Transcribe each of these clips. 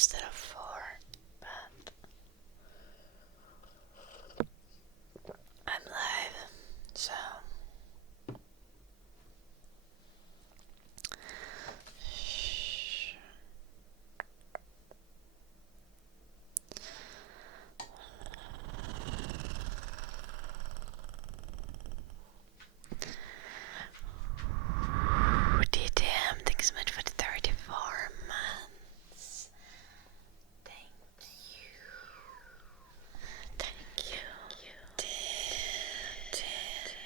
instead of 4, but I'm live, so DTM, thanks so much for the 34 months. Thank you. Thank you. 1, 2, 3,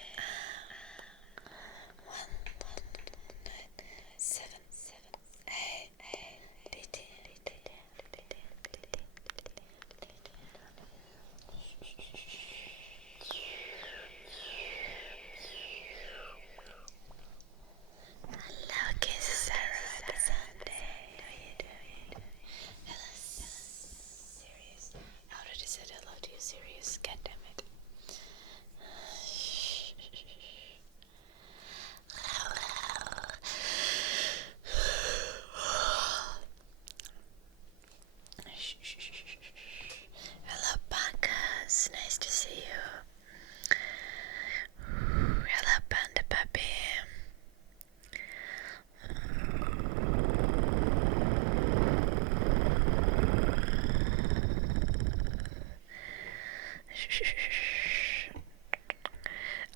4, 5, 6, 7, 8. Hello, kisses, Sarah. Happy Sunday. How are you doing? Hello, Sirius. I already said hello to you, Sirius. God damn it. Hello, Bacchus. Nice to see you. Hello, Panda Puppy.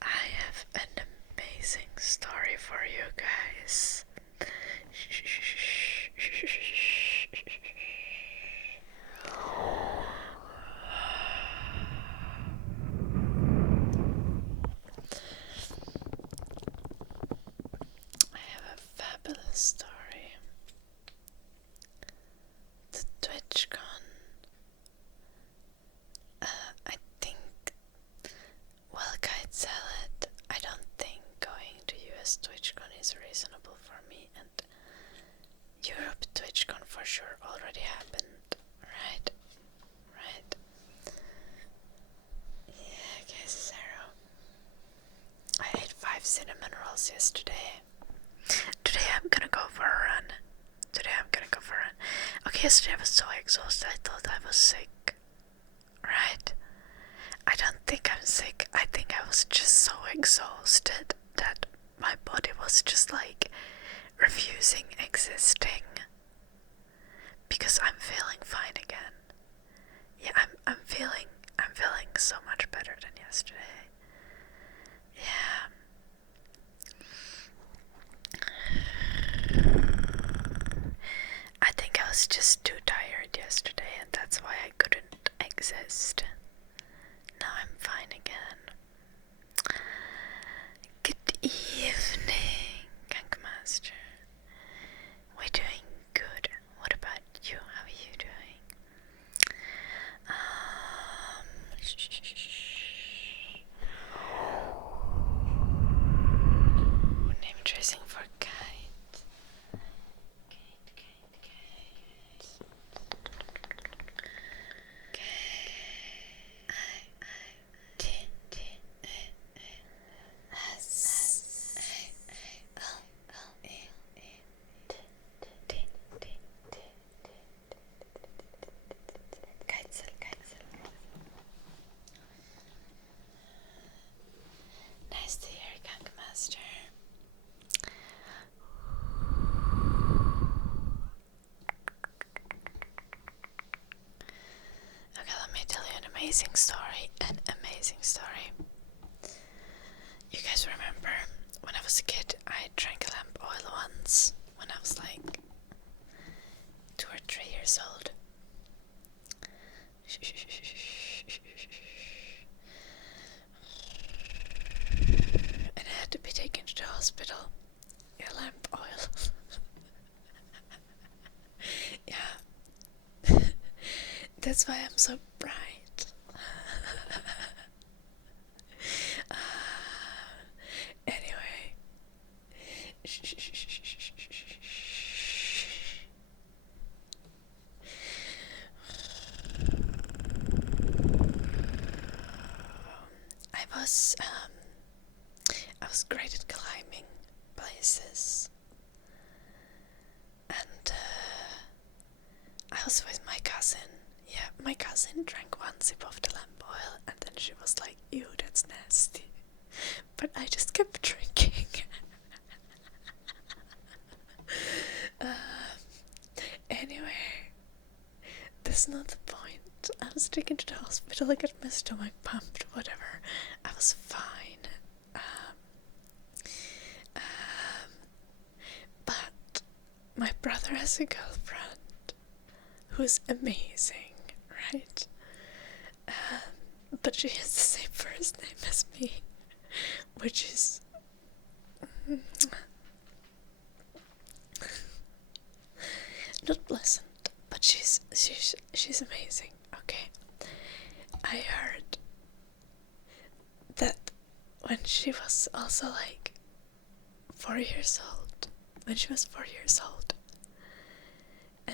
I have an amazing story for you guys. I have a fabulous story. The TwitchCon. I think, well, Kite Salad, I don't think going to US TwitchCon is reasonable for me, and Europe TwitchCon for sure already happened, right? Right? Yeah, guys, Zero. I ate 5 cinnamon rolls yesterday. Today I'm gonna go for a run. Okay, yesterday I was so exhausted, I thought I was sick. Right? I don't think I'm sick. I think I was just so exhausted that my body was just like refusing existing. Because I'm feeling fine again. Yeah, I'm feeling so much better than yesterday. Yeah. I think I was just too tired yesterday, and that's why I couldn't exist. Now I'm fine again. Good evening, Gankmaster. We're doing good. What about you? How are you doing? Name tracing for kite. Nice to hear, Gankmaster. Okay, let me tell you an amazing story. You guys remember when I was a kid, I drank lamp oil once when I was like 2 or 3 years old. And I had to be taken to the hospital. Yeah, lamp oil. Yeah. That's why I'm so bright. Anyway. I was great at climbing places, and I I was with my cousin. Yeah, my cousin drank one sip of the lamp oil and then she was like, ew, that's nasty. But I just kept drinking. Anyway, that's not the point. I was taken to the hospital, I got my stomach pumped, whatever. I was fine. But my brother has a girlfriend who's amazing, right? But she has the same first name as me, which is not pleasant, but she's amazing. Okay, I heard that when she was also like 4 years old, and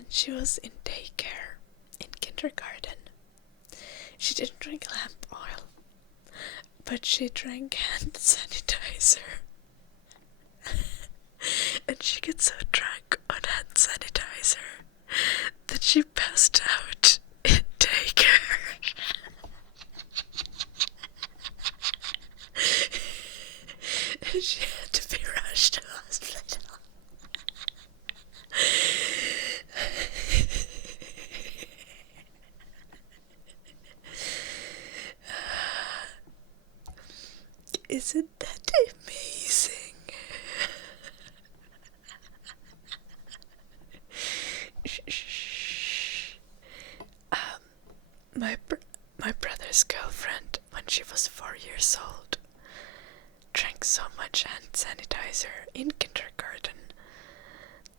she was in daycare, in kindergarten, she didn't drink lamp oil, but she drank hand sanitizer. And she got so drunk on hand sanitizer that she passed out in daycare. And she had to be rushed to hospital. Isn't that amazing? My brother's girlfriend, when she was 4 years old, drank so much hand sanitizer in kindergarten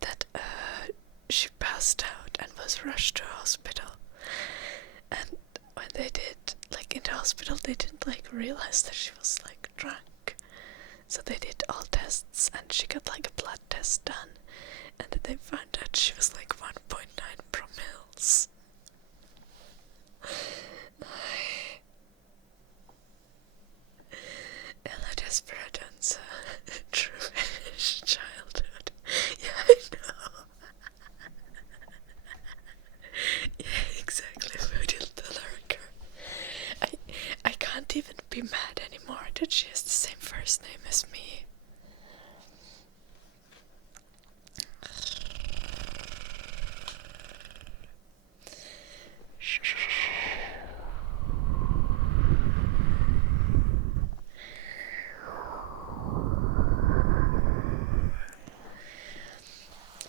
that she passed out and was rushed to hospital. And when they did, like in the hospital, they didn't like realize that she was like drunk. So they did all tests and she got like a blood test done. And then they found out she was like 1.9 promils. Ella Desperadonza, true childhood. Yeah, I know. Yeah, exactly. Voodoo the lurker. I can't even be mad anymore that she has the same first name as me.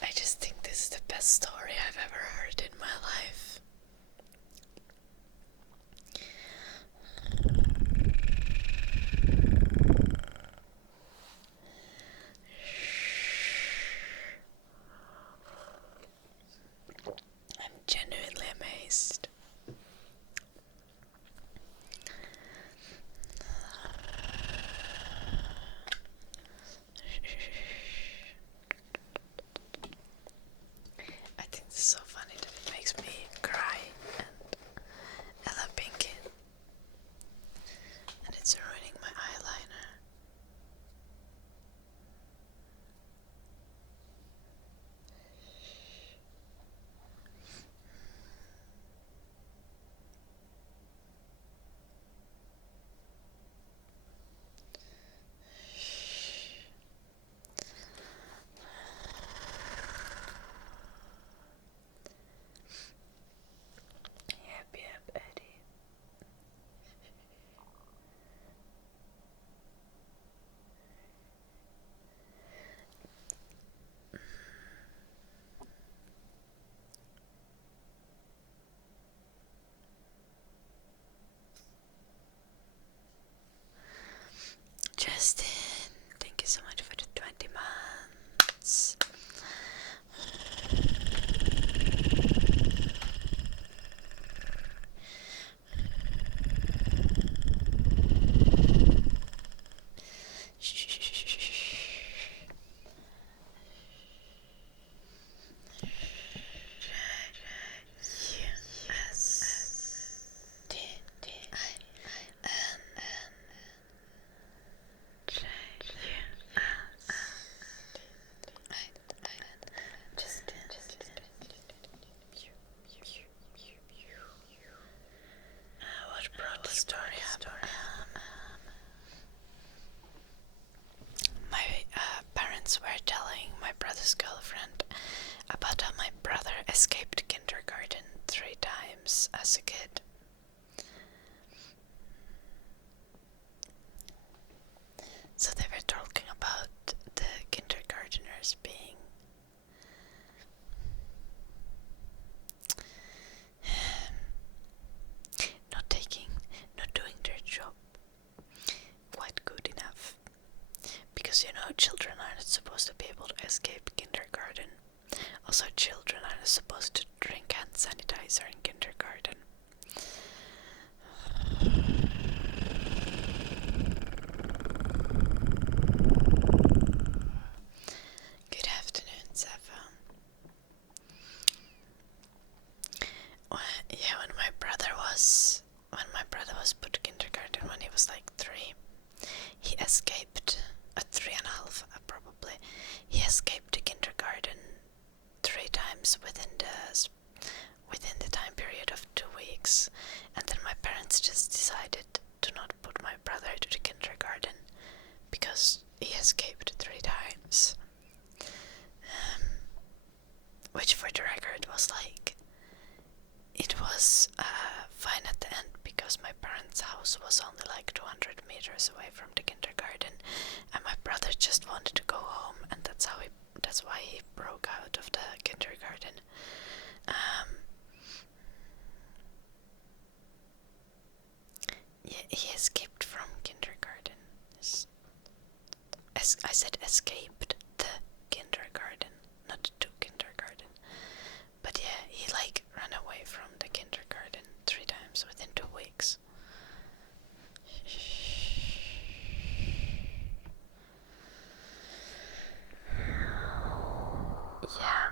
I just think this is the best story I've ever heard in my life. I'm genuinely amazed. I think this is so funny that it makes me cry. escaped kindergarten 3 times as a kid. So they were talking about the kindergarteners being not doing their job quite good enough. Because children aren't supposed to be able to escape kindergarten. Also, children aren't supposed to drink hand sanitizer in kindergarten. Good afternoon, Zephyr. Yeah, when my brother was put to kindergarten when he was like 3, he escaped 3.5 probably. He escaped the kindergarten 3 times within the time period of 2 weeks, and then my parents just decided to not put my brother to the kindergarten because he escaped 3 times. Which for the record was like, it was fine at the end because my parents' house was only like 200 meters away from the kindergarten, and my brother just wanted to go home, and that's why he broke out of the kindergarten. Yeah, he escaped from kindergarten. I said escaped the kindergarten, not to kindergarten. But yeah, he like ran away from the kindergarten 3 times within 2 weeks. Yeah.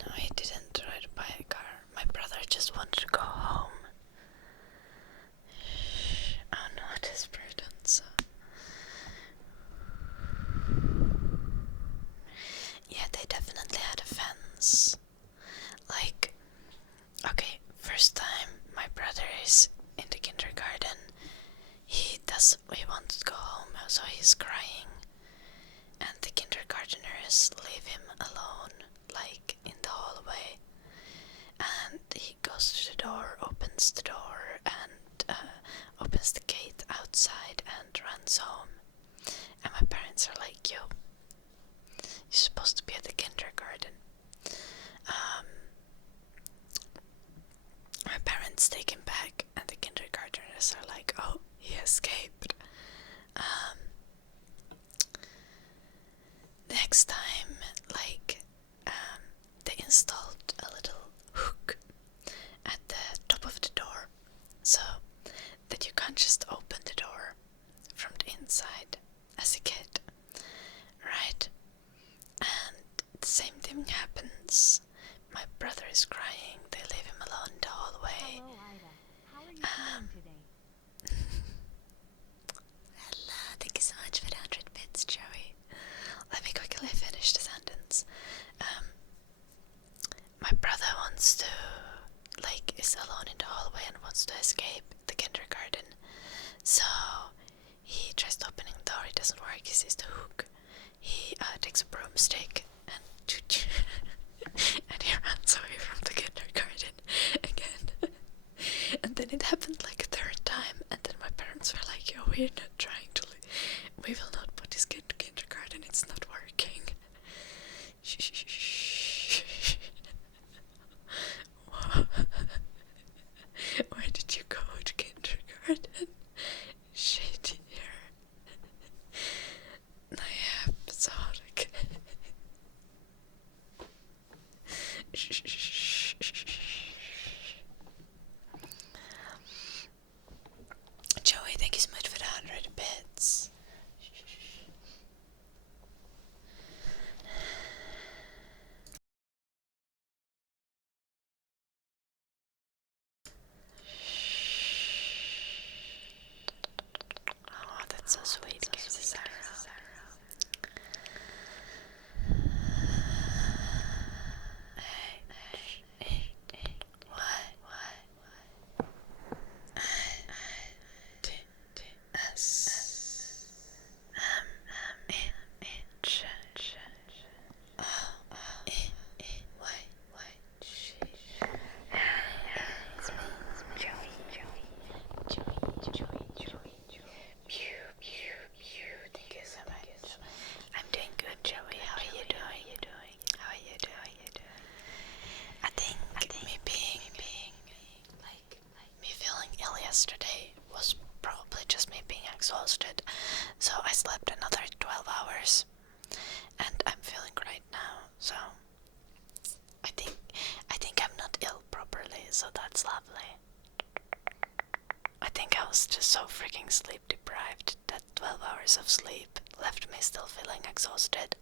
No, he didn't try to buy a car. My brother just wanted to go home. Oh no, desperate answer. Yeah, they definitely had a fence. Like, okay, first time my brother is in the kindergarten, he wants to go home, so he's crying, and the kindergarteners leave him alone, like in the hallway, and he goes to the door, opens the door, and opens the gate outside and runs home. And my parents are like, yo, you're supposed to be at the kindergarten. My parents take him back, and the kindergartners are like, oh, he escaped. Next time, like, they installed a little hook at the top of the door, so that you can't just open the door from the inside as a kid, right? And the same thing happens. My brother is crying, they leave him alone in the hallway. Hello, Ida. How are you feeling today? Hello, thank you so much for the 100 bits, Joey. Let me quickly finish the sentence. My brother wants to, like, is alone in the hallway and wants to escape the kindergarten. So he tries to opening the door, it doesn't work, he sees the hook. He takes a broomstick and and he runs away from the kindergarten again. And then it happened like a 3rd time, and then my parents were like, yo, we're not trying to we will not put this kid to kindergarten, it's not working. Where did you go to kindergarten? Shady here. Nej, sorry. Joey, thank you so much for the 100 yesterday was probably just me being exhausted, so I slept another 12 hours, and I'm feeling great now, so I think I'm not ill properly, so that's lovely. I think I was just so freaking sleep deprived that 12 hours of sleep left me still feeling exhausted.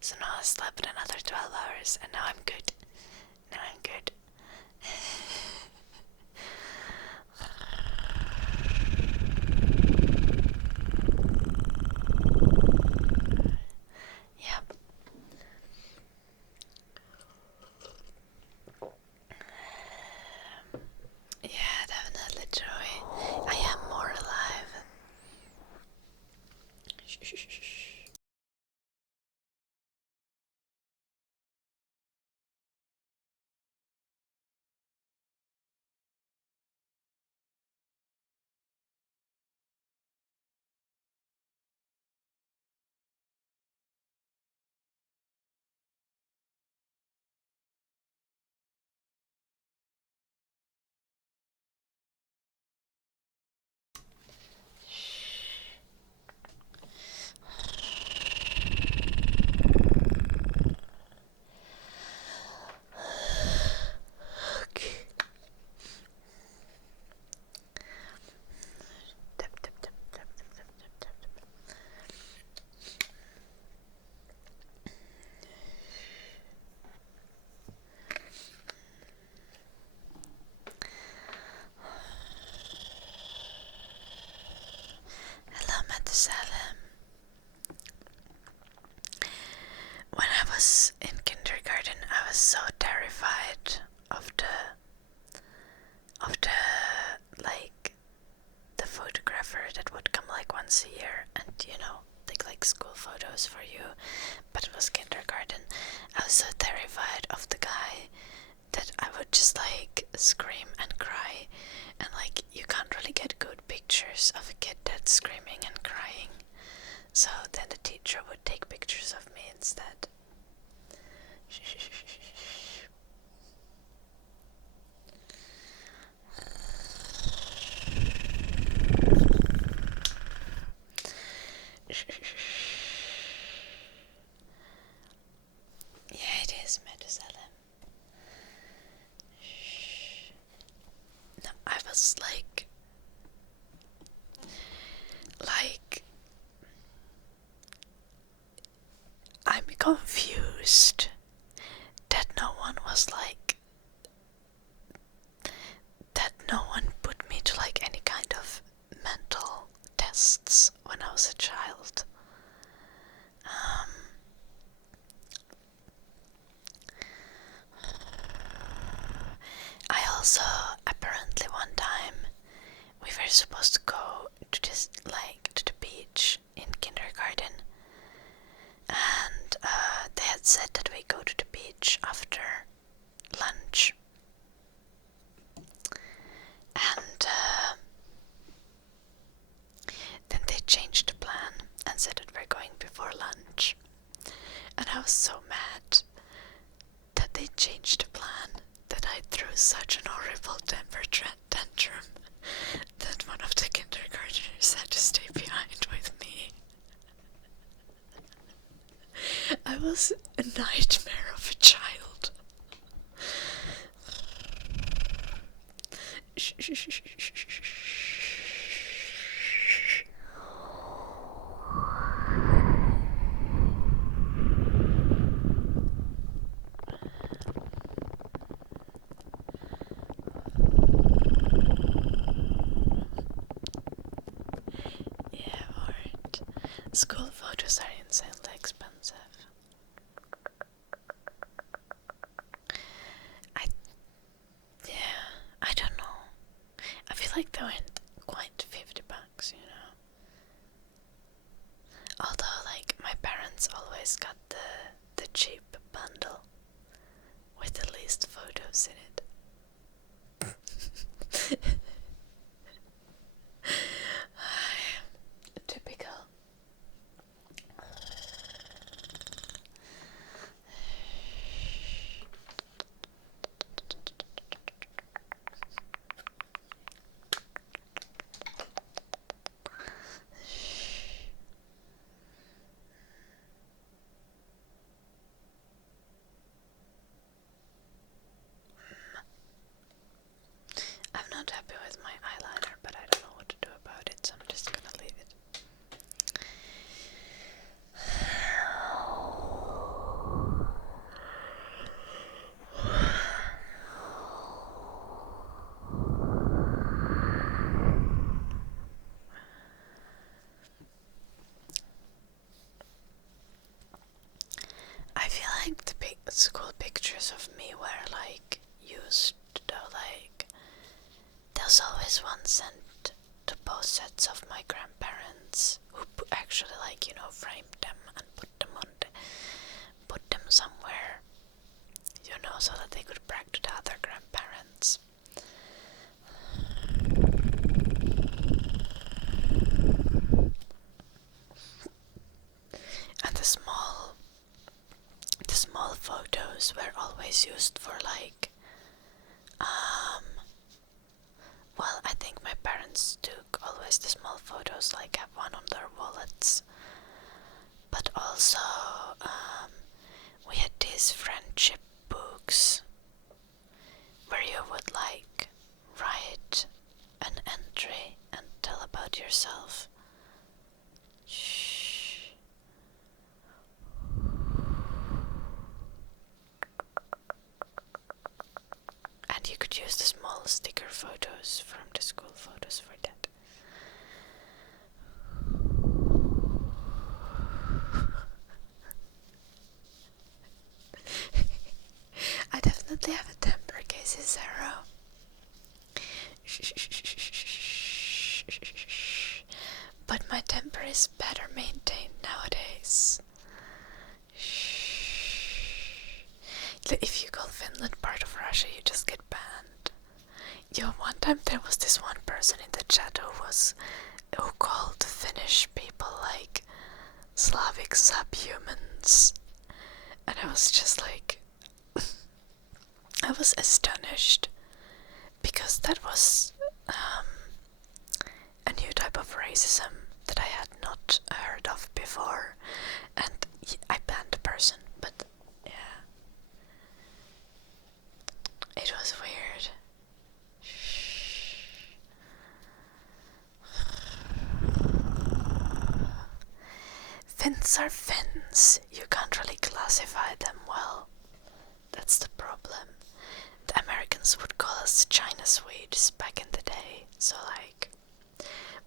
So now I slept another 12 hours and now I'm good. Now I'm good. Yep. Yeah, definitely, Joey. I am more alive. Okay. Tap, tap, tap, tap, tap, tap, tap, tap. Hello, Metasalem. When I was in kindergarten, I was so terrified of like the photographer that would come like once a year and take like school photos for you, but it was kindergarten. I was so terrified of the guy that I would just like scream and cry, and like you can't really get good pictures of a kid that's screaming and crying, so then the teacher would take pictures of me instead. Yeah, it is Methuselah. No, I was like I'm confused that no one put me to like any kind of mental tests when I was a child. I also apparently one time we were supposed to go to this to the beach in kindergarten, and they had said that we go to the beach after lunch, and then they changed the plan and said that we're going before lunch, and I was so mad that they changed the plan that I threw such an horrible temper tantrum that one of the kindergartners had to stay behind with me. I was a nightmare of a child. Yeah, alright. School photos are insanely expensive. I don't know. I feel like they went quite $50, Although, like, my parents always got the cheap bundle with the least photos in it. Typical. school pictures of me were like used though, like there's always one sent to both sets of my grandparents who actually like, you know, framed them and put them somewhere, you know, so that they could brag to the other grandparents. And the small photos were always used for like well, I think my parents took always the small photos, like have one on their wallets. But also, we had these friendship books where you would like write an entry and tell about yourself. Shh. And you could use the small sticker photos from the school photos for that. I definitely have a temper, Casey Zero. But my temper is better maintained nowadays. If you call Finland part of Russia, you just get banned. Yo, one time there was this one person in the chat who called Finnish people like Slavic subhumans, and I was just like, I was astonished because that was a new type of racism that I had not heard of before, and I banned the person, but yeah, it was weird. Finns are Finns. You can't really classify them well. That's the problem. The Americans would call us China Swedes back in the day, so like,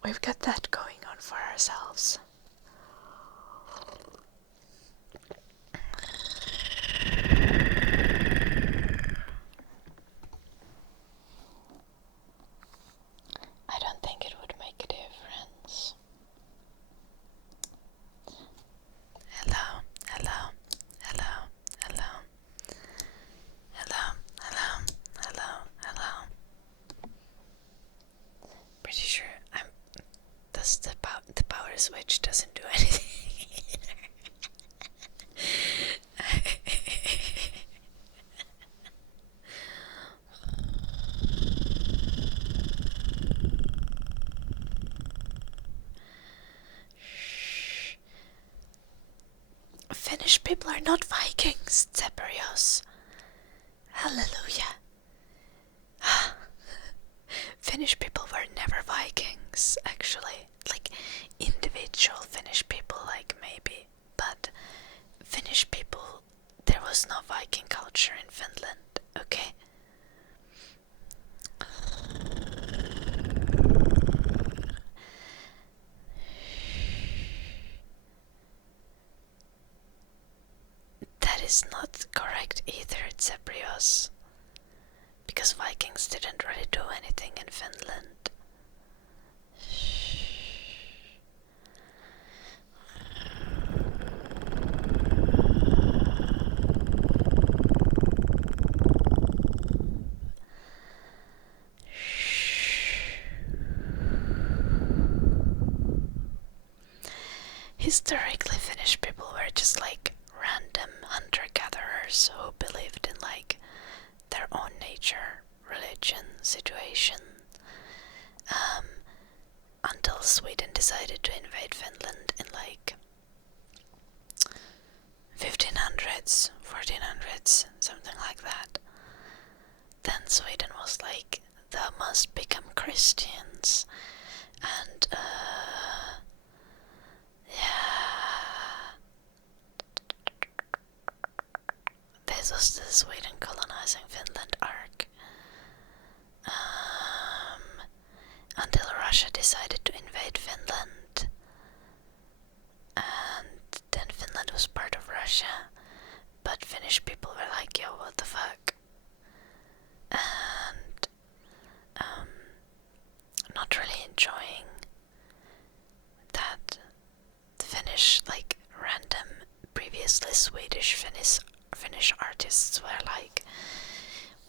we've got that going on for ourselves. I don't think it would make a difference. Hello, hello, hello, hello, hello, hello, hello, hello. Pretty sure the power switch doesn't do anything. Finnish people are not Vikings, Zeberios. Hallelujah. Finnish people were never Vikings, actually. Like, individual Finnish people, like, maybe. But Finnish people, there was no Viking culture in Finland, okay? That is not correct either, Zebrios. Because Vikings didn't really do anything in Finland. Historically, Finnish people were just like random hunter-gatherers who believed in like their own nature, religion, situation, until Sweden decided to invade Finland in like 1500s, 1400s, something like that. Then Sweden was like, thou must become Christians, and yeah, this was the Sweden colonizing Finland arc. Until Russia decided to invade Finland, and then Finland was part of Russia, but Finnish people were enjoying that Finnish, like random, previously Finnish artists were like,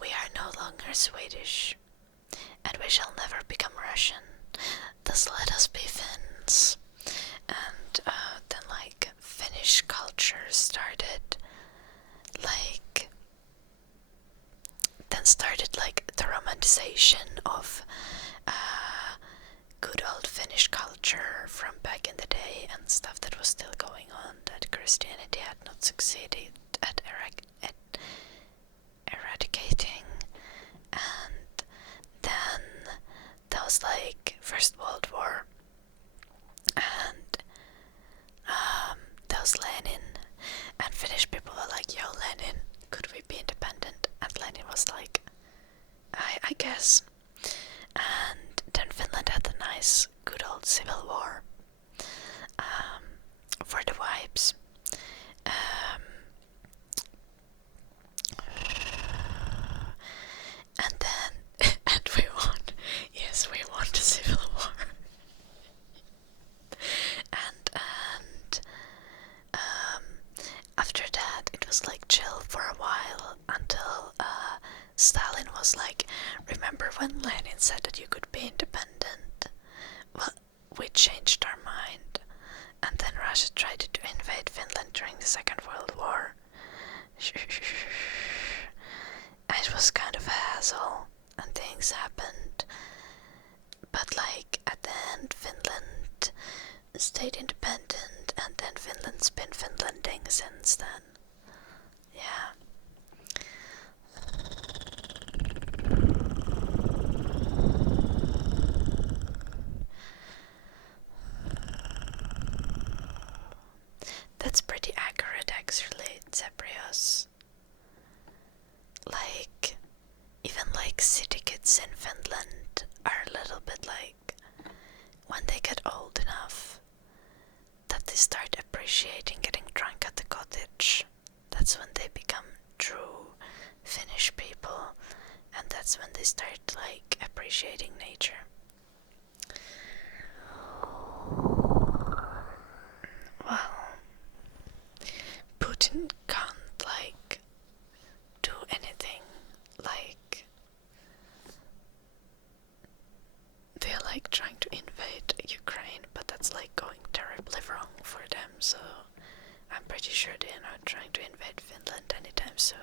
we are no longer Swedish, and we shall never become Russian. Thus let us be Finns. And then like Finnish culture started like the romanticization of good old Finnish culture from back in the day and stuff that was still going on, that Christianity had not succeeded at eradicating. And then there was like First World War, and there was Lenin, and Finnish people were like, yo Lenin, could we be independent? And Lenin was like, I guess. And then Finland had a nice good old civil war for the vibes. And then and we won. Yes, we won the civil war. and after that it was like chill for a while until Stalin was like, remember when Lenin said that you could be independent? Well, we changed our mind. And then Russia tried to invade Finland during the Second World War. It was kind of a hassle, and things happened. But like at the end, Finland stayed independent, and then Finland's been Finlanding since then. Yeah. That's pretty accurate actually, Zebrios. Like, even like city kids in Finland are a little bit like, when they get old enough that they start appreciating getting drunk at the cottage, that's when they become true Finnish people, and that's when they start like appreciating nature. Well, Putin can't like do anything. Like, they're like trying to invade Ukraine, but that's like going terribly wrong for them, so I'm pretty sure they're not trying to invade Finland anytime soon.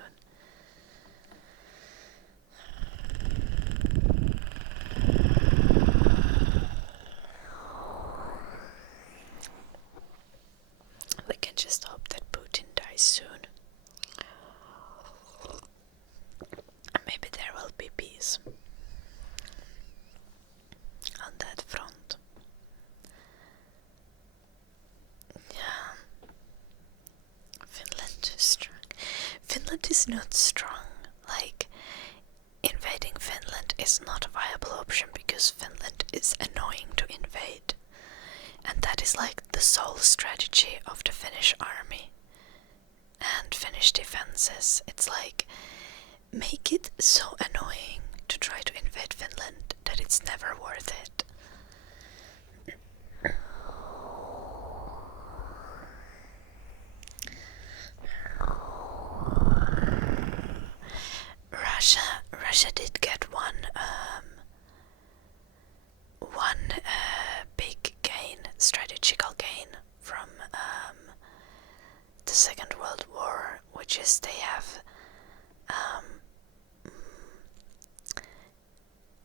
We can just hope that Putin dies soon. Maybe there will be peace on that front. Yeah. Finland is strong. Finland is not strong. Like, invading Finland is not a viable option because Finland is annoying to invade. And that is like the sole strategy of the Finnish army and Finnish defenses. It's like, make it so annoying to try to invade Finland that it's never worth it. Russia did get one big gain, strategical gain from the Second World War, which is they have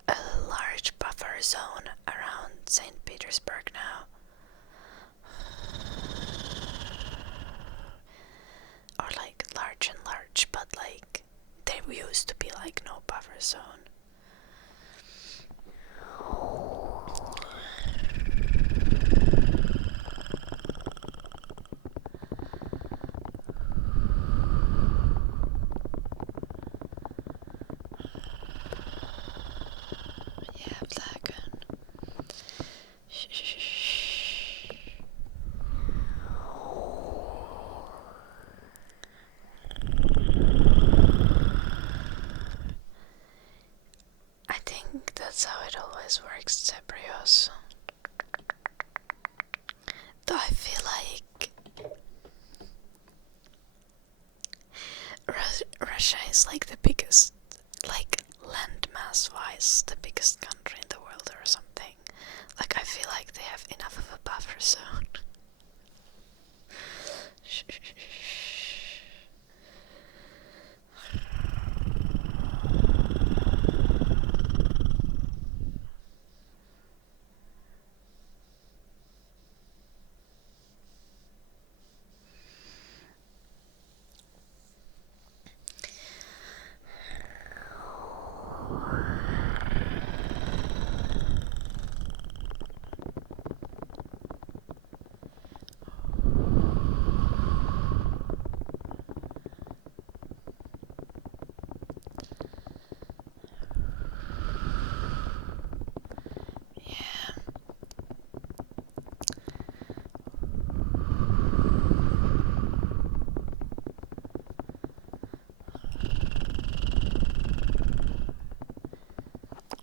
a large buffer zone around St. Petersburg now. Or like large and large, but like there used to be like no buffer zone. Yeah, Blacken. That's how it always works, Cebrios. Though I feel like Russia is like the biggest, like landmass wise, the biggest country in the world or something. Like I feel like they have enough of a buffer zone.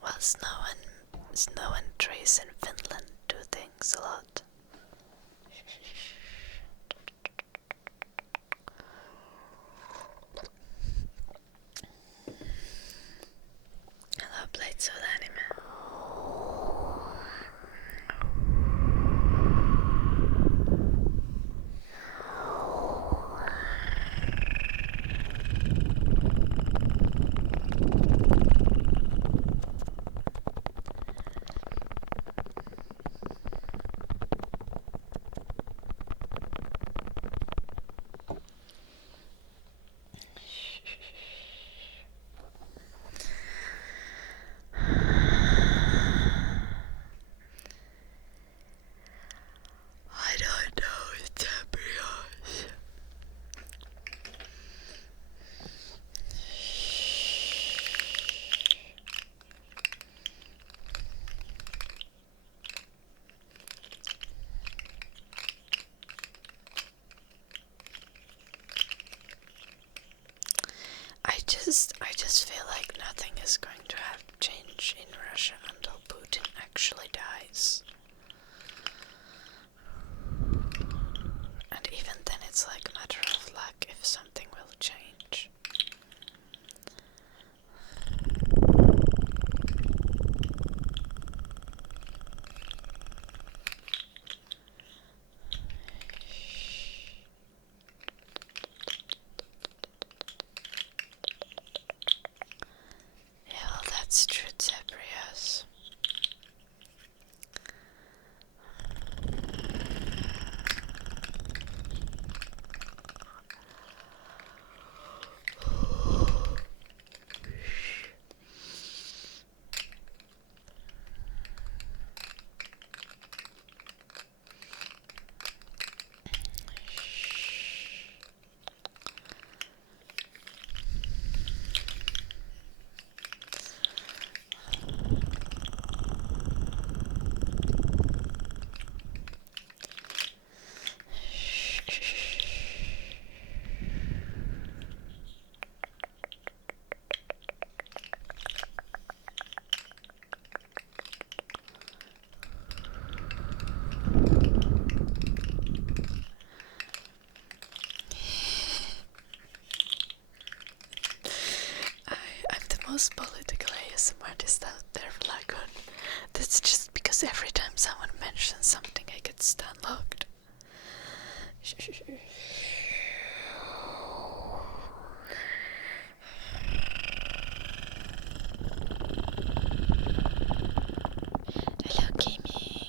Well, snow and trees in Finland do things a lot. Hello, Blades of the Anime. I don't know, Cebrios. I just feel like nothing is going to have change in Russia until Putin actually dies. And even then it's like a matter of luck if something will change. Yeah, well, that's true, Cebrios. I'm the most political ASM artist out there, Lagoon. That's just because every time someone mentions something I get stunlocked. Hello, gaming.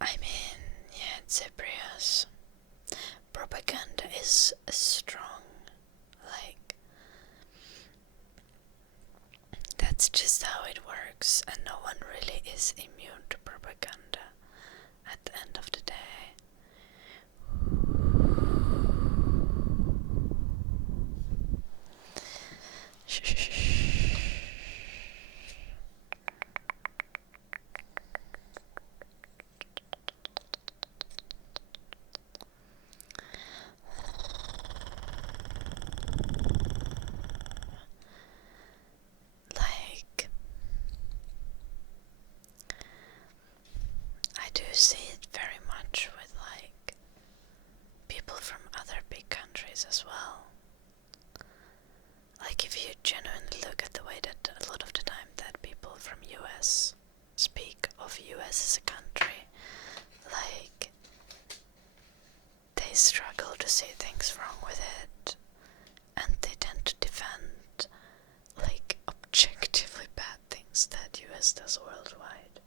I mean, yeah, Cebrios. Propaganda is strong. Like, That's just how it works, and no one really is immune to propaganda at the end of the day. Like, I do see it very much with like people from other big countries as well. Like, if you genuinely look at the way that a lot of the time that people from US speak of US as a country, like, they struggle to see things wrong with it, and they tend to defend like objectively bad things that US does worldwide.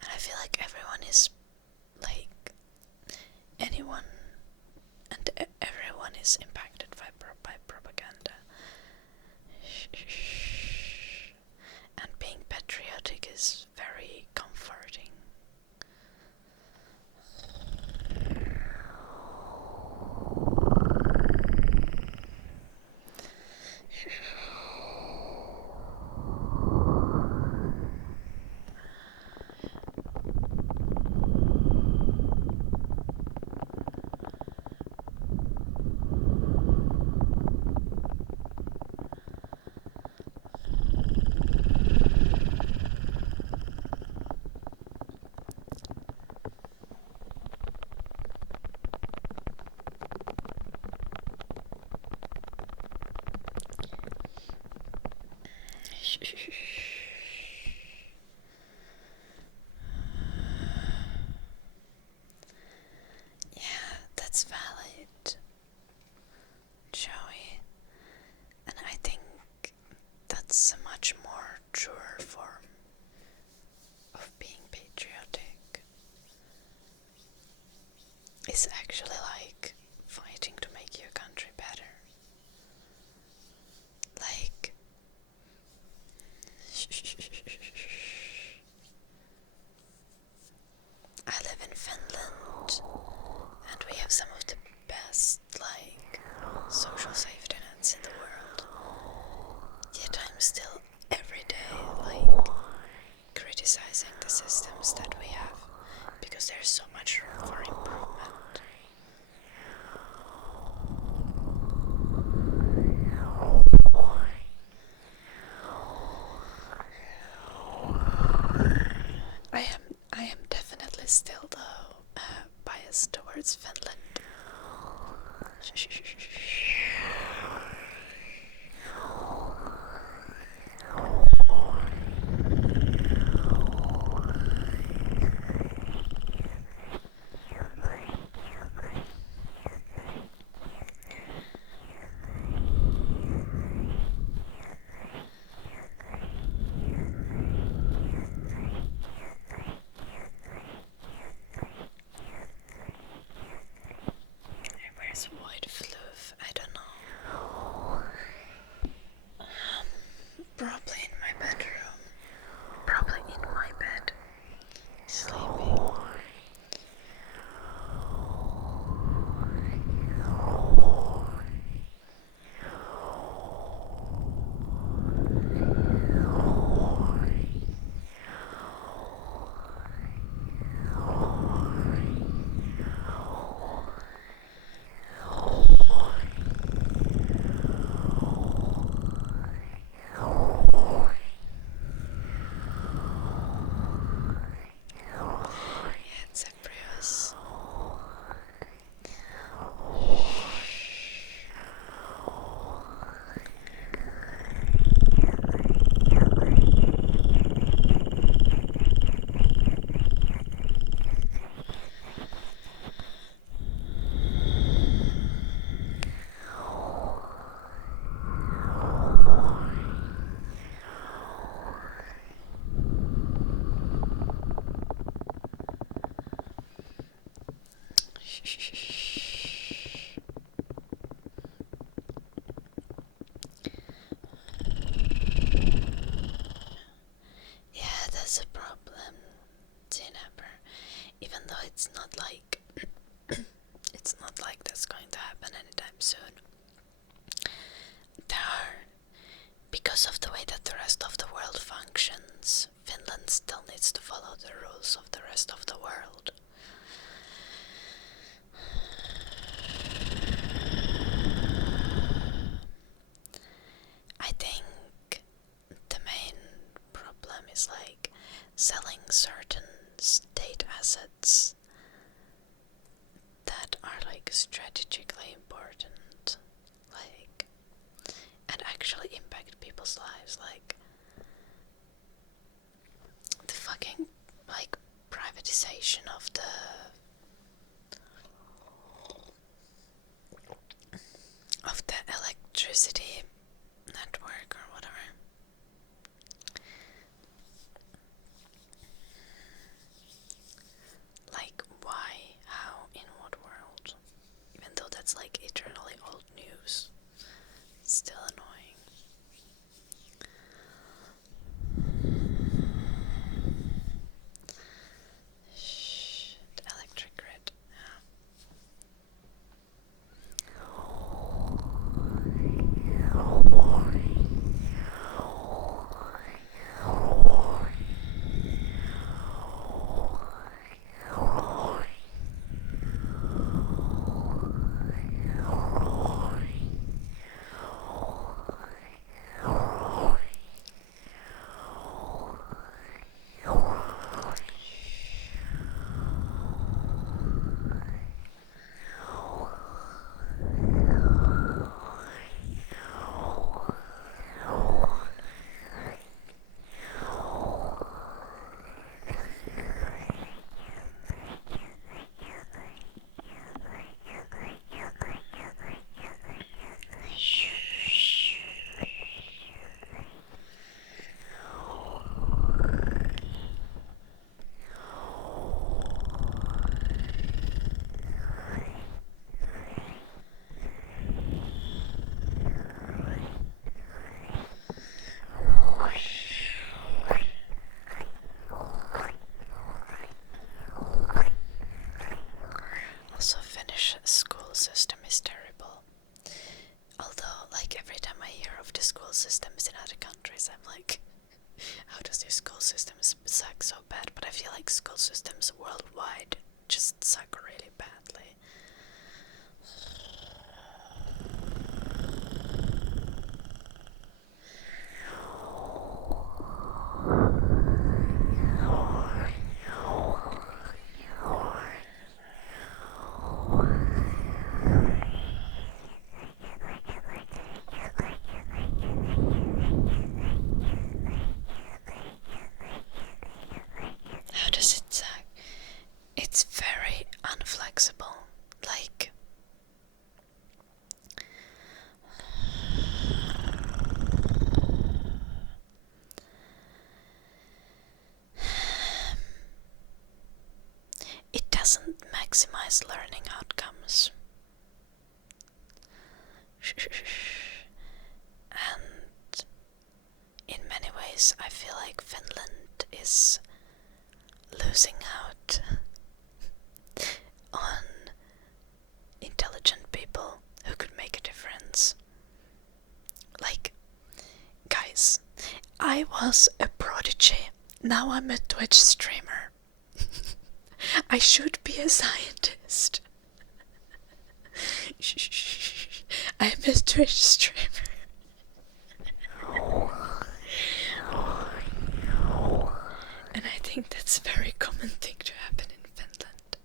And I feel like everyone is like anyone and everyone is impacted by propaganda. And being patriotic is very comforting. Yeah, that's valid, Joey. And I think that's a much more truer form of being patriotic. It's actually like fighting to make your country better. Like, I live in Finland, and we have some of the best, like, social safety nets in the world. Yet I'm still every day, like, criticizing the systems that we have, because there's so much room for improvement. I am definitely still though biased towards Finland. Where's White Floof? I don't know. Probably in my bedroom. Probably in my bed. Sleeping. soon. There are, because of the way that the rest of the world functions, Finland still needs to follow the rules of the rest of the world. I think the main problem is like selling certain state assets that are like strategically important, like, and actually impact people's lives, like the fucking like privatization of the electricity network or whatever. Like, why? How? In what world? Even though that's like eternally old news, it's still annoying. Shit, electric grid. Also, Finnish school system is terrible. Although, like, every time I hear of the school systems in other countries, I'm like, how does your school system suck so bad? But I feel like school systems worldwide just suck really badly. How does it suck? It's very unflexible. Like, it doesn't maximize learning outcomes. And in many ways, I feel like Finland is losing out on intelligent people who could make a difference. Like, guys, I was a prodigy. Now I'm a Twitch streamer. I should be a scientist. I'm a Twitch streamer. And I think that's a very common thing to happen in Finland.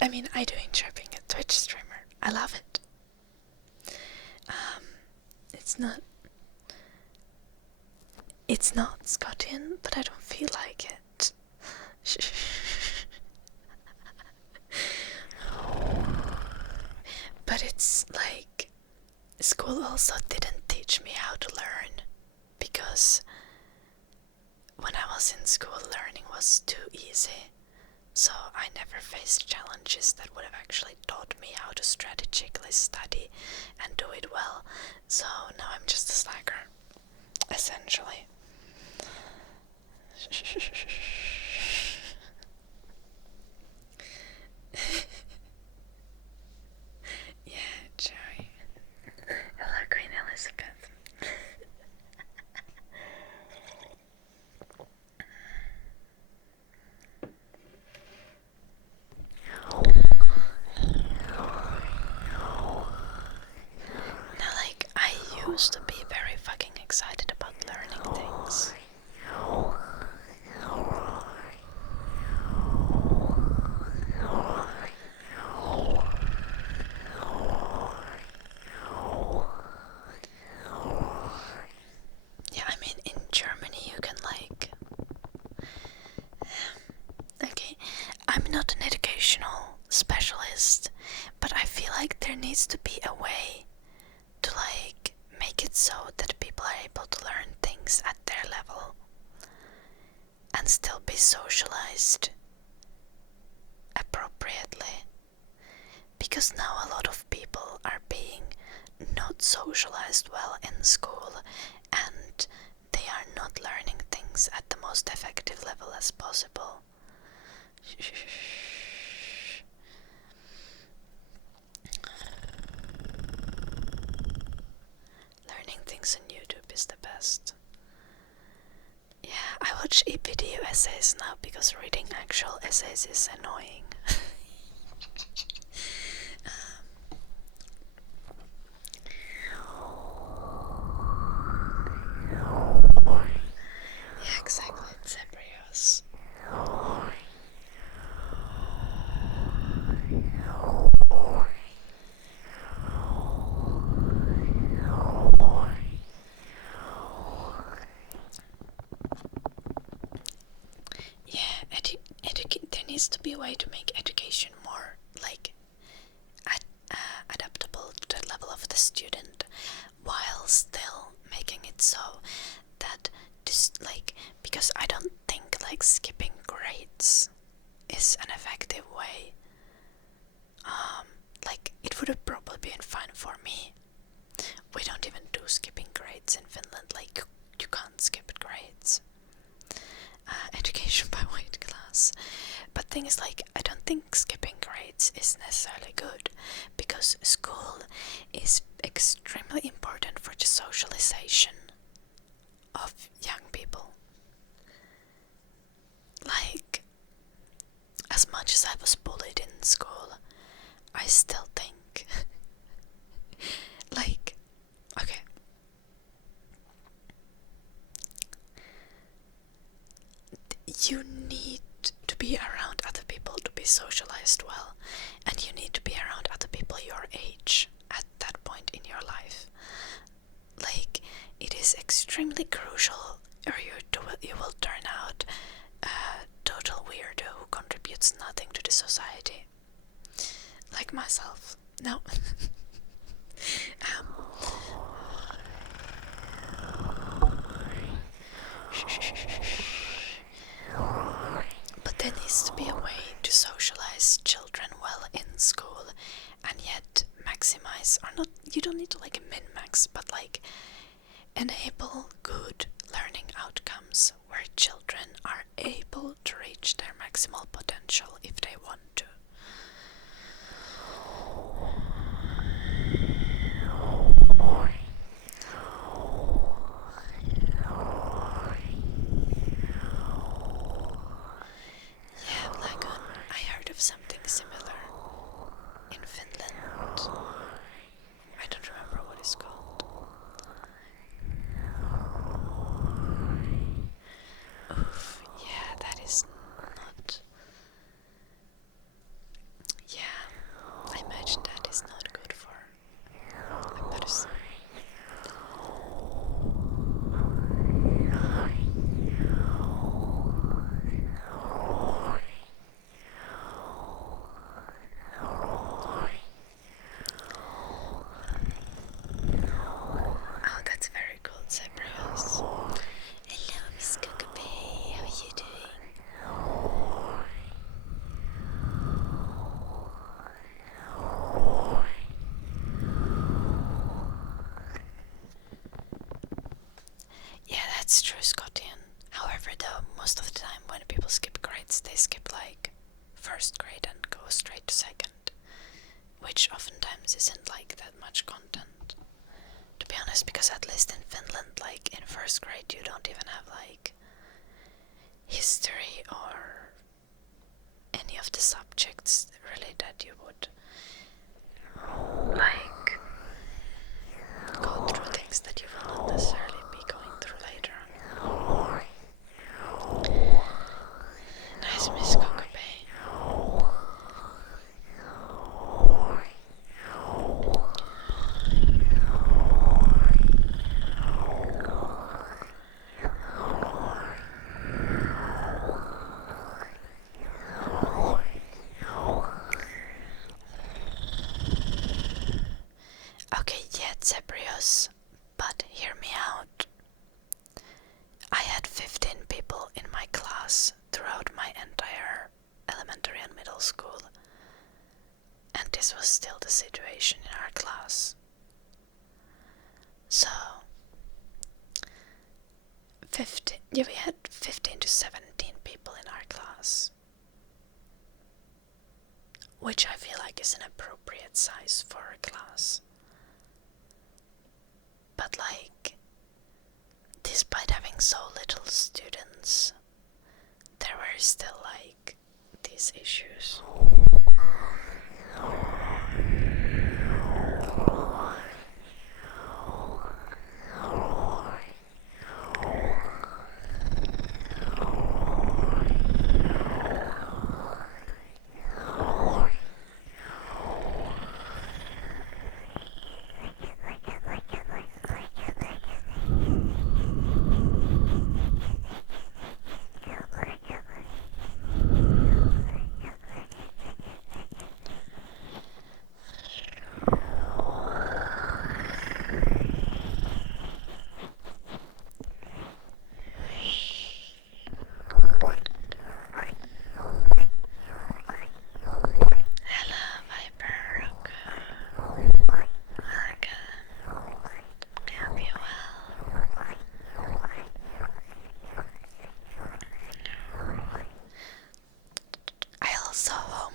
I mean, I do enjoy being a Twitch streamer. I love it. It's not Scotian, but I don't feel like it. But it's like, school also didn't teach me how to learn, because when I was in school, learning was too easy. So I never faced challenges that would have actually taught me how to strategically study and do it well. So now I'm just a slacker, essentially. honest, but I feel like there needs to be a way to like make it so that people are able to learn things at their level and still be socialized appropriately. Because now a lot of people are being not socialized well in school, and they are not learning things at the most effective level as possible. Learning things on YouTube is the best. Yeah, I watch video essays now because reading actual essays is annoying. Yeah, exactly, it's embryos. Yeah, there needs to be a way to make education more like adaptable to the level of the student, while still making it so that this because I don't think like skipping grades is an effective way. It would have probably been fine for me. We don't even do skipping grades in Finland. Like you can't skip grades. Education by weight class. But thing is, like, I don't think skipping grades is necessarily good, because school is extremely important for the socialization of young people. Like, as much as I was bullied in school, I still think like, okay, you need to be around other people to be socialized well, and you need to be around other people your age at that point in your life. Like, it is extremely crucial, or you will turn out a total weirdo who contributes nothing to the society. Like myself. No. But there needs to be a way to socialize children well in school, and yet maximize, or not, you don't need to like min-max, but like enable good learning outcomes where children are able to reach their maximal potential if they want to. Yeah, Lagoon, I heard of something similar in Finland. I don't remember what it's called. Oof, yeah, that is not... Yeah, I imagine that is not good for a person. Oh, that's very cool, Cyprius. Hello, Miss Cockapay. How are you doing? Yeah, that's true, Scotian. However, though, most of the time when people skip grades, they skip like first grade and go straight to second, which oftentimes isn't like that much content. To be honest, because at least in Finland, like in first grade, you don't even have like history or any of the subjects really that you would like go through things that you will not necessarily be going through later on. Nice, Miss Cockapay. was, but hear me out. I had 15 people in my class throughout my entire elementary and middle school, and this was still the situation in our class. So, we had 15 to 17 people in our class, which I feel like is an appropriate size for a class. But like, despite having so little students, there were still like these issues.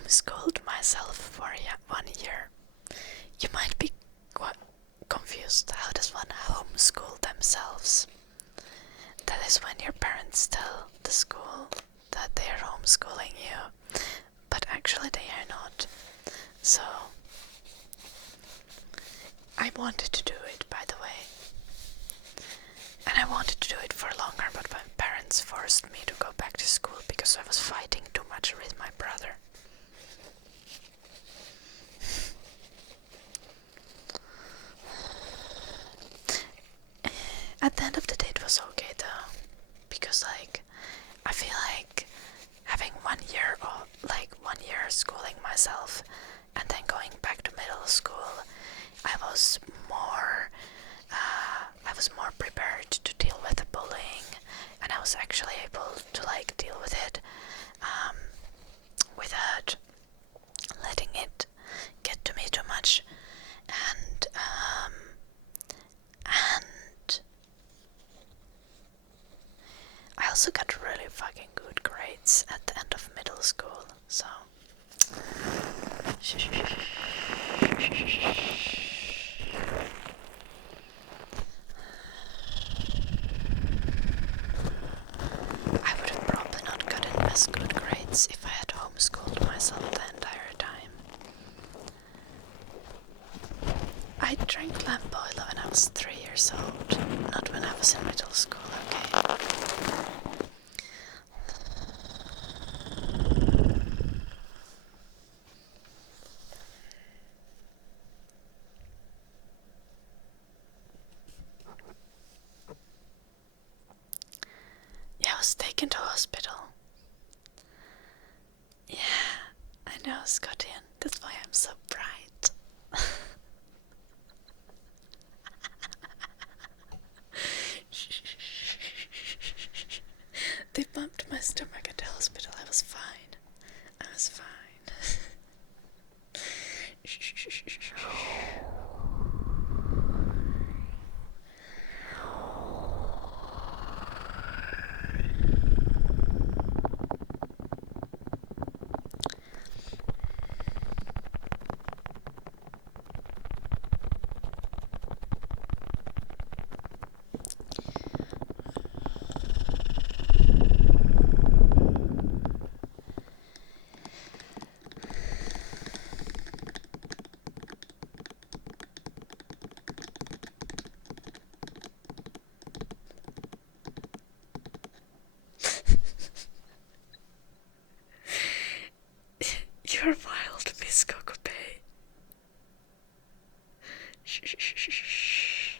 Homeschooled myself for 1 year. You might be confused. How does one homeschool themselves? That is when your parents tell the school that they are homeschooling you, but actually they are not. So I wanted to do it, by the way, and I wanted to do it for longer, but my parents forced me to go back to school because I was fighting too much with my brother. At the end of the day, it was okay though, because like, I feel like having 1 year or like 1 year schooling myself and then going back to middle school, I was more prepared to deal with the bullying, and I was actually able to like deal with it without letting it get to me too much, and I also got really fucking good grades at the end of middle school, so I would have probably not gotten as good grades if I had homeschooled myself the entire time. I drank lamp oil when I was 3 years old, not when I was in middle school, okay? Yeah, I was taken to hospital. Yeah, I know, Scottian. That's why I'm so bright. They bumped my stomach at the hospital. I was fine. I was fine. You're wild, Miss Kokopay. Shh.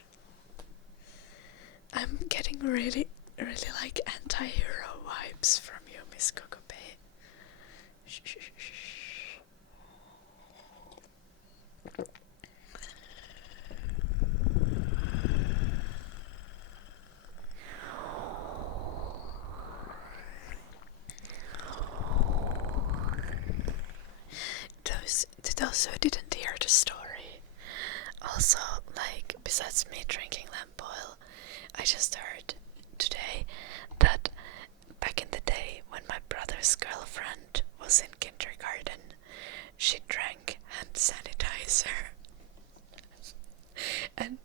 I'm getting really like anti-hero vibes from you, Miss Kokopay. Shh. those who didn't hear the story, also, like, besides me drinking lamp oil, I just heard today that back in the day when my brother's girlfriend was in kindergarten, she drank hand sanitizer. And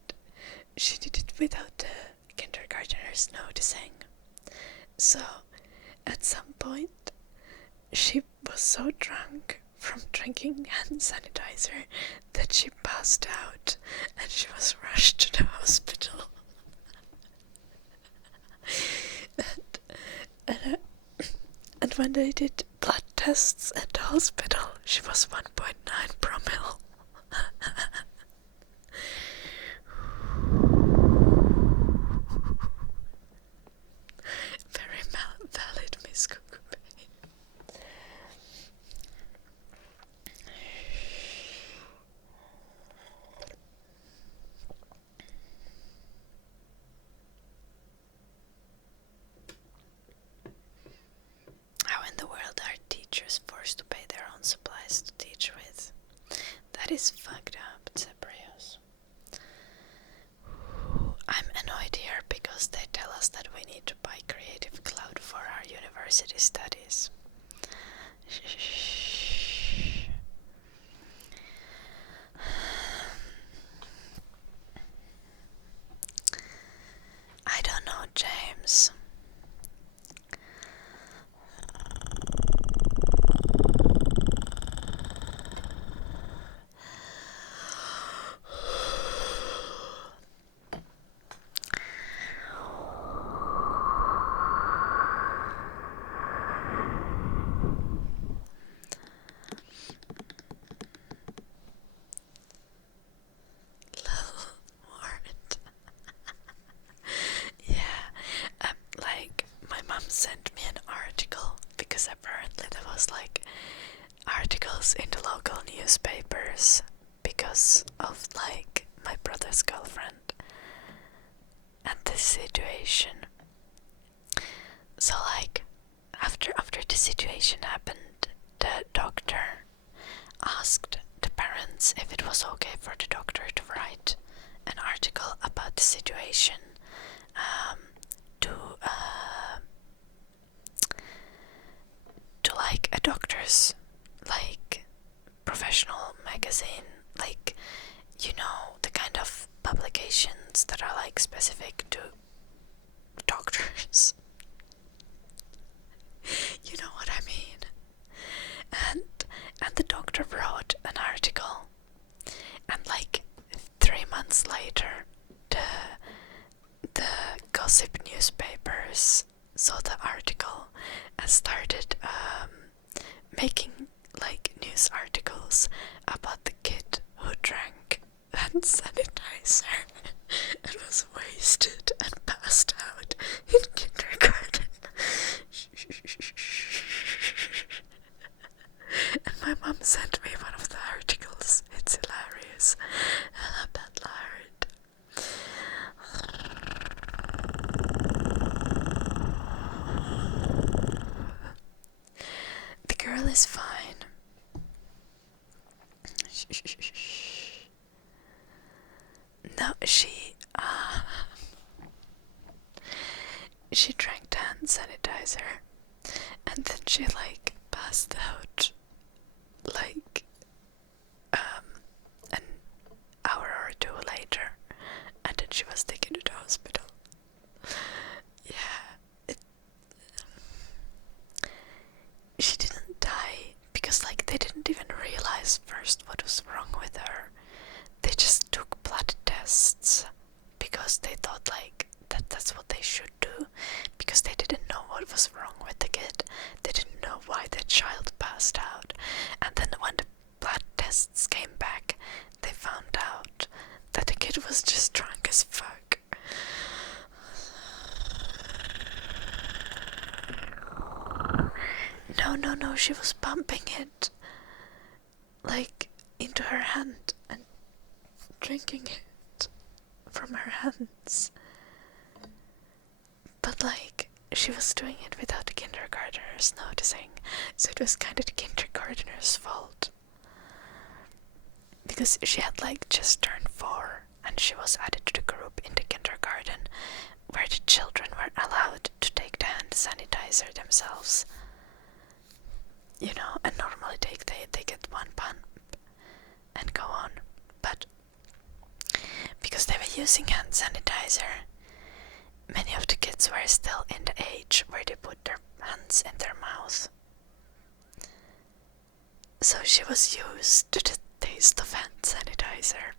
she did it without the kindergartners noticing. So, at some point, she was so drunk from drinking hand sanitizer that she passed out and she was rushed to the hospital. And when they did blood tests at the hospital, she was 1.9 promille. Very valid, Miss Cuckoo. How in the world are teachers forced to pay their own supplies to teach with? That is fucked up, Cebrios. I'm annoyed here because they tell us that we need to buy Creative Cloud for our university studies. I don't know, James. Yeah, like my mom sent me an article because apparently there was like articles in the local newspapers because of like my brother's girlfriend and this situation. So like after the situation happened, the doctor asked the parents if it was okay for the doctor to write an article about the situation to like a doctor's like professional magazine, like, you know, the kind of publications that are like specific to doctors. You know what I mean? And the doctor wrote an article, and like 3 months later, the gossip newspapers saw the article and started making like news articles about the kid who drank hand sanitizer and was wasted and passed out in kindergarten. And my mom sent me one of the articles. It's hilarious. And I'm that lard. The girl is fine. No, she drank the hand sanitizer and then she like passed out like an hour or two later, and then she was taken to the hospital. Yeah, she didn't die because like they didn't even realize first what was wrong with her. They just took blood tests because they thought like that's what they should do, because they didn't know what was wrong with the kid. They didn't know why the child passed out. And then when the blood tests came back, they found out that the kid was just drunk as fuck. No, she was pumping it like into her hand and drinking it from her hands. But like, she was doing it without the kindergartners noticing, so it was kind of the kindergartners' fault. because she had like just turned 4 and she was added to the group in the kindergarten where the children were allowed to take the hand sanitizer themselves. You know, and normally they get one pump and go on. But because they were using hand sanitizer, many of the kids were still in the age where they put their hands in their mouth. So she was used to the taste of hand sanitizer,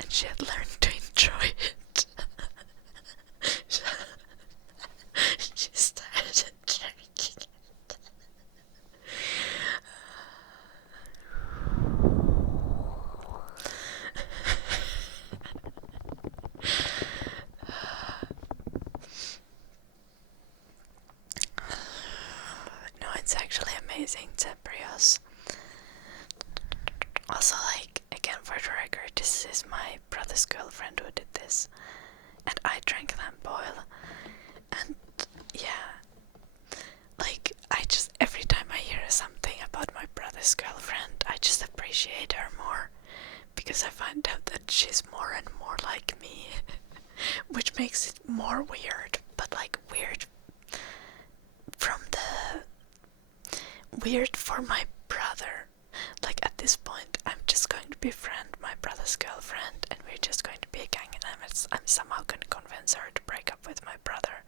and she had learned to enjoy it. She started drinking it. No, it's actually amazing, Zebrios. Also, like, again, for the record, this is my brother's girlfriend who did this. And I drank that boil. And, yeah. Like, every time I hear something about my brother's girlfriend, I just appreciate her more. Because I find out that she's more and more like me. Which makes it more weird. But, like, weird weird for my brother. Like, at this point, I'm just going to befriend my brother's girlfriend and we're just going to be a gang, and I'm somehow going to convince her to break up with my brother.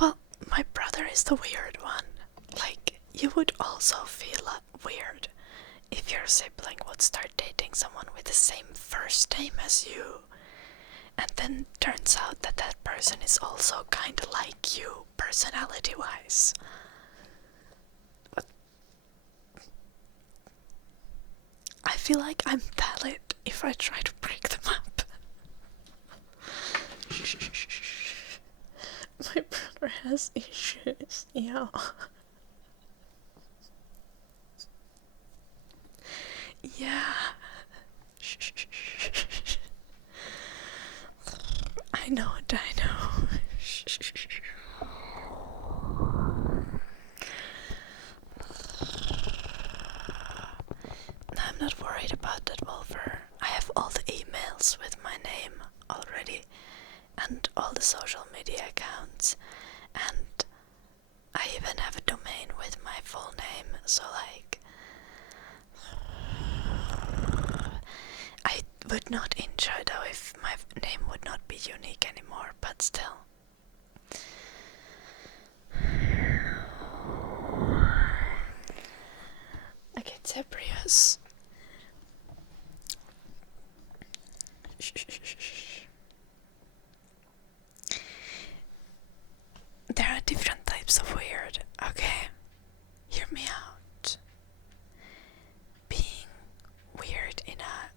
Well, my brother is the weird one. Like, you would also feel weird if your sibling would start dating someone with the same first name as you, and then turns out that that person is also kinda like you, personality-wise. But I feel like I'm valid if I try to break them up. My brother has issues, yeah. Yeah. I know it, I know. I'm not worried about that, Wolfer. I have all the emails with my name already, and all the social media accounts, and I even have a domain with my full name, so like, I would not enjoy though if my name would not be unique anymore, but still. Okay, Zebrius. There are different types of weird, okay? Hear me out. Being weird in a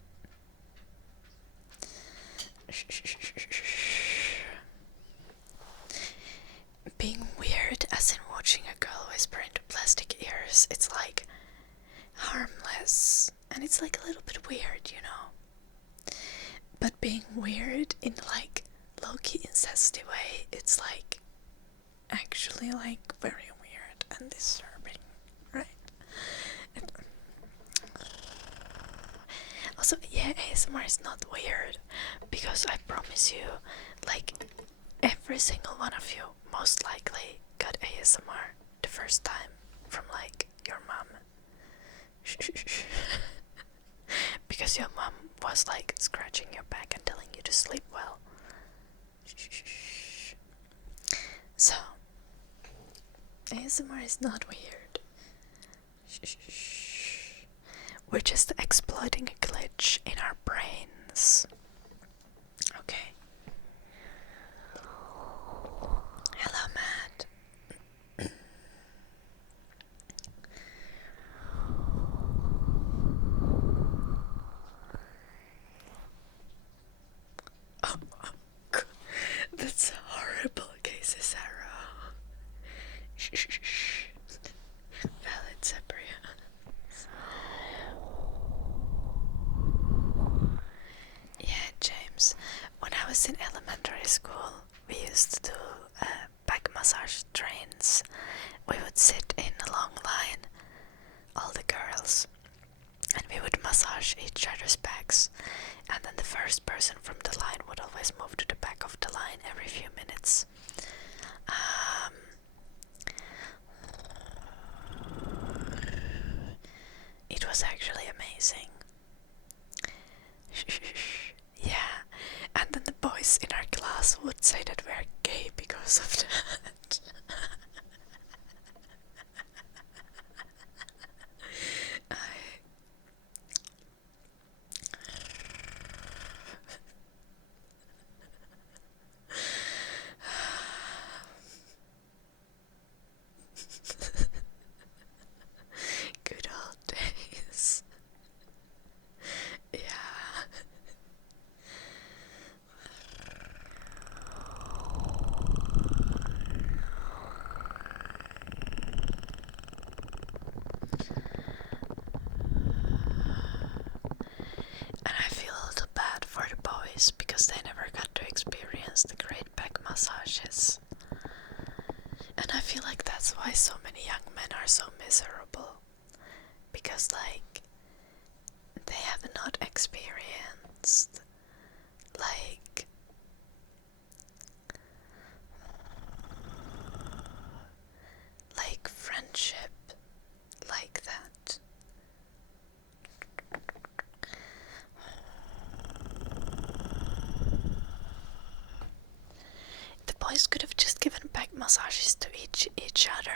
being weird as in watching a girl whisper into plastic ears, it's like harmless and it's like a little bit weird, you know. But being weird in like low-key incesty way, it's like actually like very weird and disturbing, right? Also, yeah, ASMR is not weird, because I promise you, like, every single one of you most likely got ASMR the first time from like your mom. Because your mom was like scratching your back and telling you to sleep well. So, ASMR is not weird. We're just exploiting a glitch in our brains. Okay. Hello, Matt. Oh, that's horrible, Casey Sarah. Shh. Valid Sabria. was in elementary school, we used to do back massage trains. We would sit in a long line, all the girls, and we would massage each other's backs. And then the first person from the line would always move to the back of the line every few minutes. It was actually amazing. Yeah, and then the boys in our class would say that we're gay because of that. Good old days. Yeah. And I feel a little bad for the boys because they never got to experience the great back massages. And I feel like that's why so many young men are so miserable. Because, like, they have not experienced, like, friendship like that. The boys could have just given back massages to each other.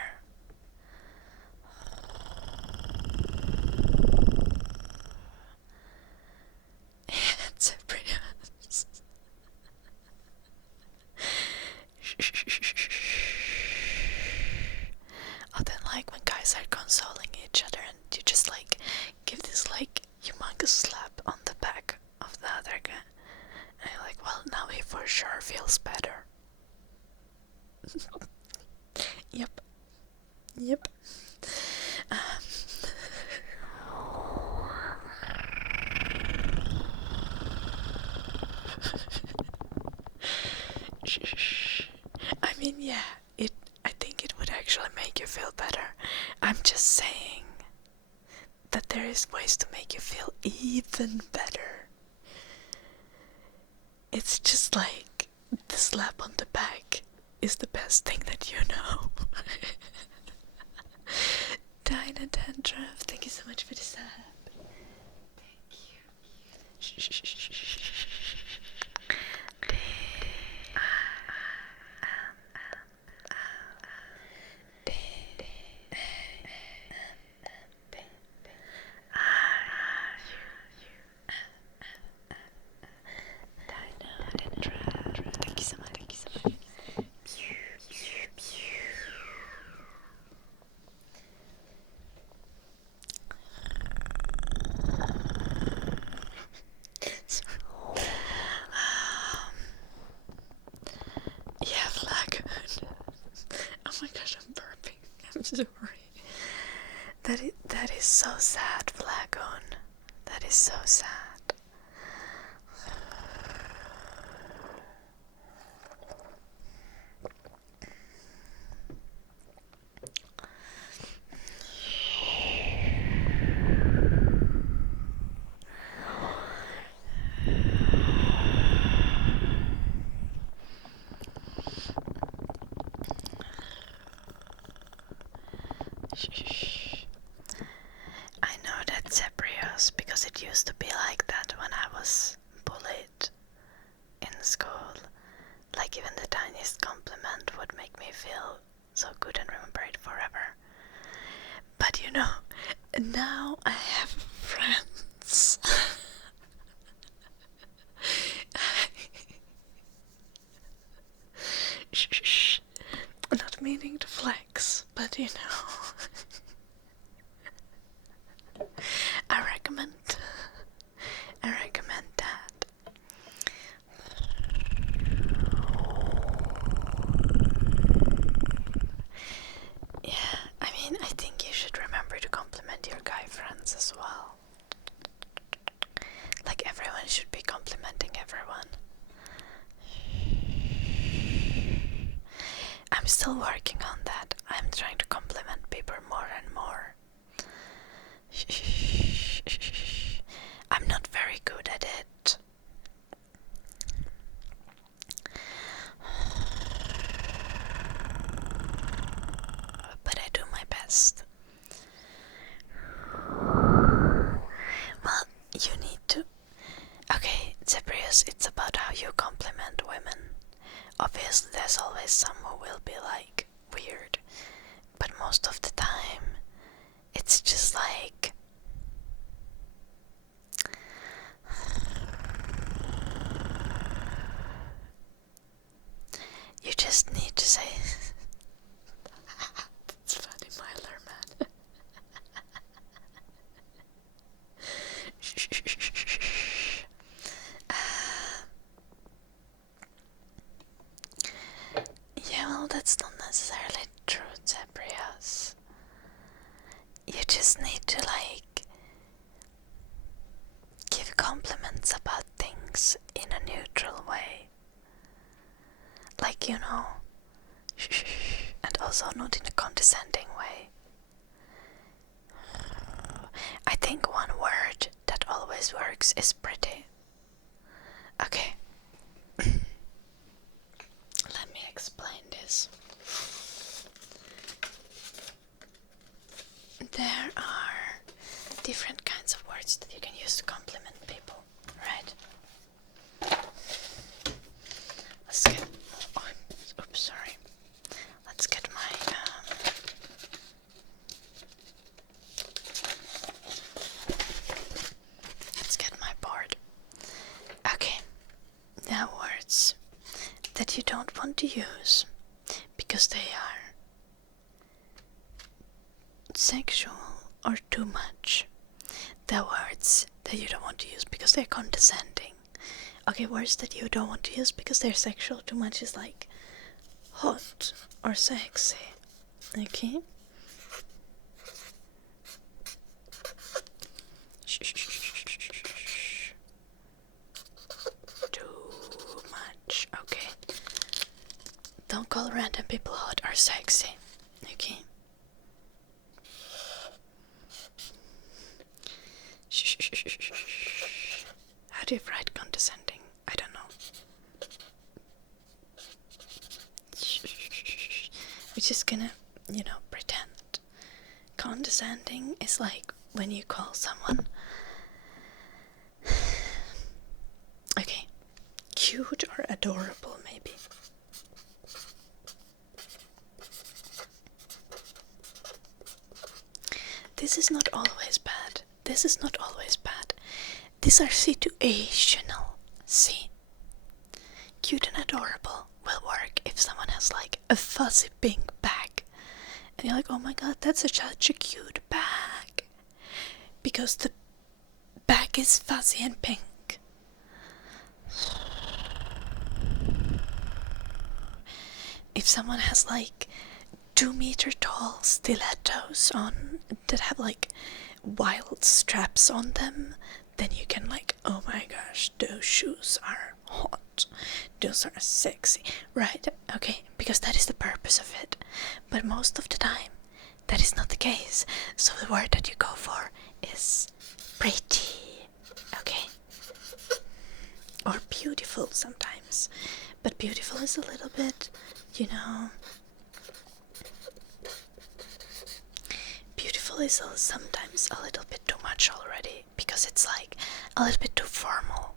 It's a pretty or then like when guys are consoling each other and you just like give this like humongous slap on the back of the other guy and you're like, well, now he for sure feels better. Yep. I mean, yeah, I think it would actually make you feel better. I'm just saying that there is ways to make you feel even better. It's just like the slap on the back is the best thing that you know. Dinah Dandruff, thank you so much for the sub. Thank you. Thank you so much. Yeah, Flagoon. Oh my gosh, I'm burping. I'm sorry. That is so sad, Flagoon. That is so sad. I know that Zebrios because it used to be like that when I was bullied in school. Like even the tiniest compliment would make me feel so good and remember it forever. But you know, now I have friends. Shh. Not meaning to flex, but you know. I recommend that. Yeah, I mean, I think you should remember to compliment your guy friends as well. Like everyone should be complimenting everyone. working on that. I'm trying to compliment people more and more. I'm not very good at it. But I do my best. Well, you need to... Okay, Zebrius, it's about how you compliment women. Obviously, there's always some who will be like, weird. But most of the time, it's just like... You just need to say... That's funny, Myler, man. Yeah, well, that's not necessarily true, Zebrius. You just need to, like, give compliments about things in a neutral way. Like, you know, and also not in a condescending way. I think one word that always works is pretty. Okay. Let me explain this. There are different kinds of words that you can use to compliment people, right? Let's get... oops, sorry. Let's get my... let's get my board. Okay. Now words that you don't want to use because they are sexual or too much. The words that you don't want to use because they're condescending. Okay, words that you don't want to use because they're sexual too much is like hot or sexy. Okay? Too much. Okay. Don't call random people hot or sexy. Okay? How do you write condescending? I don't know. We're just gonna, pretend. Condescending is like when you call someone okay, cute or adorable, maybe. This is not always bad. This is not always bad. These are situational. See? Cute and adorable will work if someone has like a fuzzy pink bag. And you're like, oh my god, that's such a cute bag. Because the bag is fuzzy and pink. If someone has like 2-meter tall stilettos on that have like wild straps on them, then you can like, oh my gosh, those shoes are hot, those are sexy, right? Okay, because that is the purpose of it. But most of the time that is not the case, so the word that you go for is pretty. Okay, or beautiful sometimes, but beautiful is a little bit, beautiful is sometimes a little bit too much already, because it's like a little bit too formal.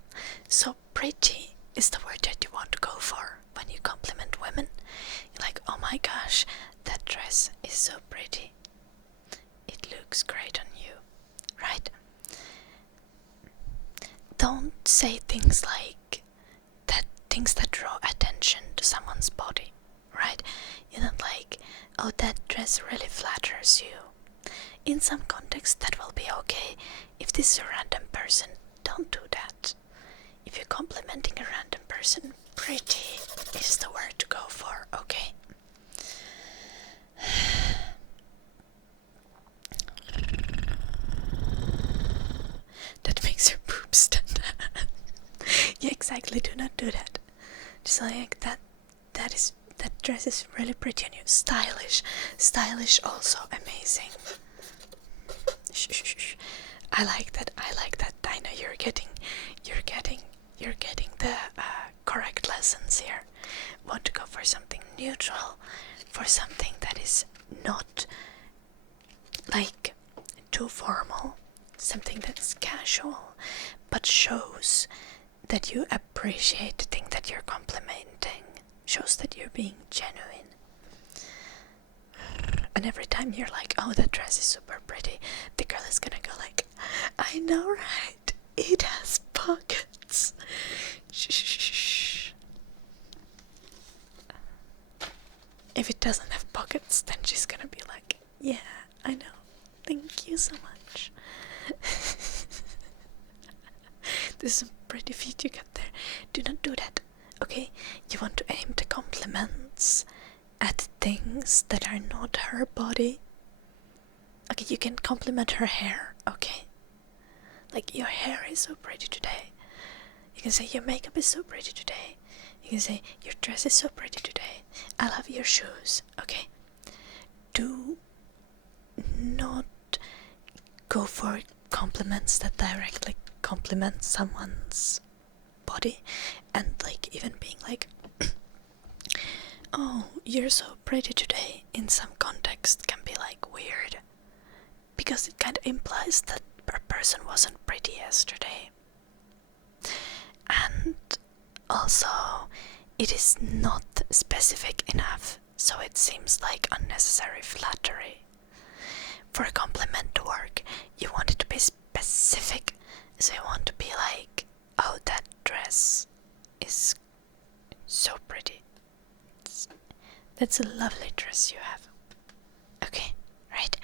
So pretty is the word that you want to go for when you compliment women. You're like, oh my gosh, that dress is so pretty. It looks great on you, right? Don't say things like that, things that draw attention to someone's body, right? You're not like, oh, that dress really flatters you. In some context that will be okay. If this is a random person, don't do that. If you're complimenting a random person, pretty is the word to go for, okay? That makes your boobs stand out. Yeah, exactly, do not do that. Just like that that dress is really pretty on you. Stylish. Stylish also amazing. Shh, shh, shh, shh. I like that. I like that. Dino, you're getting the correct lessons here. Want to go for something neutral, for something that is not like too formal, something that's casual, but shows that you appreciate the thing that you're complimenting, shows that you're being genuine. And every time you're like, oh, that dress is super pretty, the girl is gonna go like, I know, right? It has pockets. Shh. If it doesn't have pockets, then she's gonna be like, yeah, I know. Thank you so much. This is a pretty feat you got there. Do not do that, okay? You want to aim the compliments at things that are not her body. Okay, you can compliment her hair, okay? Like, your hair is so pretty today. You can say, your makeup is so pretty today. You can say, your dress is so pretty today. I love your shoes, okay? Do not go for compliments that directly compliment someone's body, and like even being like, oh, you're so pretty today, in some context can be like weird, because it kind of implies that a person wasn't pretty yesterday. And also, it is not specific enough, so it seems like unnecessary flattery. For a compliment to work, you want it to be specific, so you want to be like, oh, that dress is so pretty. That's a lovely dress you have. Okay, right?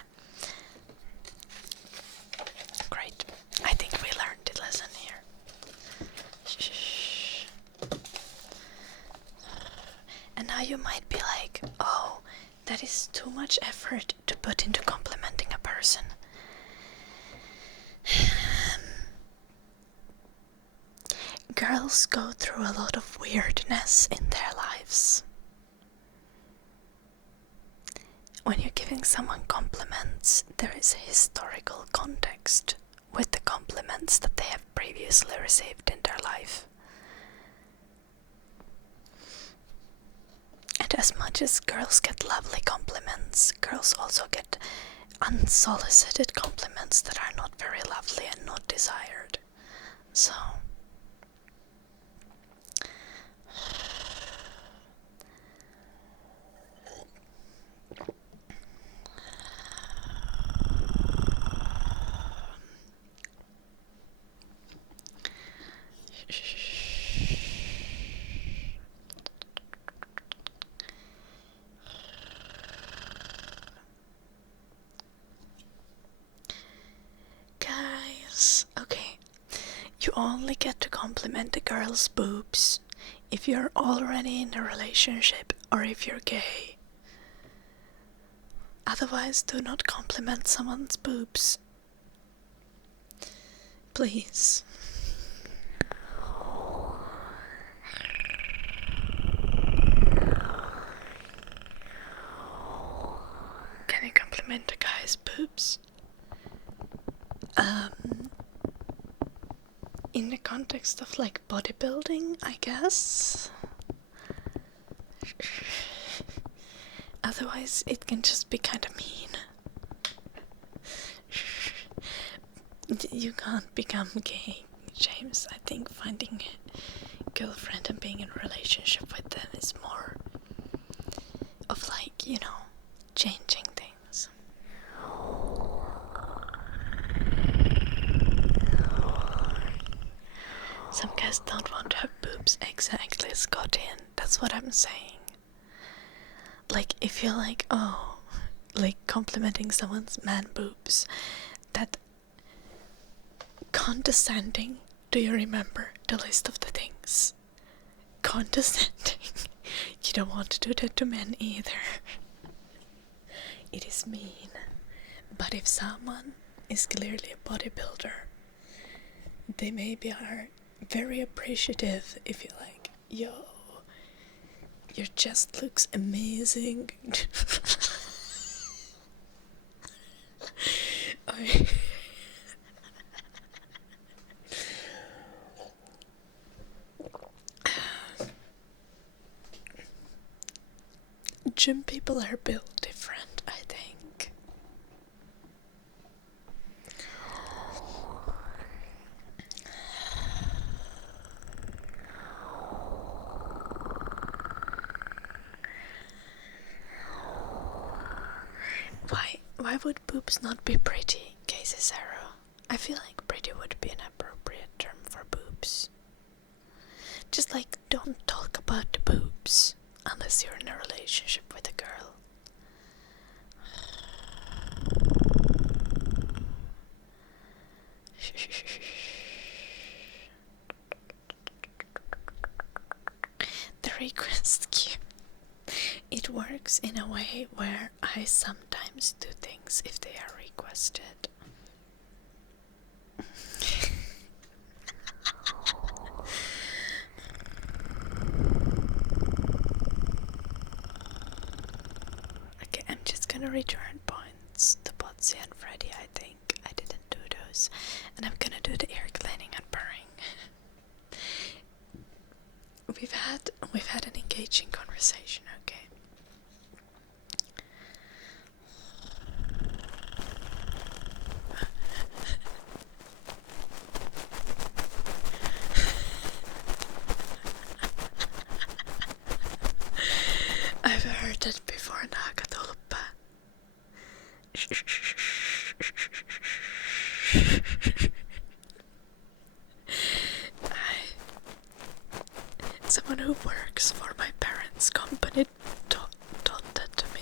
Great. I think we learned the lesson here. Shh. And now you might be like, oh, that is too much effort to put into complimenting a person. Girls go through a lot of weirdness in their lives. When you're giving someone compliments, there is a historical context with the compliments that they have previously received in their life. And as much as girls get lovely compliments, girls also get unsolicited compliments that are not very lovely and not desired. So guys, okay, you only get to compliment a girl's boobs if you're already in a relationship or if you're gay. Otherwise, do not compliment someone's boobs. Please. Can you compliment a guy's boobs? In the context of like bodybuilding, I guess. Otherwise, it can just be kind of mean. You can't become gay, James. I think finding a girlfriend and being in a relationship with them is more of like, you know, changing things. Some guys don't want to have boobs exactly as got in. That's what I'm saying. Like, if you're like, oh, like complimenting someone's man boobs, that condescending. Do you remember the list of the things? Condescending. You don't want to do that to men either. It is mean. But if someone is clearly a bodybuilder, they maybe are very appreciative if you're like, yo, Your chest looks amazing. I Gym people are built different, I think. Why would boobs not be pretty, Casey Sarah? I feel like pretty would be an appropriate term for boobs. Just like, don't talk about the boobs unless you're in a relationship with a girl. The request queue. It works in a way where I sometimes do things if they are requested. Okay, I'm just gonna return points to Potsy and Freddy. I think I didn't do those, and I'm gonna do the ear cleaning and purring. We've had an engaging conversation, okay? I've heard that before, Nagatolpa. Someone who works for my parents' company taught that to me.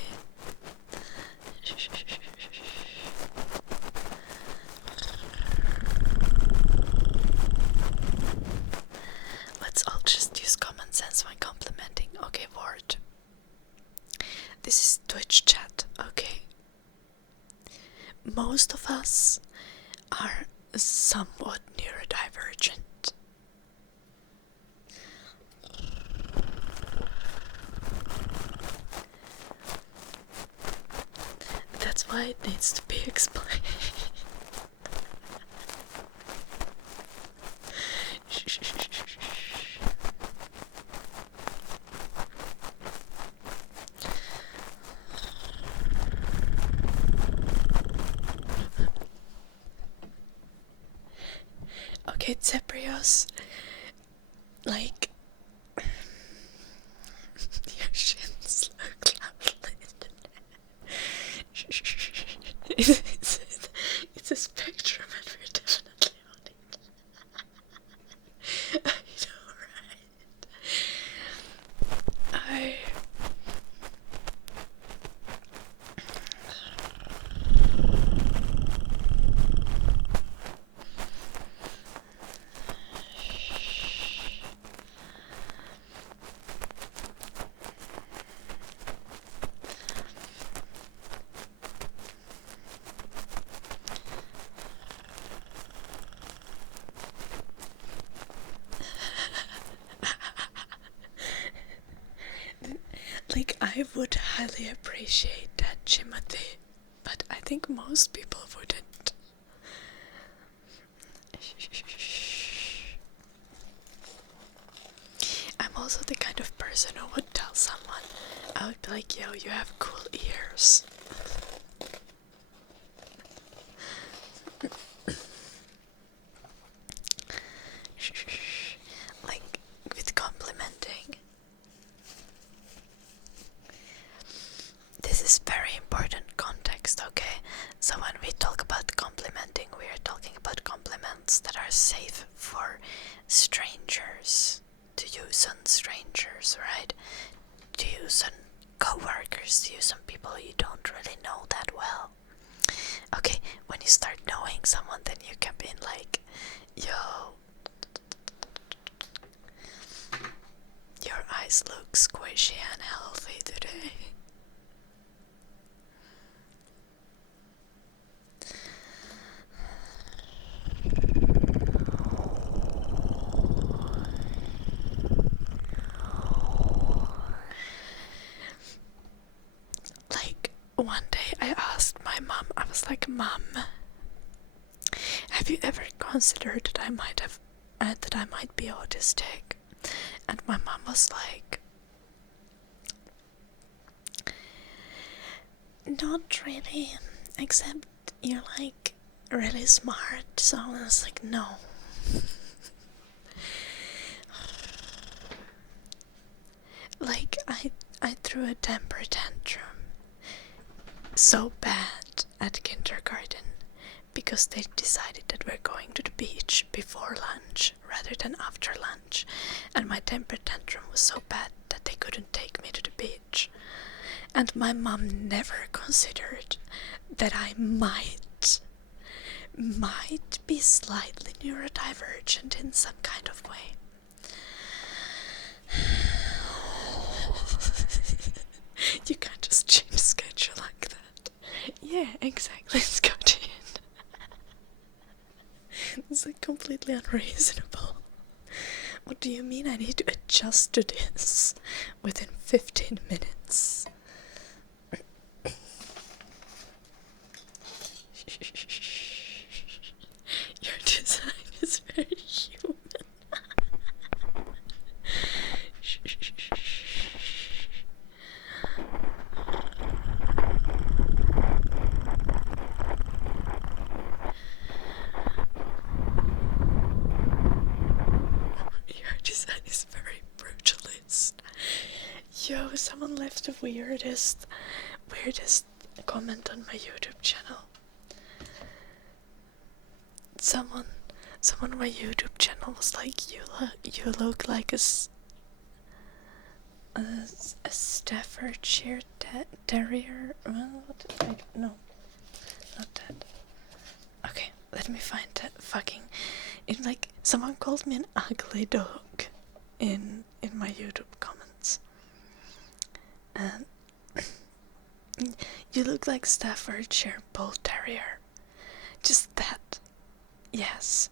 Let's all just use common sense when complimenting. Okay, Ward. This is Twitch chat, okay? Most of us are somewhat neurodivergent. That's why it needs to be explained. Okay, Zebrios, like, your shins look lovely. It's a spectrum and we're definitely on it. I know, right? Like, I would highly appreciate that, Timothy, but I think most people wouldn't. I'm also the kind of person who would tell someone, I would be like, yo, you have cool ears. Like, with complimenting. This is very important context, okay? So when we talk about complimenting, we are talking about compliments that are safe for strangers, to use on strangers, right? To use on co-workers, to use on people you don't really know that well. Okay, when you start knowing someone, then you can be like, yo, your eyes look squishy and healthy today. Mom, have you ever considered that I might be autistic? And my mom was like, not really, except you're like really smart. So I was like, no. Like, I threw a temper tantrum so bad at kindergarten because they decided that we're going to the beach before lunch rather than after lunch, and my temper tantrum was so bad that they couldn't take me to the beach. And my mom never considered that I might be slightly neurodivergent in some kind of way. You can't just change the schedule like that. Yeah, exactly, Scotty. It's like completely unreasonable. What do you mean I need to adjust to this within 15 minutes? Your design is very human. Your design is very brutalist. Yo, someone left the weirdest comment on my YouTube channel. Someone on my YouTube channel was like, you look like a Staffordshire Terrier. No, not that. Okay, let me find that fucking. It like someone called me an ugly dog in my YouTube comments, and you look like Staffordshire Bull Terrier. Just that. Yes.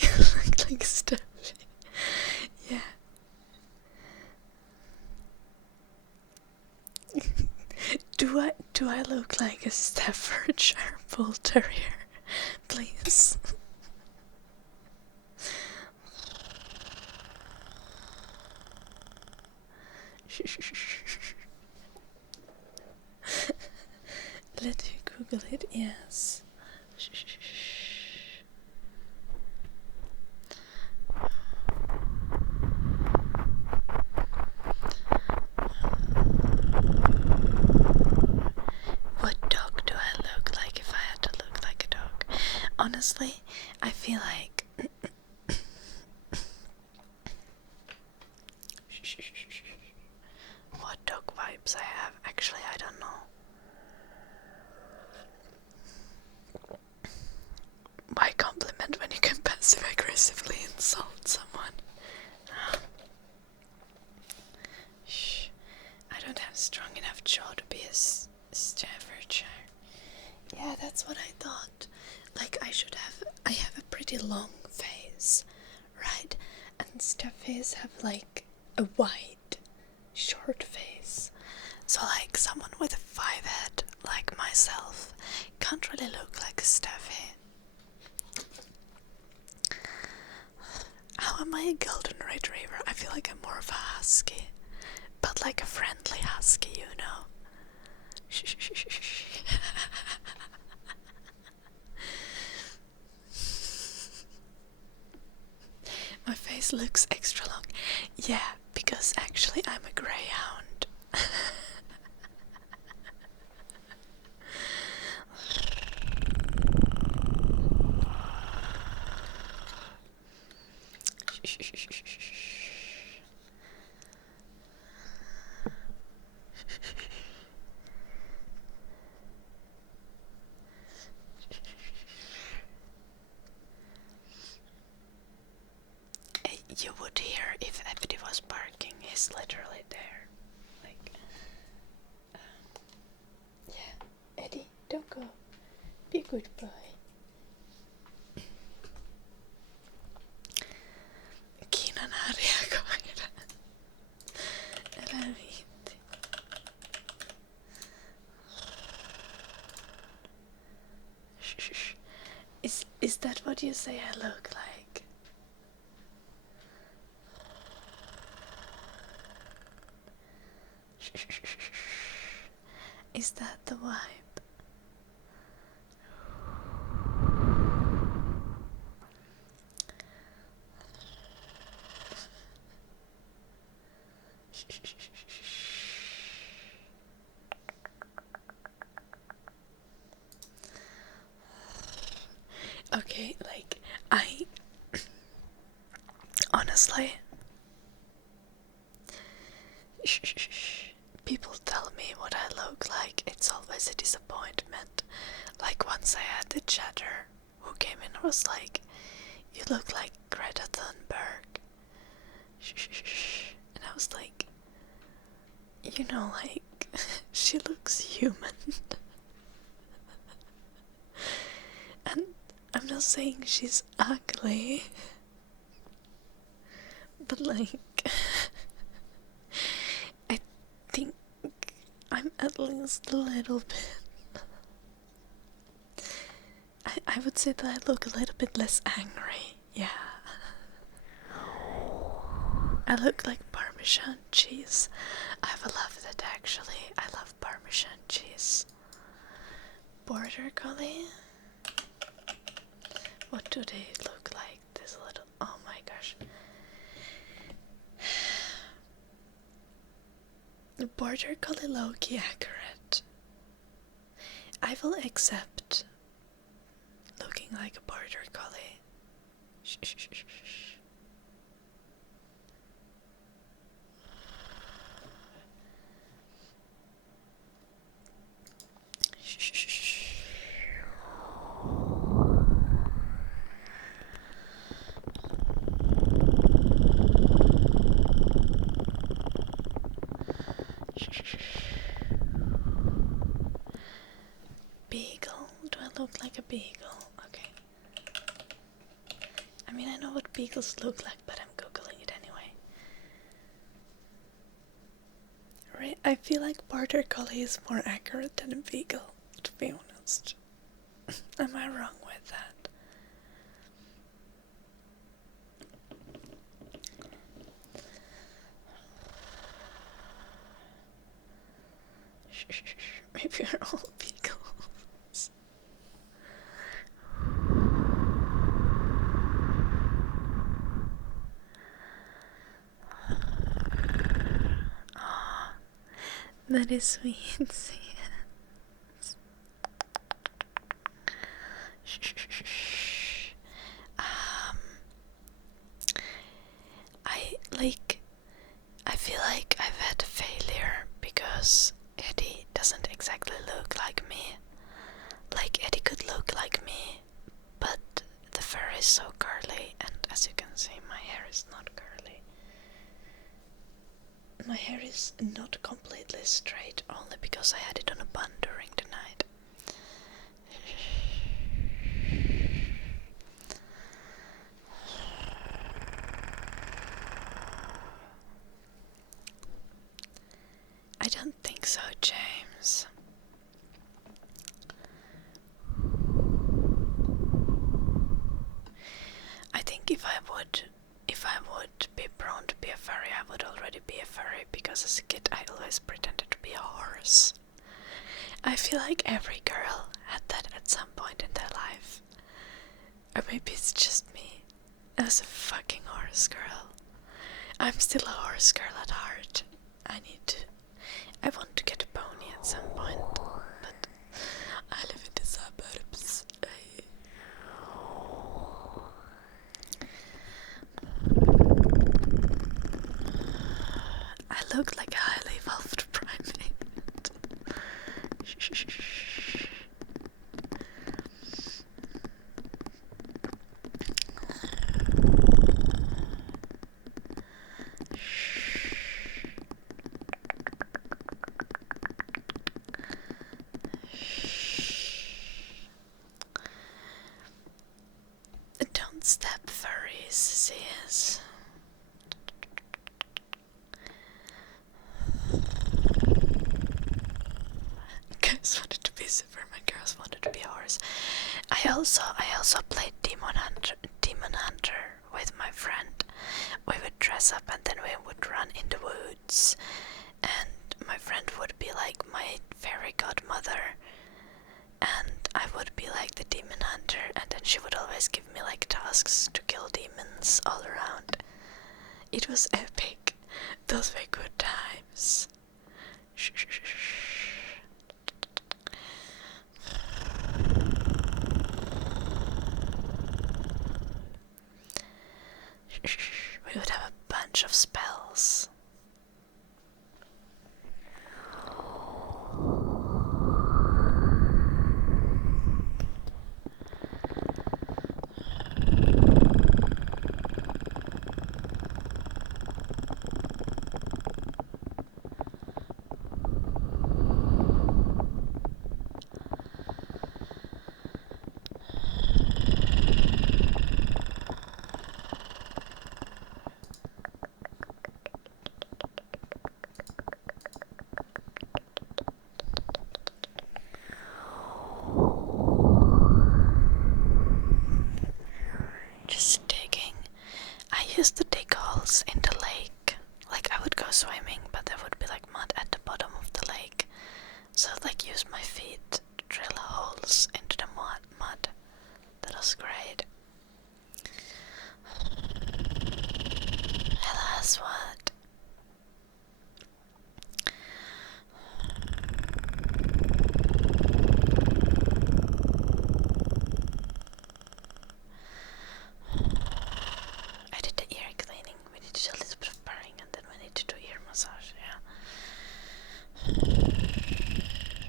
You look like Steffi. Yeah. Do I look like a Staffordshire Bull Terrier? Please. Let you Google it, yes. What dog do I look like if I had to look like a dog? Honestly, I feel like what dog vibes I have. Actually, I don't know. Why compliment when you can passive aggressively insult someone? Shh. I don't have strong enough jaw to be a Staffordshire. Yeah, that's what I thought. Like, I have a pretty long face, right? And Staffies have like a wide, short face. So like someone with a 5 head like myself can't really look like a Staffy. How am I a golden retriever? I feel like I'm more of a husky, but like a friendly husky, you know. My face looks extra long. Yeah, because actually I'm a greyhound. You would hear if Eddie was barking. He's literally there. Like, yeah. Eddie, don't go. Be a good boy. Is that what you say I look like? Is that the vibe? Okay, like, I honestly, people tell me what I look like. It's always a disappointment. Like, once I had the chatter who came in and was like, "You look like Greta Thunberg." And I was like, you know, like, she looks human. And I'm not saying she's ugly, but like, I think I'm at least a little bit. I would say that I look a little bit less angry, yeah. I look like Parmesan cheese. I love that actually. I love Parmesan cheese. Border Collie? What do they look like? This little. Oh my gosh. The Border Collie low-key accurate. I will accept looking like a Border Collie. Shh, shh, shh, shh, shh. Beagle? Do I look like a beagle? Okay. I mean, I know what beagles look like, but I'm googling it anyway. Right? I feel like Border Collie is more accurate than a beagle, to be honest. Am I wrong with that? Maybe you're all beagles. Oh, that is sweet. Yes. I feel like I've had a failure because Eddie doesn't exactly look like me. Like, Eddie could look like me, but the fur is so curly, and as you can see, my hair is not curly. My hair is not completely straight, only because I had it on a bun during the night. I don't think so, James. I think if I would be prone to be a furry, I would already be a furry, because as a kid I always pretended to be a horse. I feel like every girl had that at some point in their life. Or maybe it's just me. I was a fucking horse girl. I'm still a horse girl at heart. I want to get a pony at some point, but I live in the suburbs. I look like a highly evolved primate. Don't stab furries, sis. Guys wanted to be super, my girls wanted to be a horse. I also played Demon Hunter with my friend. We would dress up and then we would run in the woods, and my friend would be like my fairy godmother, and I would be like the demon hunter, and then she would always give me like tasks to kill demons all around. It was epic. Those were good times. Shh, shh, shh, shh. We would have a bunch of spells. Just digging. I used to dig holes in the lake. Like, I would go swimming, but there would be like mud at the bottom of the lake. So I'd like use my feet to drill holes into the mud. That was great. Alas, what? I did the ear cleaning. We need to do a little bit of purring, and then we need to do ear massage. Yeah.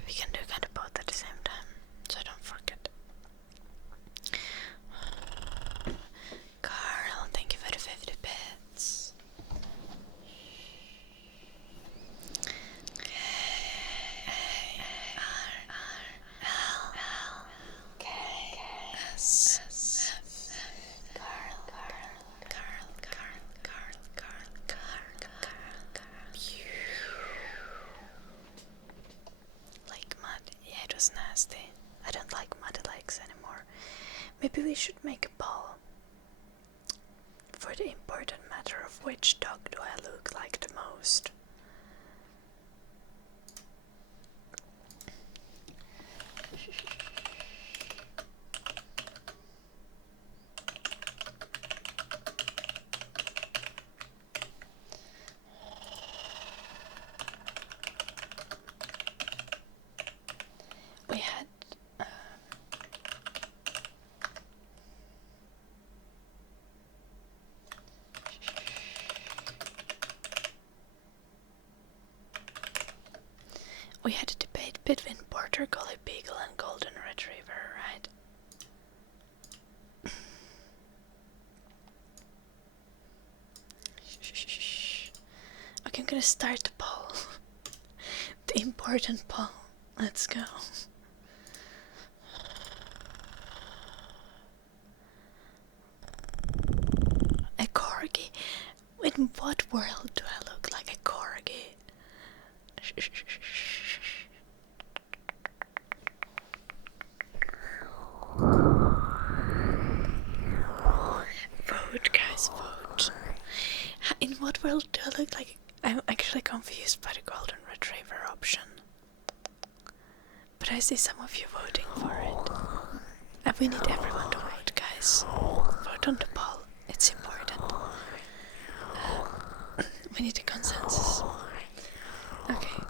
We can do kind of both at the same time, so I don't forget. Carl, thank you for the 50 bits. Like mud. Yeah, it was nasty. I don't like muddy legs anymore. Maybe we should make a poll for the important matter of which dog do I look like the most. We had we had a debate between Border Collie Beagle and Golden Retriever, right? Okay, I'm gonna start the poll. The important poll. Let's go. A corgi? In what world do I look like a corgi? Vote, guys, vote. In what world do I look like? I'm actually confused by the Golden Retriever option. But I see some of you voting for it. And we need everyone to vote, guys. Vote on the poll. It's important. We need a consensus. Okay,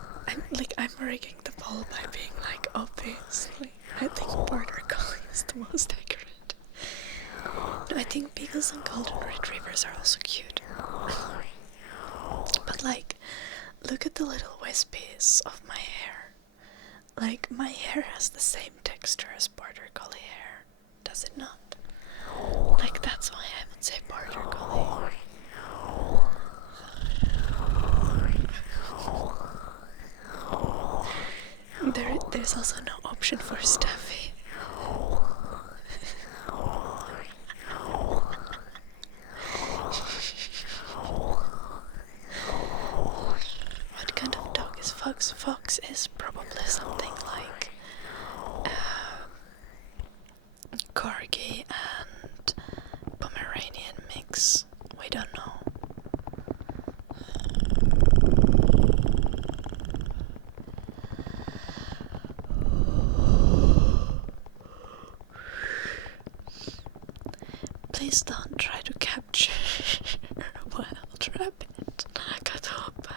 I'm rigging the poll by being like, obviously, I think Border Collie is the most accurate. No, I think Beagles and Golden Retrievers are also cute. But like, look at the little wispies of my hair. Like, my hair has the same texture as Border Collie hair, does it not? Like, that's why I would say Border Collie. There's also no option for Steffi. What kind of dog is Fox? Fox is probably something like Please don't try to capture a wild rabbit. God hope.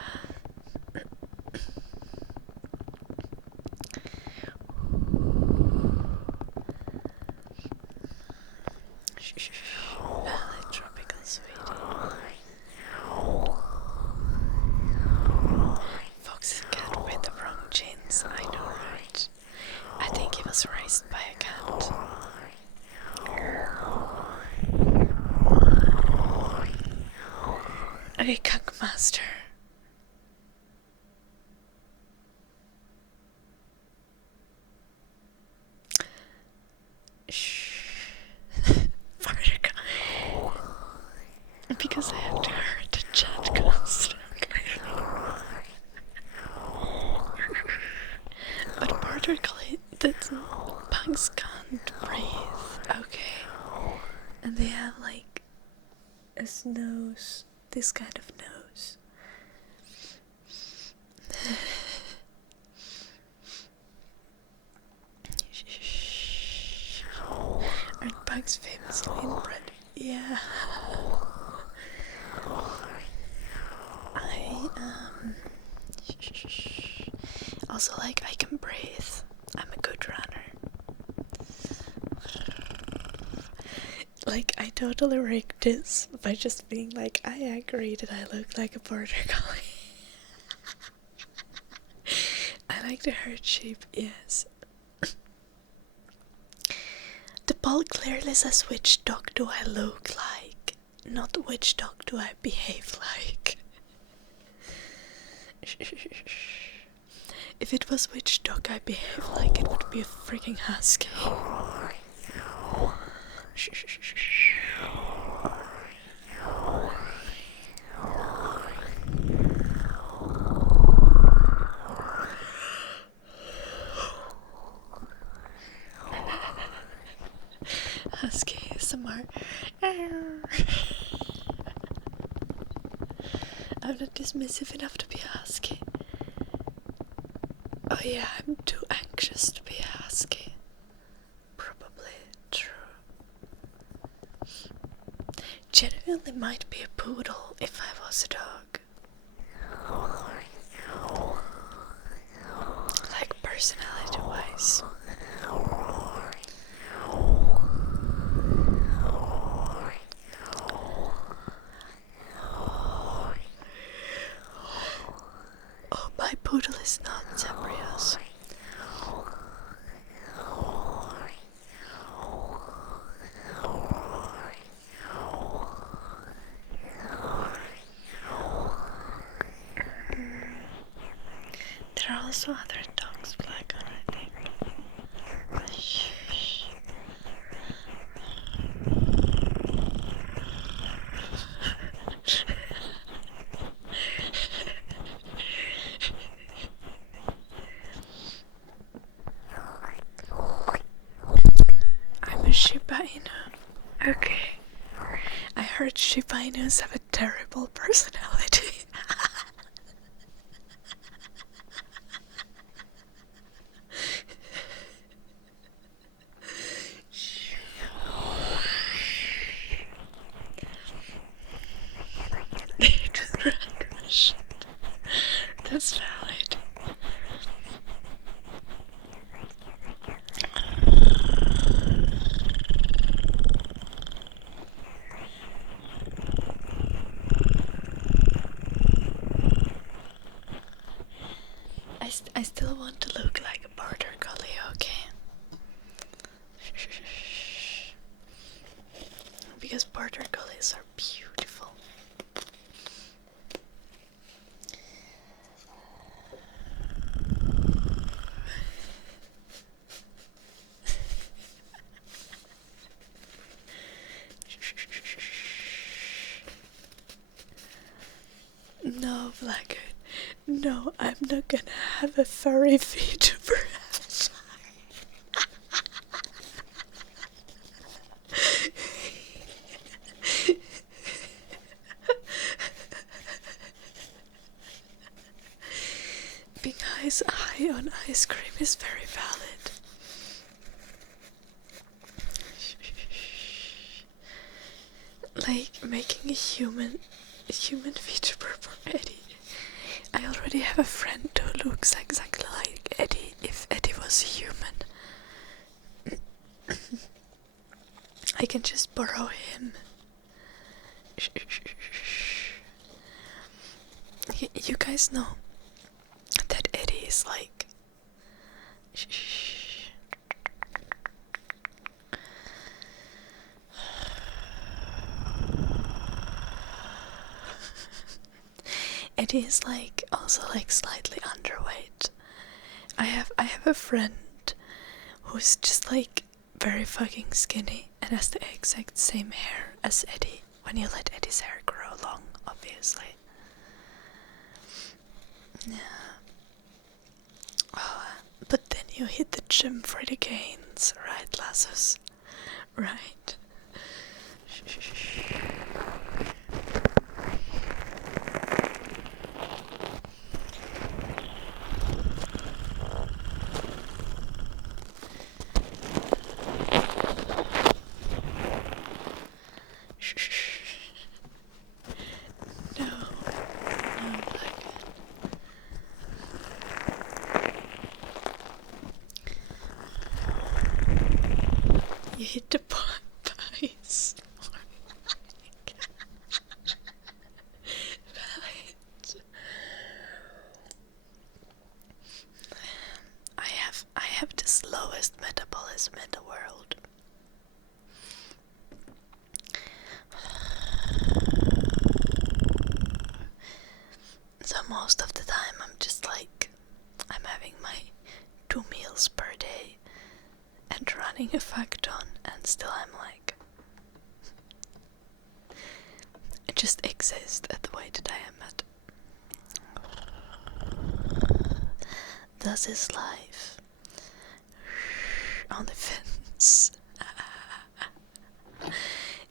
Like tropical sweetie. Fox and cat with the wrong genes, I know, right? I think he was raised by a cat. Okay, Cockmaster. Shh. Because I have to hurt the chat constantly. But border collie, that pugs can't breathe. Okay. And they have like a nose, this kind of nose. Aren't pugs famously inbred? Yeah. Also, like, I can breathe. I'm a good runner. Like, I totally rigged this by just being like, I agree that I look like a border collie. I like to herd sheep, yes. The poll clearly says which dog do I look like, not which dog do I behave like. If it was which dog I behave like, it would be a freaking husky. Husky ASMR. I'm not dismissive enough to be a husky. Oh yeah, I'm too anxious to be a husky. Probably true. Genuinely might be a poodle if I was a dog. Like personality wise. Oh, my poodle is not Zabrios. There are also other dogs black on, I think. I'm a Shiba Inu. Okay. I heard Shiba Inus have a terrible personality. That's valid. I still want to look like a border collie, okay? Because border collies are beautiful. No, Blackguard. No, I'm not gonna have a furry VTuber. Being high on ice cream is very valid. like making a human VTuber for Eddie. I already have a friend who looks exactly like Eddie if Eddie was a human. I can just borrow him. You guys know that Eddie is like... Eddie is like also like slightly underweight. I have a friend who's just like very fucking skinny and has the exact same hair as Eddie. When you let Eddie's hair grow long, obviously. Yeah. Oh, but then you hit the gym for the gains, right, Lassus? Right. No, Black. You hit the pies. Right. I have the slowest metabolism in the world. So most of the time I'm just like, I'm having my 2 meals per day and running a fuck ton, and still I'm like, I just exist at the weight that I am at. Thus is life. On the fence.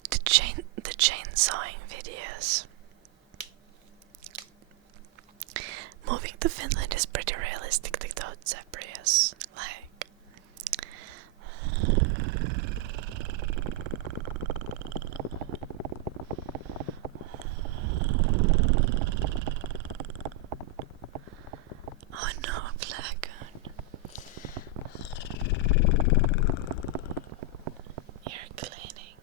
The chainsawing videos. Moving to Finland is pretty realistic though, Zebrius. Like... Oh no, Blackgoon. You're cleaning.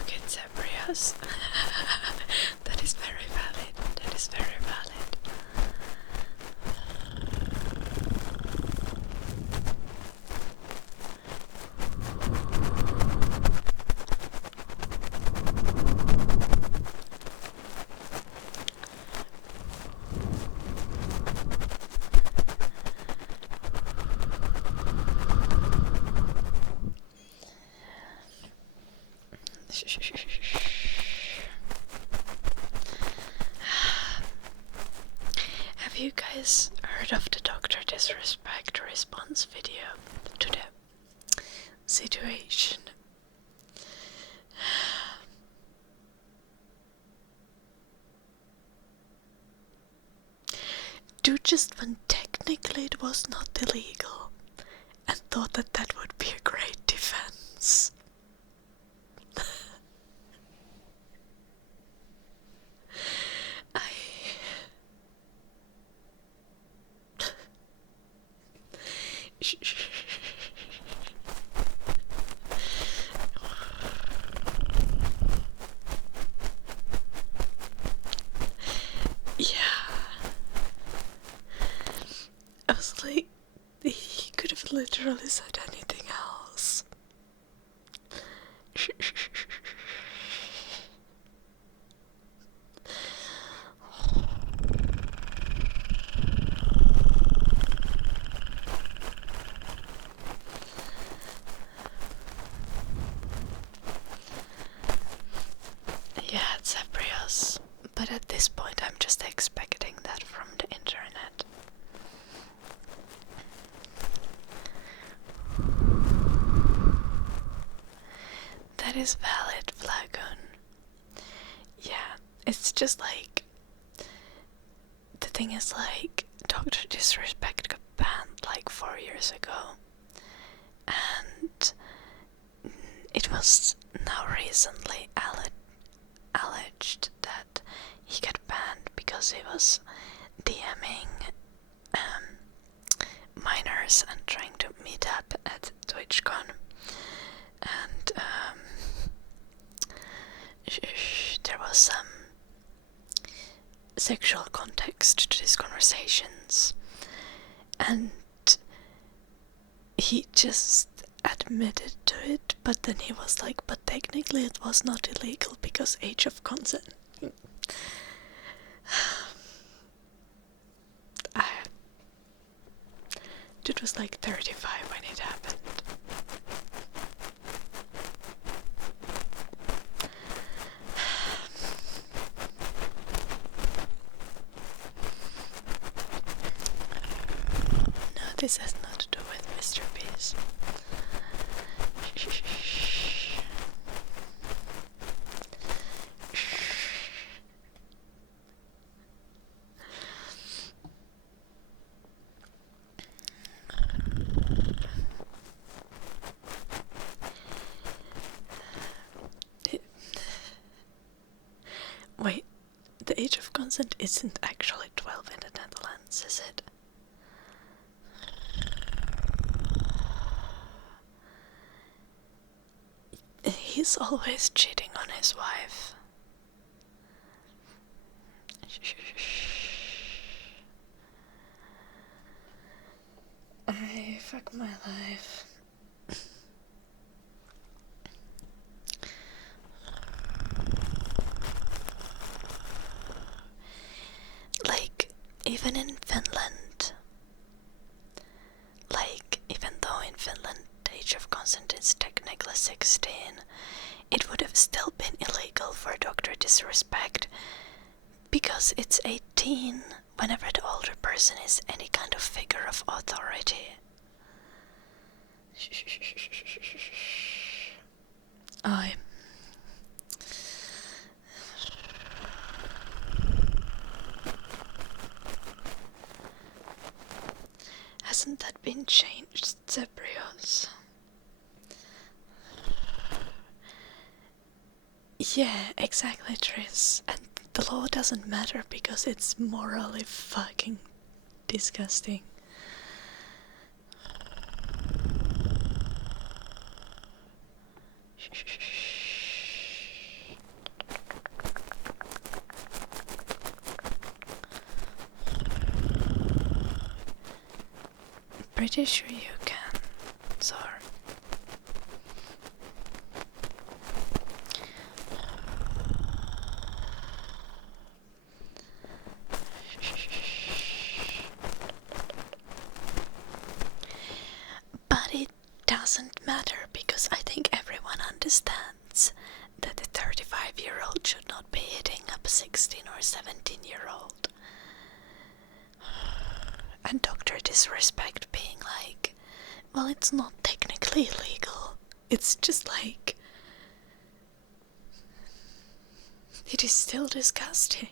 Okay, Zebrius. That is very valid. That is very valid. Have you guys heard of the Doctor Disrespect response video to the situation? Dude just when technically it was not illegal and thought that that would be a great defense. Yeah. I was like, he could have literally said anything else. Yeah, it's Zebrius. But at this point I'm just expecting that from the internet. That is valid, Flagon. Yeah, it's just like, the thing is like, Dr. Disrespect got banned like 4 years ago, and it was now recently alleged that he got banned because he was DMing minors and trying to meet up at TwitchCon, and there was some sexual context to these conversations, and he just admitted to it, but then he was like, but technically it was not illegal because age of consent. Dude was like 35 when it happened. No, this has not to do with Mr. Peace. Wait, the age of consent isn't actually 12 in the Netherlands, is it? He's always cheating on his wife. Fuck my life. Like, even in Finland, like, even though in Finland the age of consent is technically 16, it would have still been illegal for Dr. Disrespect because it's 18 whenever the older person is any kind of figure of authority. Hasn't that been changed, Zebrios? Yeah, exactly, Tris. And the law doesn't matter because it's morally fucking disgusting. Pretty sure you can. Sorry. But it doesn't matter because I think everyone understands that a 35-year-old should not be hitting up a 16 or 17-year-old. And Dr. Disrespect being like, well, it's not technically illegal. It's just like, it is still disgusting.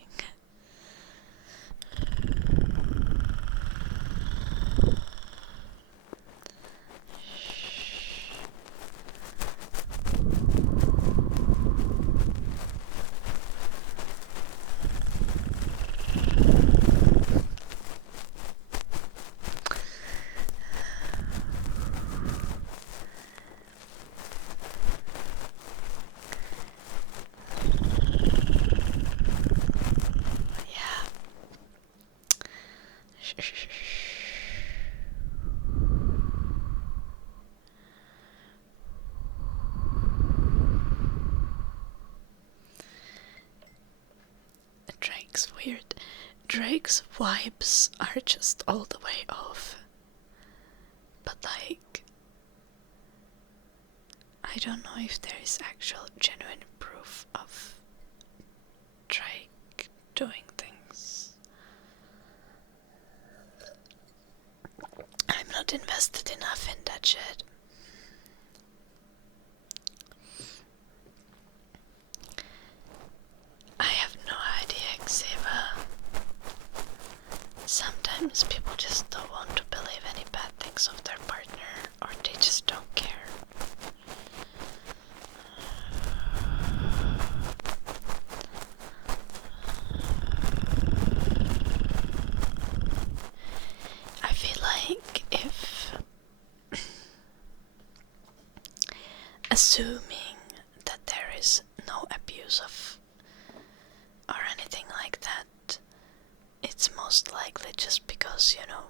Drake's weird. Drake's vibes are just all the way off. But like, I don't know if there is actual genuine proof of Drake doing things. I'm not invested enough in that shit. Sometimes people just don't want to believe any bad things of their partner, or they just don't care. I feel like if assuming that there is no abuse of or anything like that, it's most likely just because, you know,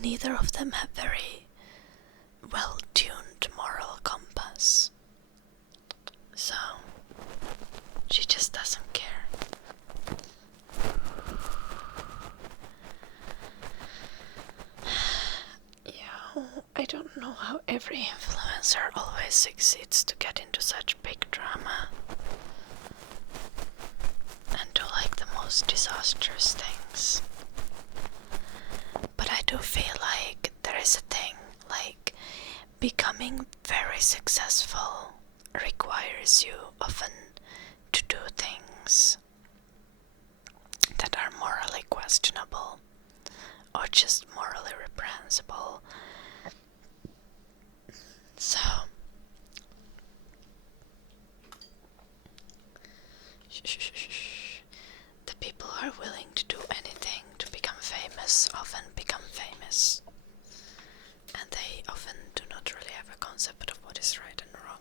neither of them have very well-tuned moral compass. So she just doesn't care. Yeah, I don't know how every influencer always succeeds to get into such big drama and do like the most disastrous things. But I do feel like there is a thing, like becoming very successful requires you often to do things that are morally questionable or just morally reprehensible. So the people who are willing to do anything to become famous often become famous, and they often do not really have a concept of what is right and wrong.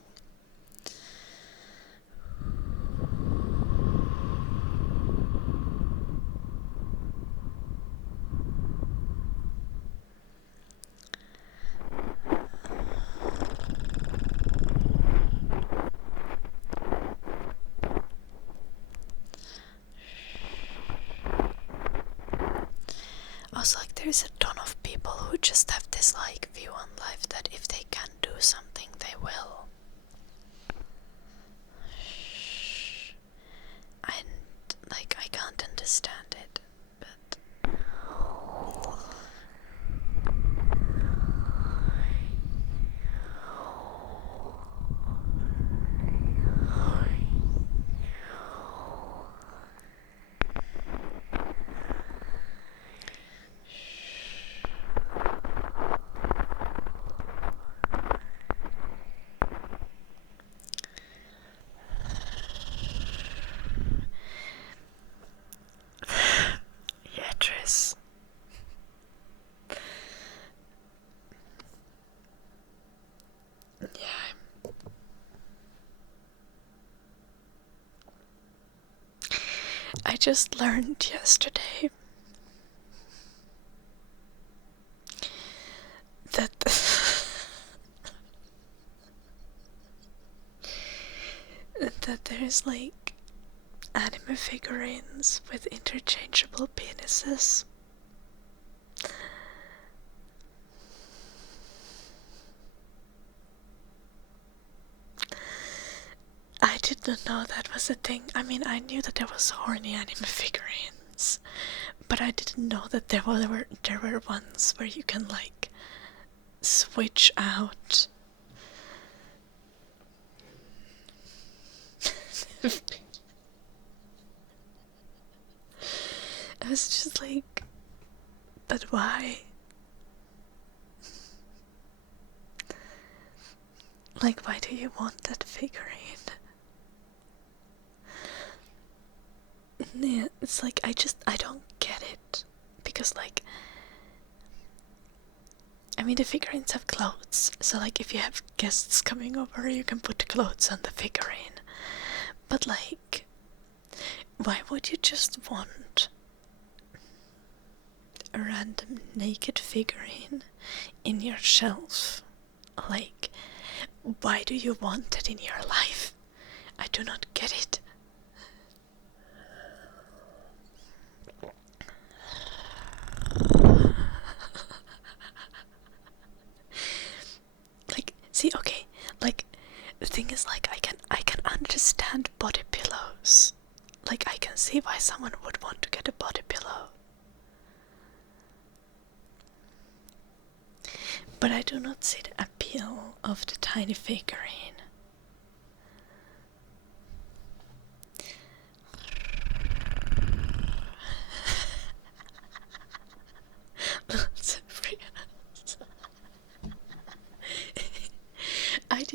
Also, like, there's a ton of people who just have this like view on life that if they can do something, they will. And like, I can't understand it, but yeah, Tris. Yeah. I just learned yesterday that that there's like anime figurines with interchangeable penises. I didn't know that was a thing. I mean, I knew that there was horny anime figurines, but I didn't know that there were ones where you can like switch out. I was just like, but why? Like, why do you want that figurine? Yeah, it's like, I don't get it. Because, like, I mean, the figurines have clothes, so, like, if you have guests coming over, you can put clothes on the figurine. But, like, why would you just want a random naked figurine in your shelf? Like, why do you want it in your life? I do not get it. Like, see, okay, like, the thing is, like, I can understand body pillows. Like, I can see why someone would want to get a body pillow. But I do not see the appeal of the tiny figurine.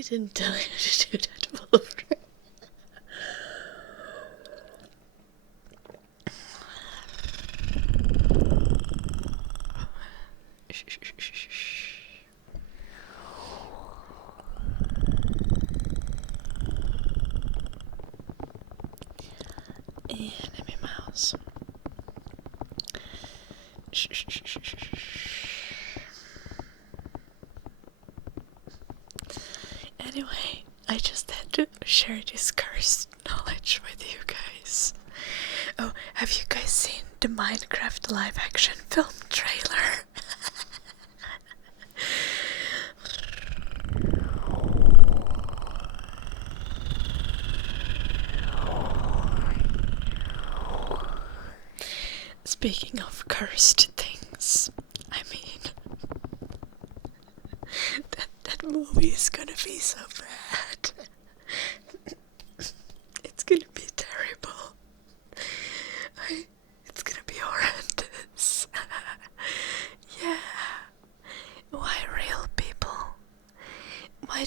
didn't tell you to do that, Wolverine. Enemy mouse. Anyway, I just had to share this cursed knowledge with you guys. Oh, have you guys seen the Minecraft live action film trailer? Speaking of cursed things, I mean, that movie is gonna be so bad. It's gonna be terrible. It's gonna be horrendous. Yeah. Why real people? Why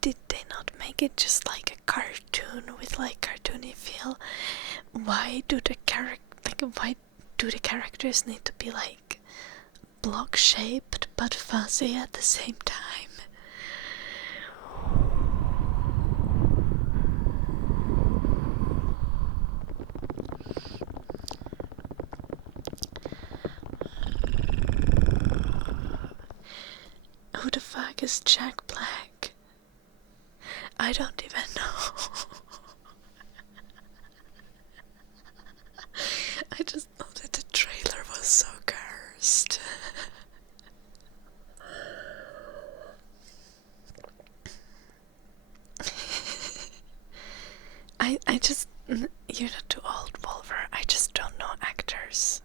did they not make it just like a cartoon with like cartoony feel? Why do the characters need to be like block shaped but fuzzy at the same time? Who the fuck is Jack Black? I don't even know. I just know that the trailer was so cursed. I just, you're not too old, Wolver. I just don't know actors.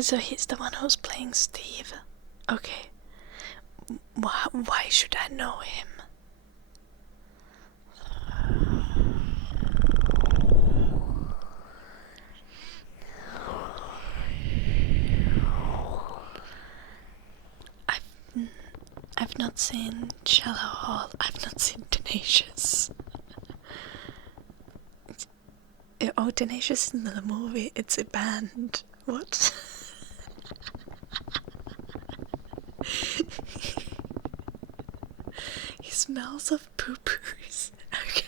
So he's the one who's playing Steve. Okay. Why should I know him? I've not seen Shallow Hall. I've not seen Tenacious. Oh, Tenacious is not a movie. It's a band. What? He smells of poopers. Okay.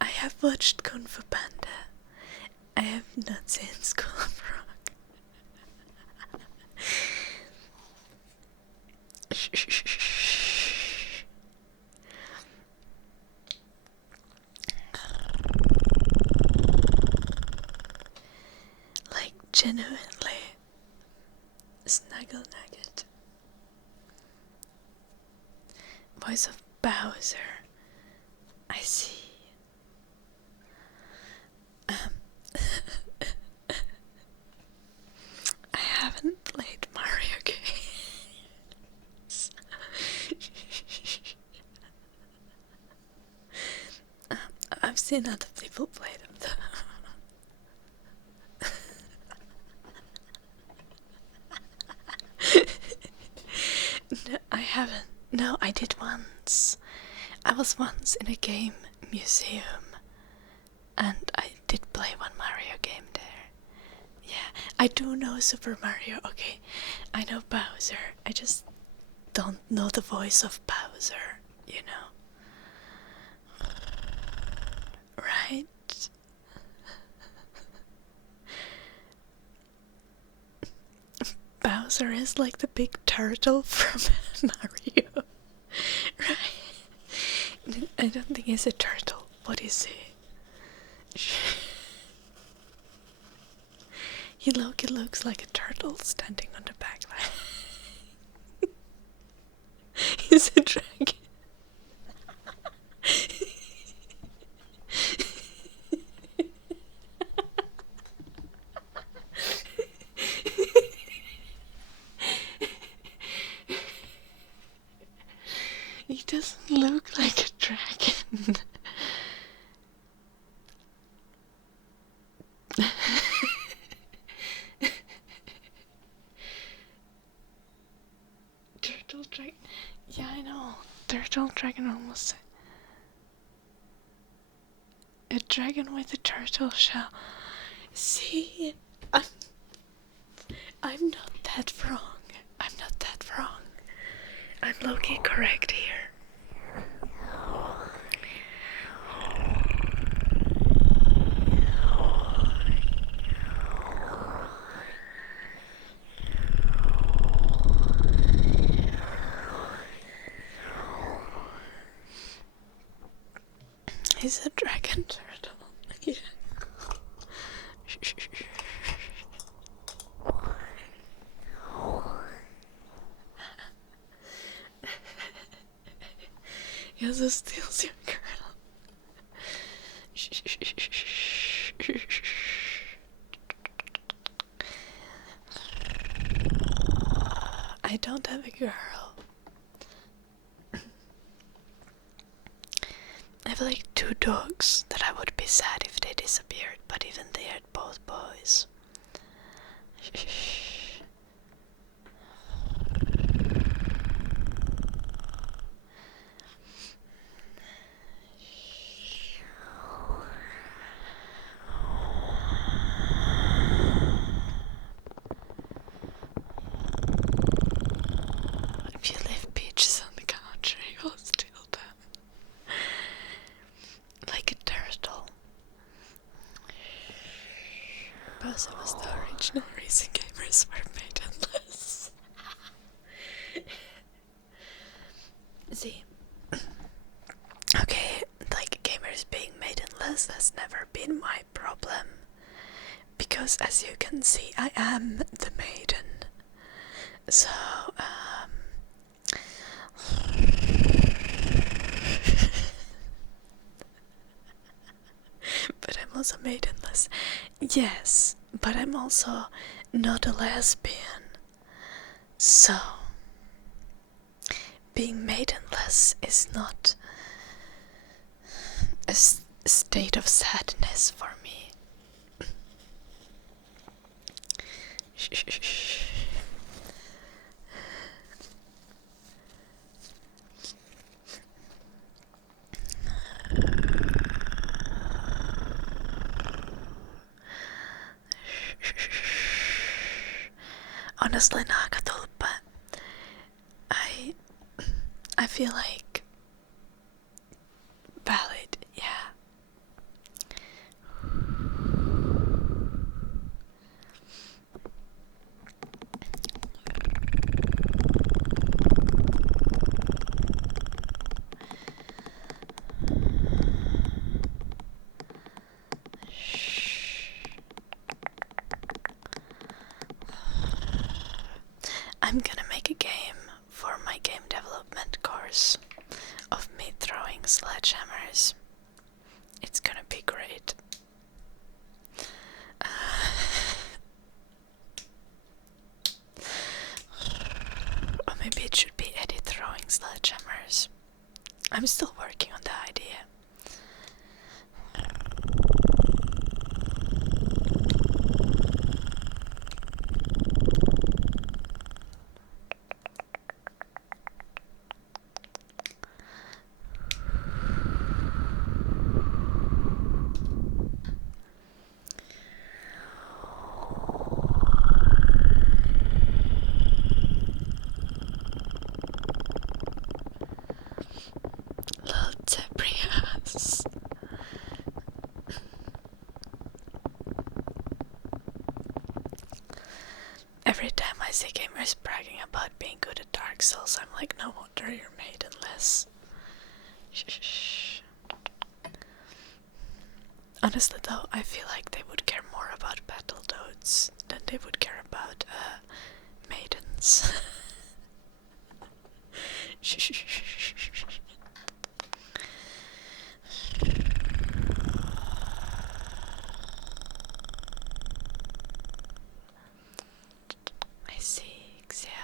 I have watched Kung Fu Panda. I have not seen School of Rock. Like, genuinely. Snuggle Nugget. Voice of Bowser. I see. I haven't played Mario games. I've seen other people play them though. No, I haven't. No, I did once. I was once in a game museum and I did play one Mario game there. Yeah, I do know Super Mario, okay. I know Bowser. I just don't know the voice of Bowser, you know. Right? Bowser is like the big turtle from Mario. Right? I don't think he's a turtle. What is he? He looks like a turtle standing on the back line. He's a dragon. He doesn't look like a dragon. Turtle dragon almost. A dragon with a turtle shell. See, I'm not that wrong. I'm not that wrong. I'm low-key correct here. He's a dragon turtle. Yeah. He also steals your girl. I don't have a girl. I have like 2 dogs that I would be sad if they disappeared, but even they are both boys. If you leave peaches on the counter, you'll steal them. Like a turtle. Both of us, the original reason gamers were maidenless. See, okay, like gamers being maidenless has never been my problem. Because as you can see, I am the maiden. So, but I'm also maidenless. Yes, but I'm also not a lesbian. So, being maidenless is not a state of sadness for me. Honestly, nakatulpa. I feel like valid, yeah. I'm gonna make a game for my game development course of me throwing sledgehammers. It's gonna be great. Or maybe it should be Eddie throwing sledgehammers. I'm still working on the idea. Little Tebrias. Every time I see gamers bragging about being good at Dark Souls, I'm like, no wonder you're maidenless. Shh. Honestly though, I feel like they would care more about Battletoads than they would care about maidens. I see, Xavier.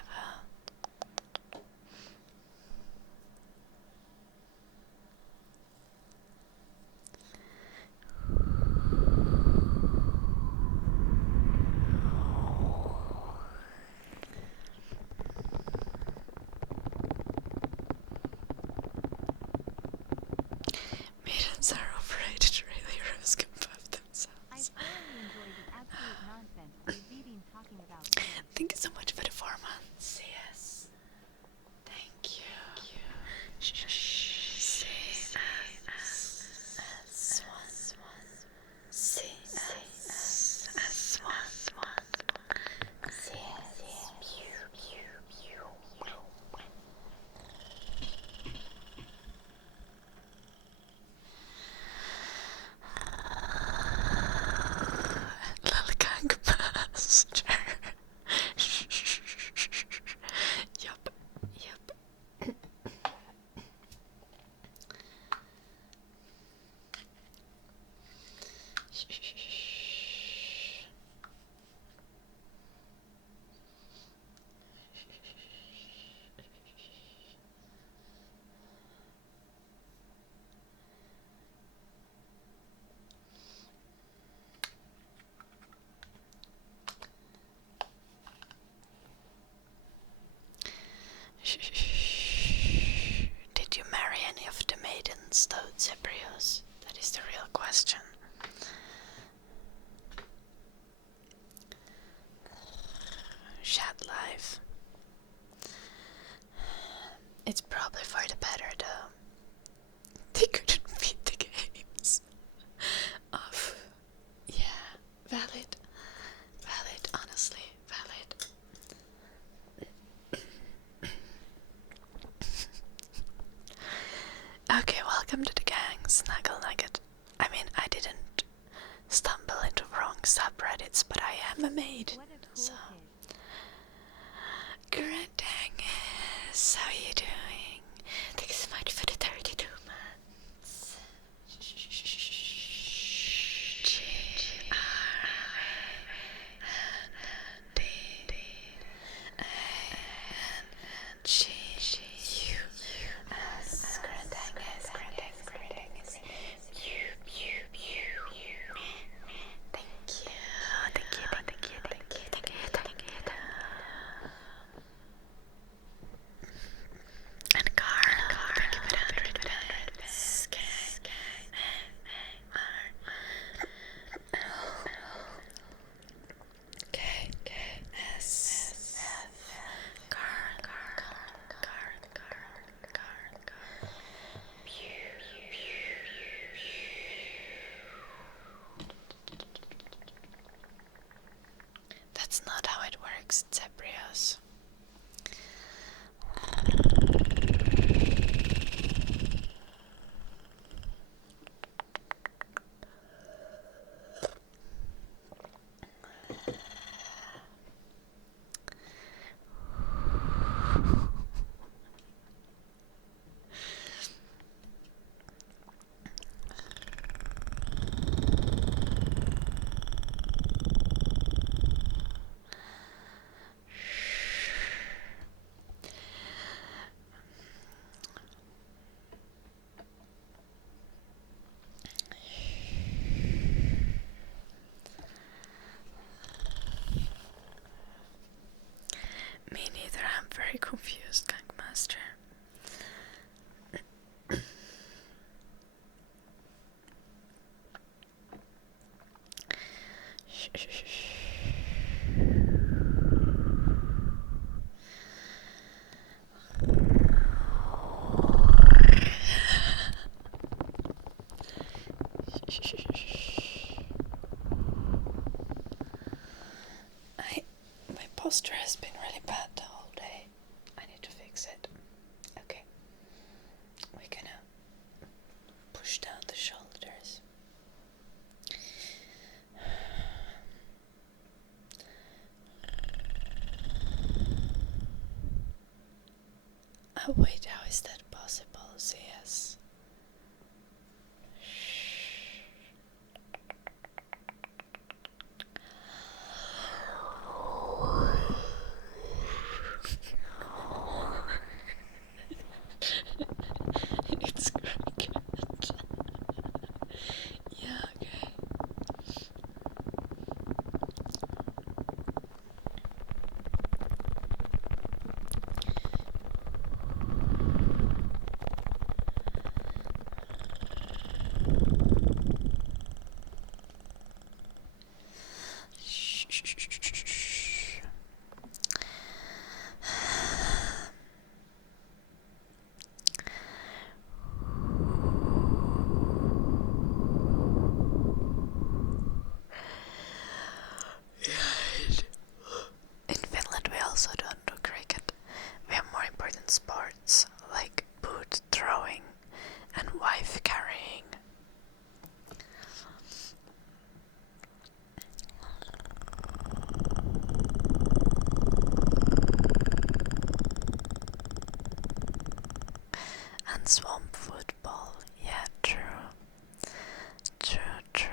Did you marry any of the maidens, though, Zebrios? That is the real question. Chat life. It's probably for the better, though. They couldn't beat the games. Of. Yeah, valid. Valid, honestly, valid. Okay, welcome to the gang, Snuggle Nugget. I mean, I didn't stumble into wrong subreddits, but I am a maid. What a cool So, kid. Grandangus, how are you doing? Thank you so much for the 32 months. And Carl, thank you for the 100 bits. That's not how it works, Zebrios. Me neither, I'm very confused, Gangmaster. My posture has been really bad the whole day. I need to fix it. Okay. We're gonna push down the shoulders. Oh wait, how is that possible? CS. It's cricket. Yeah, okay. In Finland we also don't do cricket. We have more important sports like boot throwing and wife carrying. And swamp football. Yeah, true. True, true.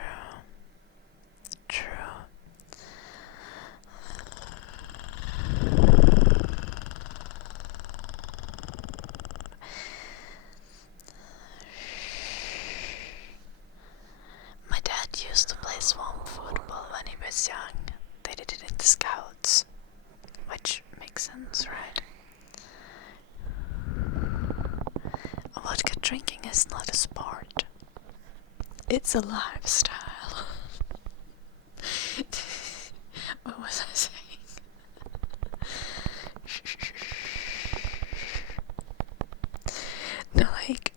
was young, they did it in the Scouts, which makes sense, right? Vodka drinking is not a sport. It's a lifestyle. What was I saying? No, like,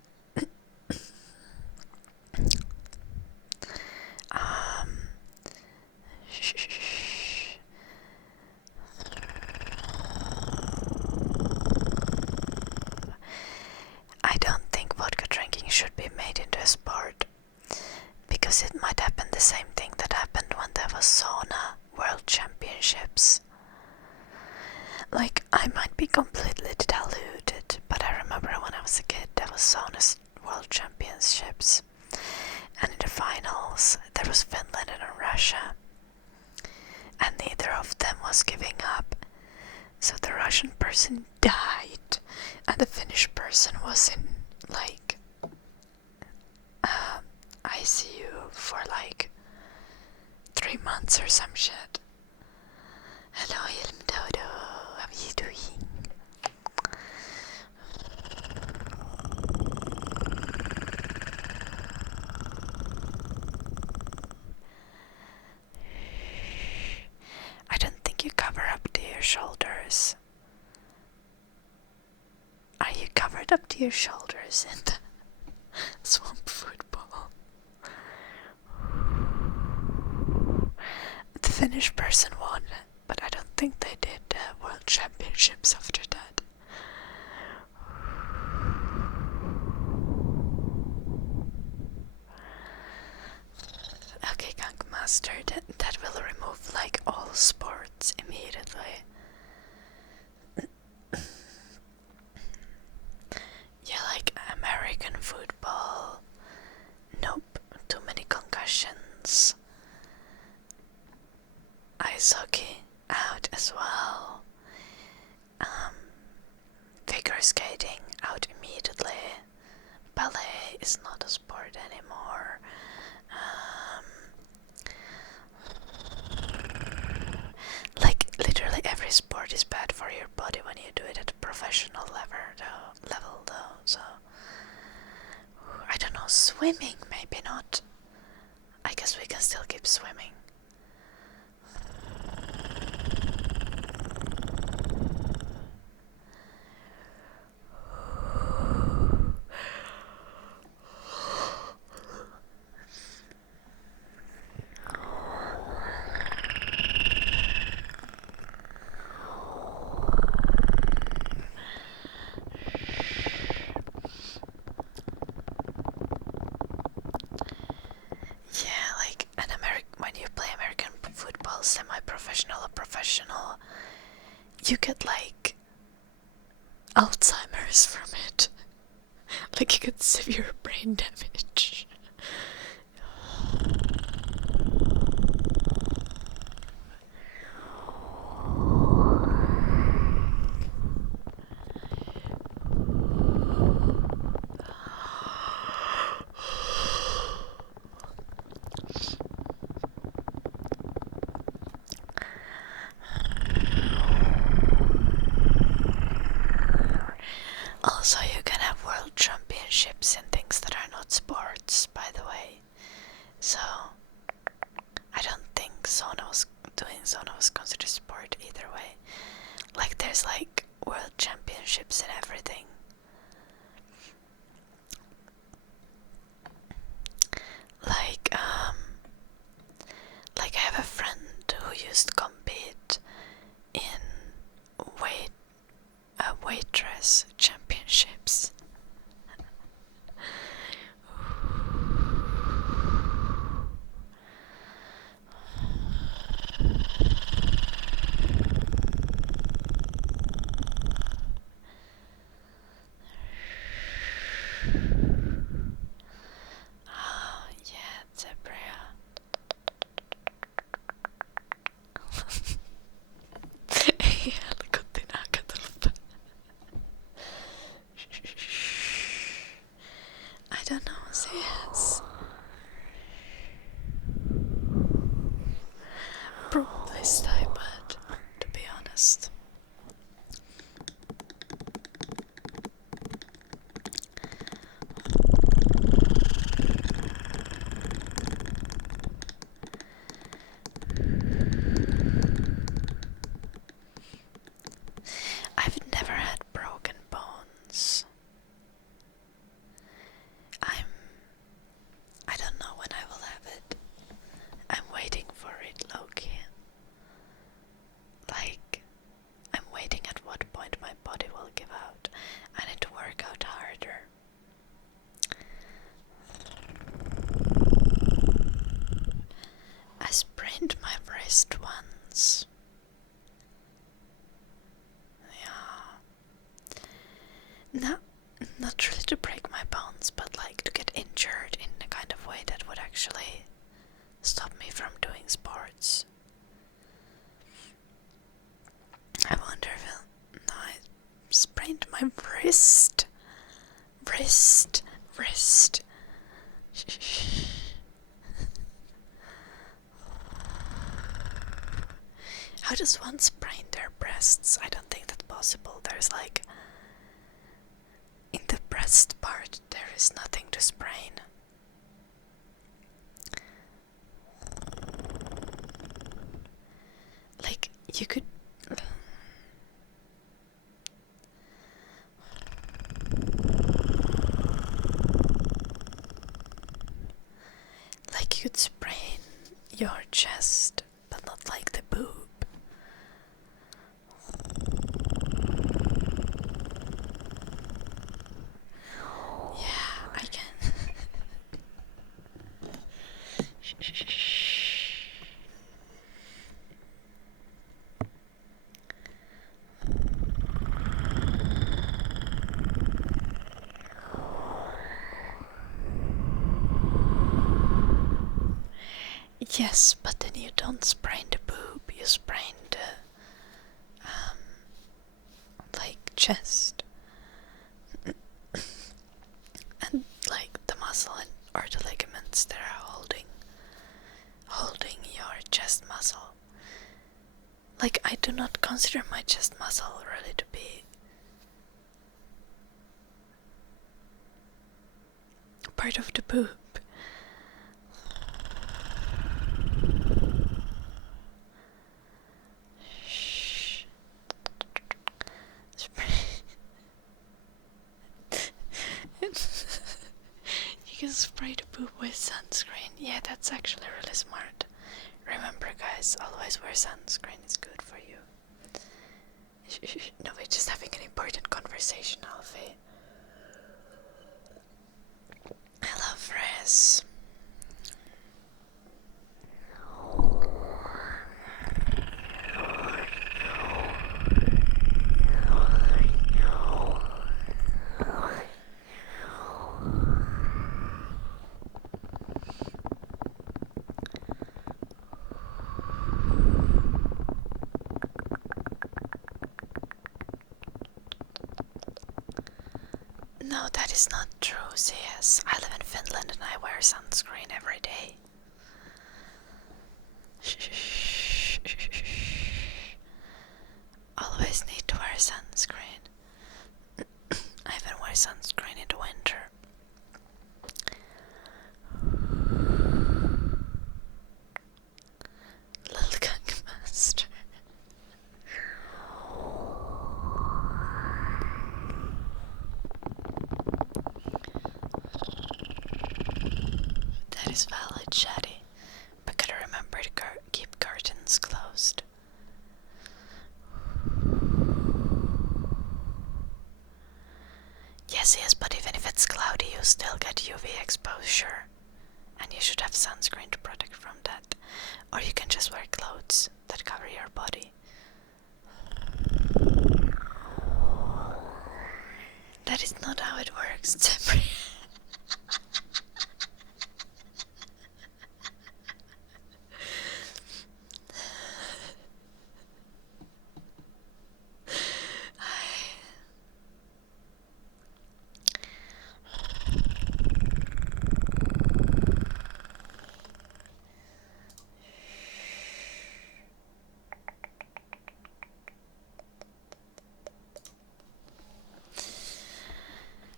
I don't think vodka drinking should be made into a sport, because it might happen the same thing that happened when there was sauna world championships. Like, I might be completely diluted, but I remember when I was a kid there was sauna world championships, and in the finals there was Finland and Russia, and neither of them was giving up. So the Russian person died, and the Finnish person was in, like, ICU for like 3 months or some shit. Hello, Ilm Dodo, how are you doing? I don't think you cover up to your shoulders. Are you covered up to your shoulders in the swamp football? The Finnish person won, but I don't think they did world championships after that. Okay, Gunk Master, that will remove like all sports immediately. Yeah, like American football. Nope, too many concussions. Ice hockey, out as well. Figure skating, out immediately. Ballet is not a sport anymore. Like, literally every sport is bad for your body when you do it at a professional level though, so I don't know, swimming maybe not. I guess we can still keep swimming. Yeah, like when you play American football, semi-professional or professional, you get like Alzheimer's from it. Like you get severe brain damage. Also, you can have world championships in things that are not sports, by the way. So, I don't think doing sauna was considered sport either way. Like, there's like world championships in everything. Like I have a friend who used to compete in waitress championships. Oh, yeah, Zebra. Ei kotiin I don't know, yes. actually stop me from doing sports. I wonder if no, I sprained my wrist. Wrist. How does one sprain their breasts? I don't think that's possible. There's like, in the breast part, there is nothing to sprain. Like, you could. Like, you'd sprain your chest, but not like the boob. Yeah, I can. Yes, but then you don't sprain the boob, you sprain the like chest and like the muscle or the ligaments that are holding your chest muscle. Like, I do not consider my chest muscle really to be part of the boob. Shh. You can spray the boob with sunscreen. Yeah, that's actually really smart. Remember, guys, always wear sunscreen. It's good for you. No, we're just having an important conversation, Alfie. I love Riz. No, that is not true, CS. I live in Finland and I wear sunscreen every day. Always need to wear sunscreen. I even wear sunscreen in the winter. Little Gunk Master. That is valid, Shaddy. But gotta remember to keep curtains closed. Yes, but even if it's cloudy, you still get UV exposure. And you should have sunscreen to protect from that. Or you can just wear clothes that cover your body. That is not how it works, Zebra.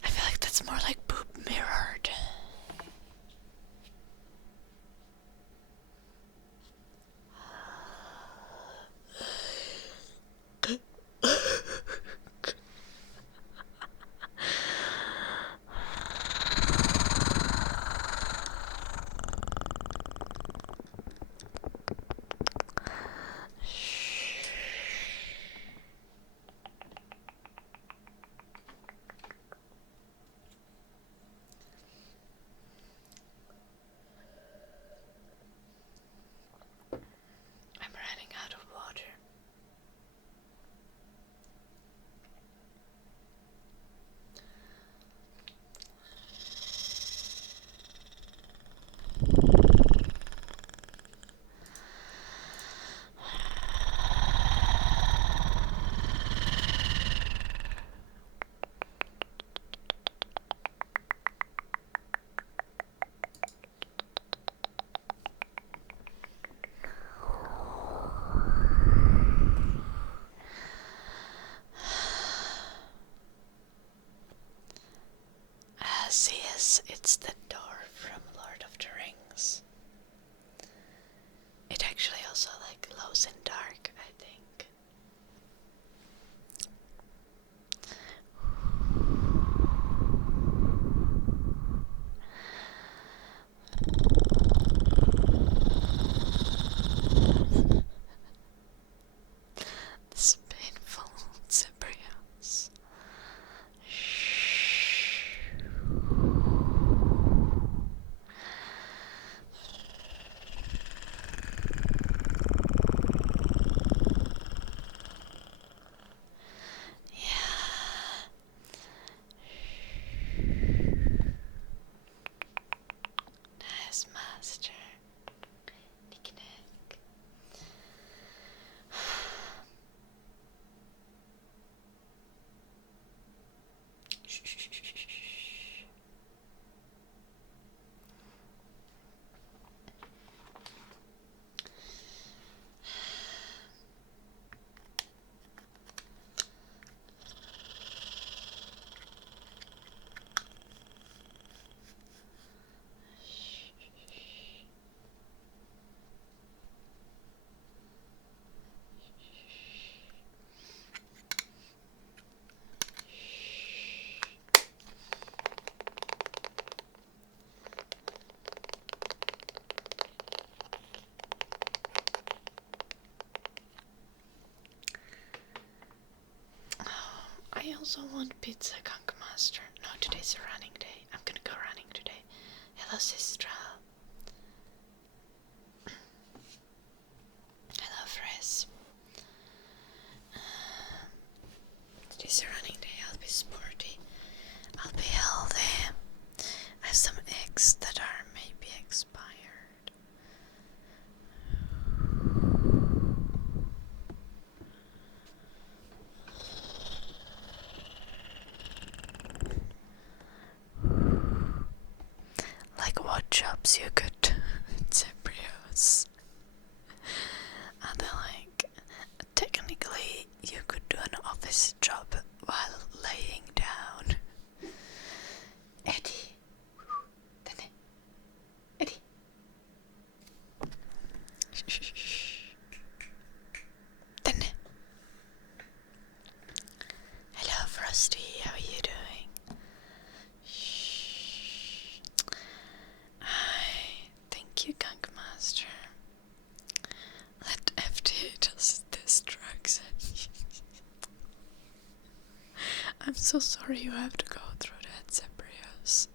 I feel like that's more Yes, yes, it's the door from Lord of the Rings. It actually also like glows in dark, I think. This painful zebrios. Yeah. Nice, master. Nick. I also want pizza, Conk Master. No, today's a running day. I'm gonna go running today. Hello, sister. Hello, Frizz. Today's a running day. I'll be sporty. I'll be healthy. I have some eggs that are maybe expired. Like what jobs you could do in Cyprios? And then like, technically you could do an office job while laying down. Eddie. Eddie. Shh. Hello, Frosty. How are you doing? Shh. Hi. Thank you, Gunk Master. Let FDA does this drugs. I'm so sorry you have to go through that, Zebrios.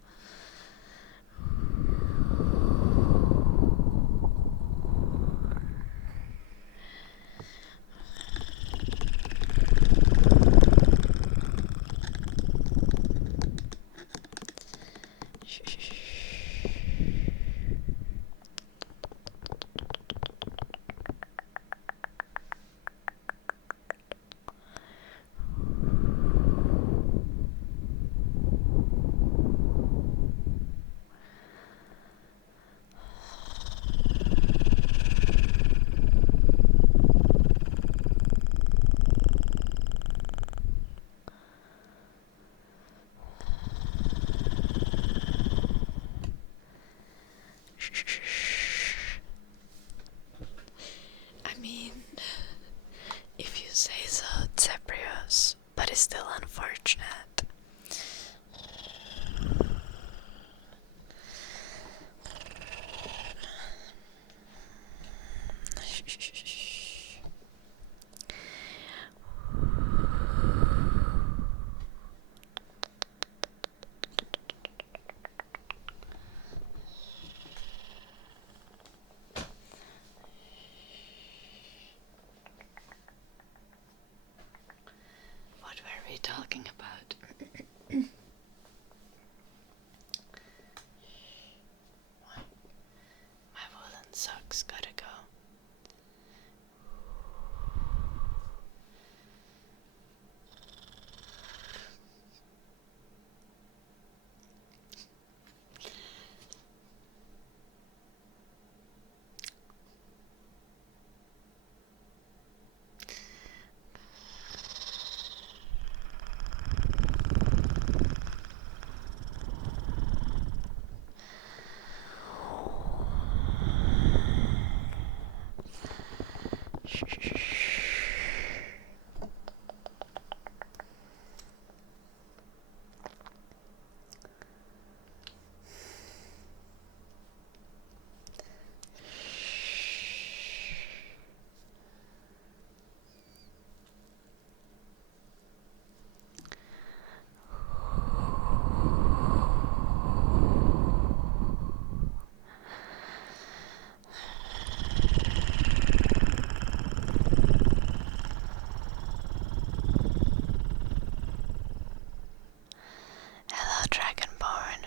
Hello, Dragonborn.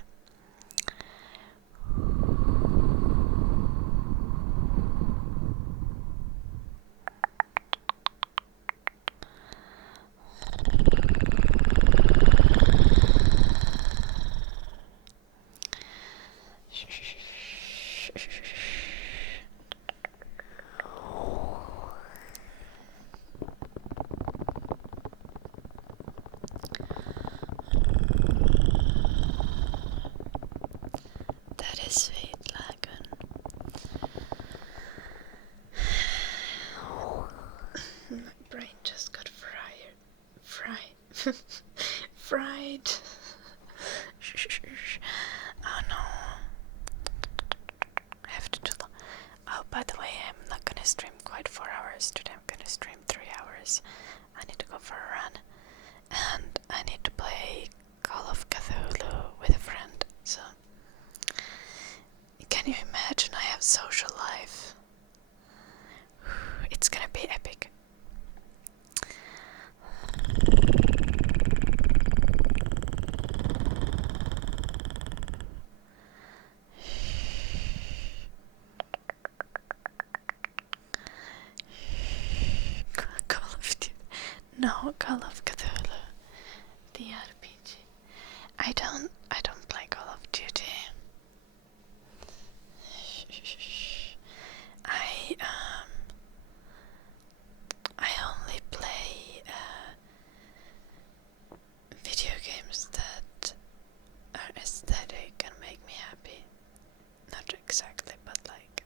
That is sweet, Lagoon. My brain just got fried. Fried. Oh no. I have to do the. Oh, by the way, I'm not gonna stream quite 4 hours today. I'm gonna stream 3 hours. I need to go for a run. And I need to play Call of Cthulhu with a friend. So, can you imagine I have social life? It's gonna be epic. Call of Duty. No, Call of Cthulhu. The RPG. I don't play Call of Duty. I only play video games that are aesthetic and make me happy. Not exactly, but like.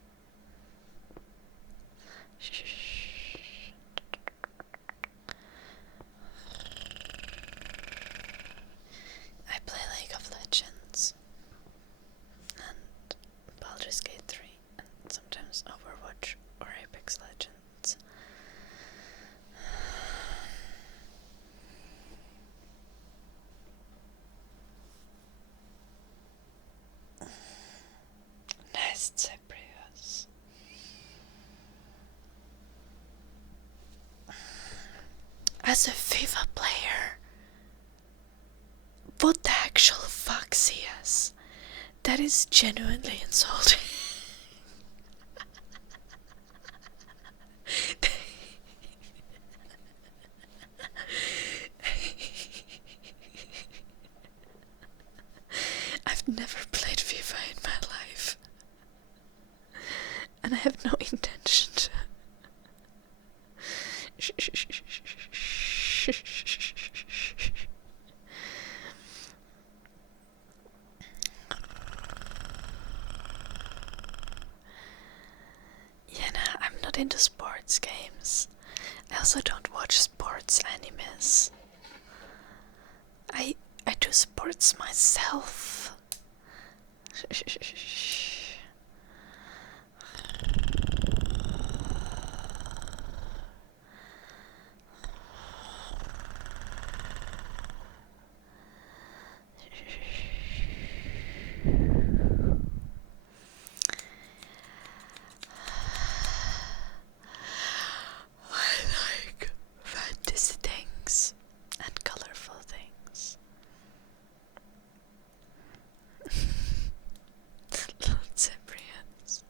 I play League of Legends and Baldur's Gate 3 and sometimes Overwatch or Apex Legends. Nice Cyprius. As a FIFA player, what the actual fuck, CS? That is genuinely insulting. I've never played FIFA in my life. And I have no intention to. Yeah, nah, I'm not into sports games. I also don't watch sports animes. I do sports myself. I like fantasy things and colorful things. Little Cyprians.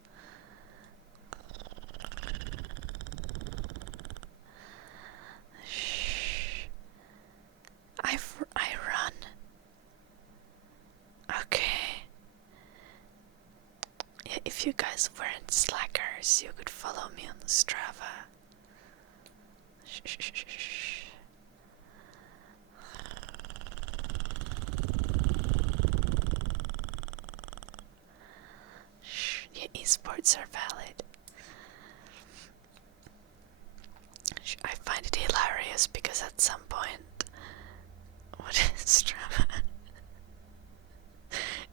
Shh. I run. Okay. Yeah, if you guys weren't slackers, you could follow me on the Strava. Shh, shh, shh, shh, shh. Shh. Yeah, esports are valid. hilarious because at some point, what is Strava?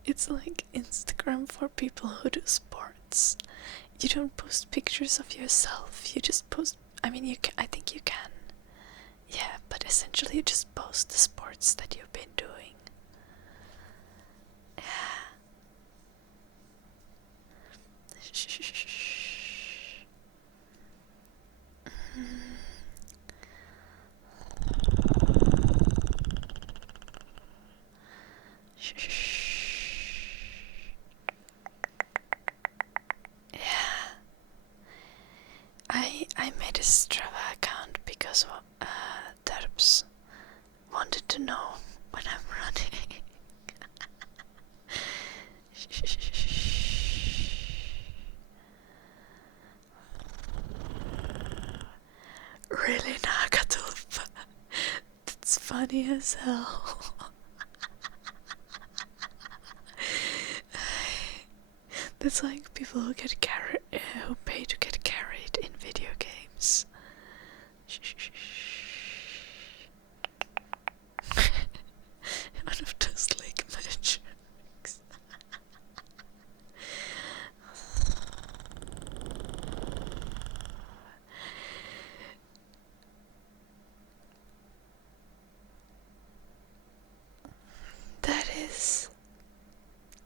It's like Instagram for people who do sports. You don't post pictures of yourself. You just post. I mean, you can. I think you can. Yeah, but essentially, you just post the sports that you've been doing. Yeah. Yeah. I made a Strava account because Terps wanted to know when I'm running. Really, Nagatulpa? That's funny as hell. That's like people who get who pay to get carried in video games. One of those like magics.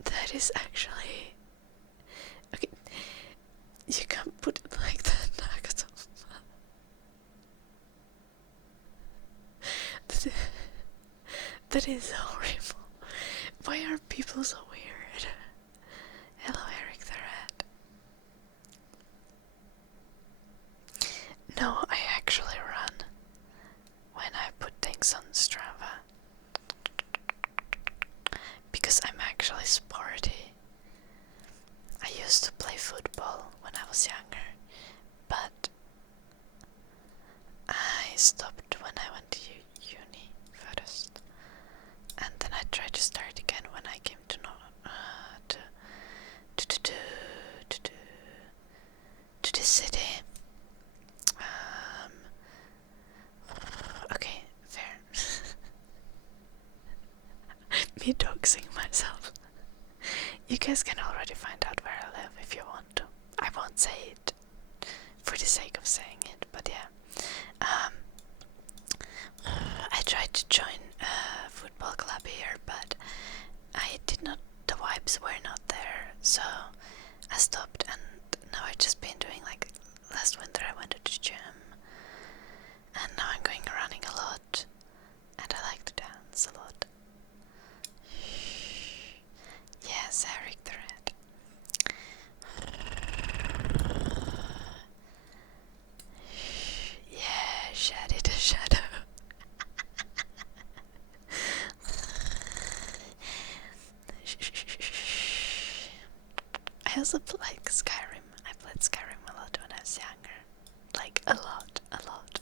That is actually okay. You can't put it like that, Nagato. That is horrible. Why are people so weird? Hello, Eric the Red. No, I actually run when I put things on Strava because I'm actually sporty. I used to play football when I was younger, but I stopped when I went to uni first, and then I tried to start again when I came to the city. Okay, fair. Me doxing myself. You guys can already find out where I live if you want to. I won't say it for the sake of saying it, but yeah. I tried to join a football club here, but I did not. The vibes were not there, so I stopped, and now I've just been doing like last winter I went to the gym, and now I'm going running a lot, and I like to dance a lot. Yes, Eric the Red. Yeah, Shaddy the Shadow. I also like Skyrim. I played Skyrim a lot when I was younger. Like, a lot, a lot.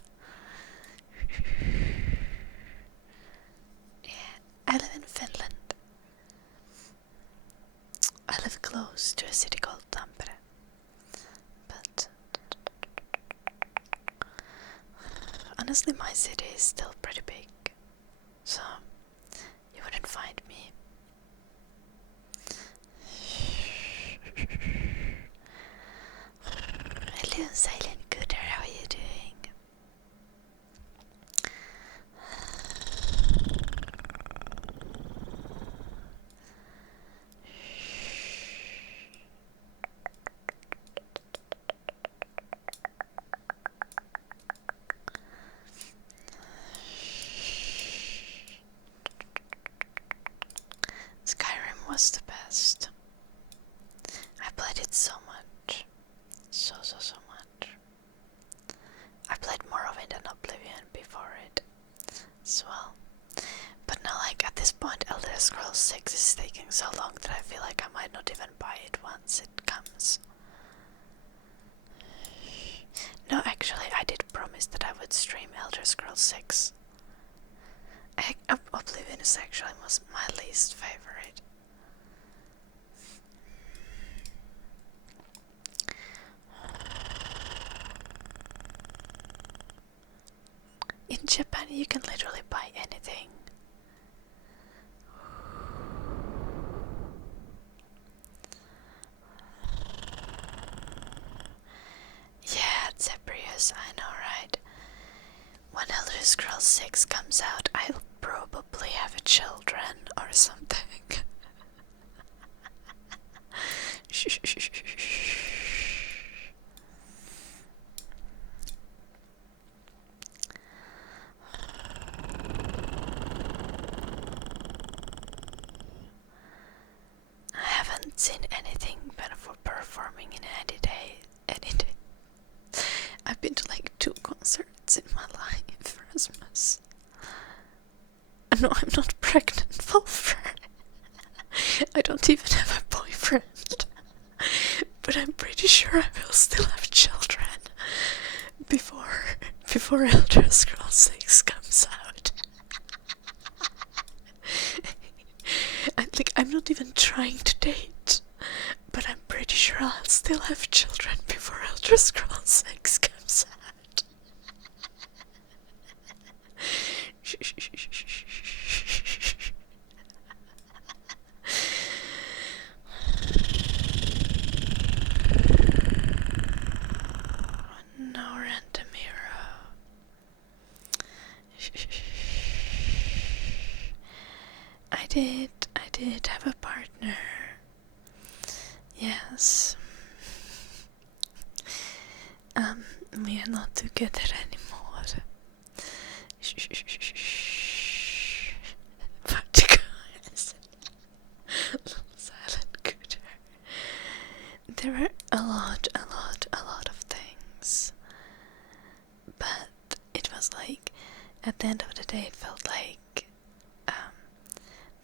Yeah, I live in Finland. I live close to a city called Tampere. But honestly, my city is still pretty big. So, you wouldn't find me. Hello, Silent Gooder, how are you doing? Skyrim was the best. I played it so much. So much. I played more of it than Oblivion before it as well. But now, like, at this point, Elder Scrolls 6 is taking so long that I feel like I might not even buy it once it comes. No, actually, I did promise that I would stream Elder Scrolls 6. Oblivion is actually my least favorite. In Japan you can literally buy anything. Yeah, Zebrius, I know, right? When Elder Scrolls 6 comes out, I'll probably have children or something. Shh, shh, shh, shh, shh. I haven't seen anything better for performing in any day. I've been to like 2 concerts in my life, Rasmus. No, I'm not pregnant, Wolfram. I don't even have a boyfriend. But I'm pretty sure I will still have children before Elder Scrolls 6 comes out. I'm not even trying to date, but I'm pretty sure I'll still have children before Elder Scrolls 6 comes out. No, Randomiro. I did have a partner. Yes. We are not together anymore. But guys, silent cooter. There were a lot of things. But it was like, at the end of the day, it felt like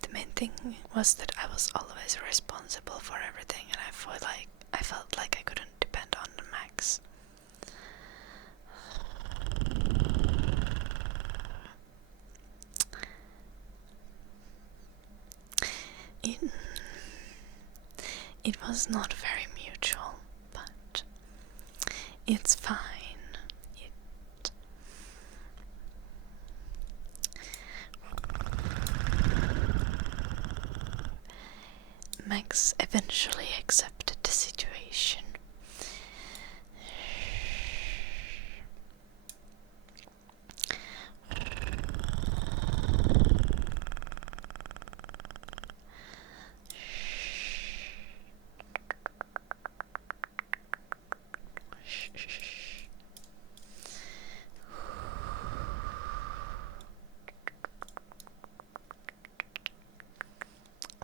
the main thing was that I was always responsible for everything, and I felt like I couldn't depend on the Max. It was not very mutual, but it's fine. Max eventually accepted the situation.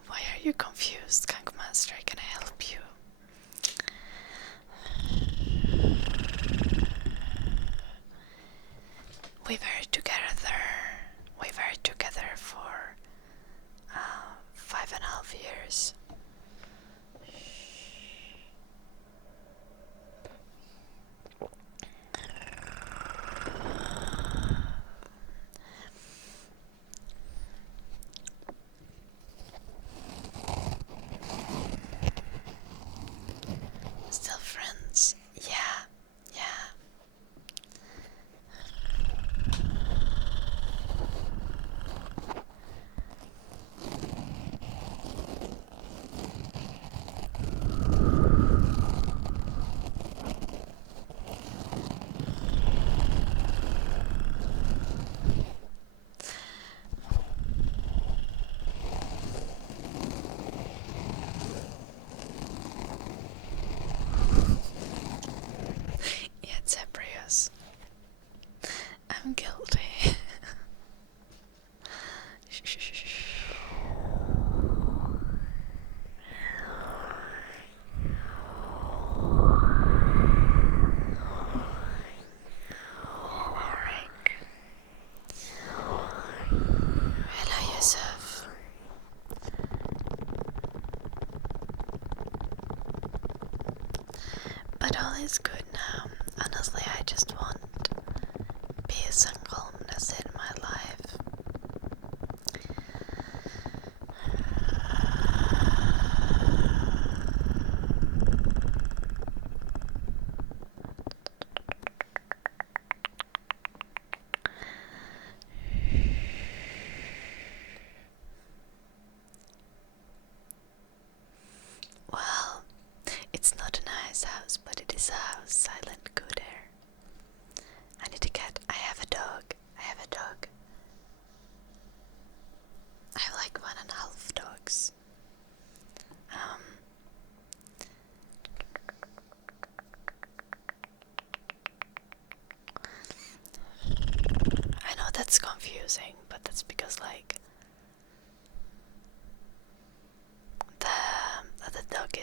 Why are you confused, Kankmaster? Can I help you? We were together for 5.5 years. Still friends? Yeah. Yeah, Zebrius. I'm guilty. Hello, Yusuf. But all is good now. Honestly, I just want peace and calmness in my life.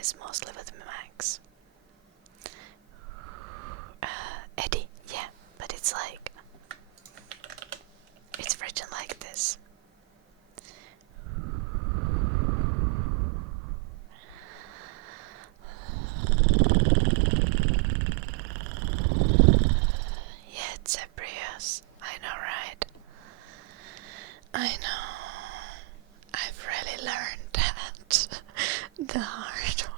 is mostly with Max. Eddie, yeah, but it's like, it's written like this. Yeah, it's Ebrius. I know, right? I know. I've really learned that the hard way.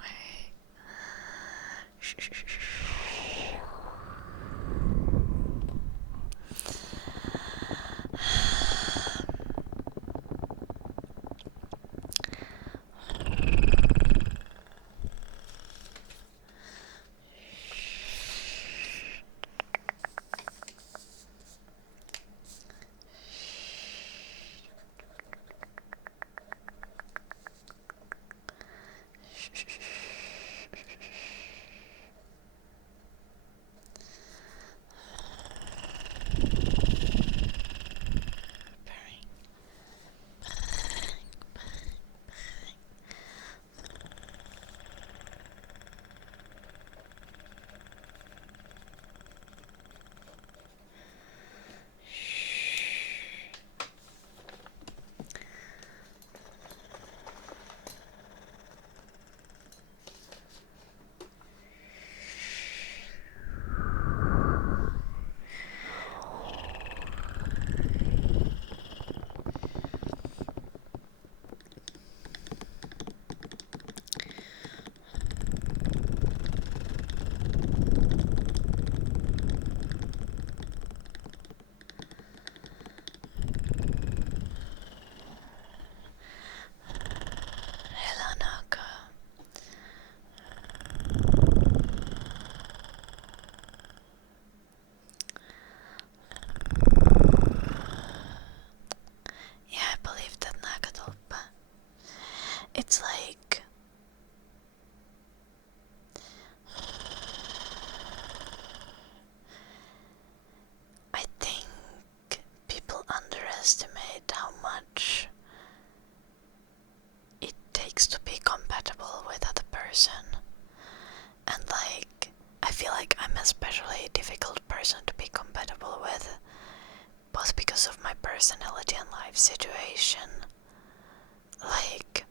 Hello, Naka. Yeah, I believe that Nagadolpa. It's like, I think people underestimate how much it takes to be compatible with other person. And like, I feel like I'm especially a difficult person to be compatible with, both because of my personality and life situation. Like,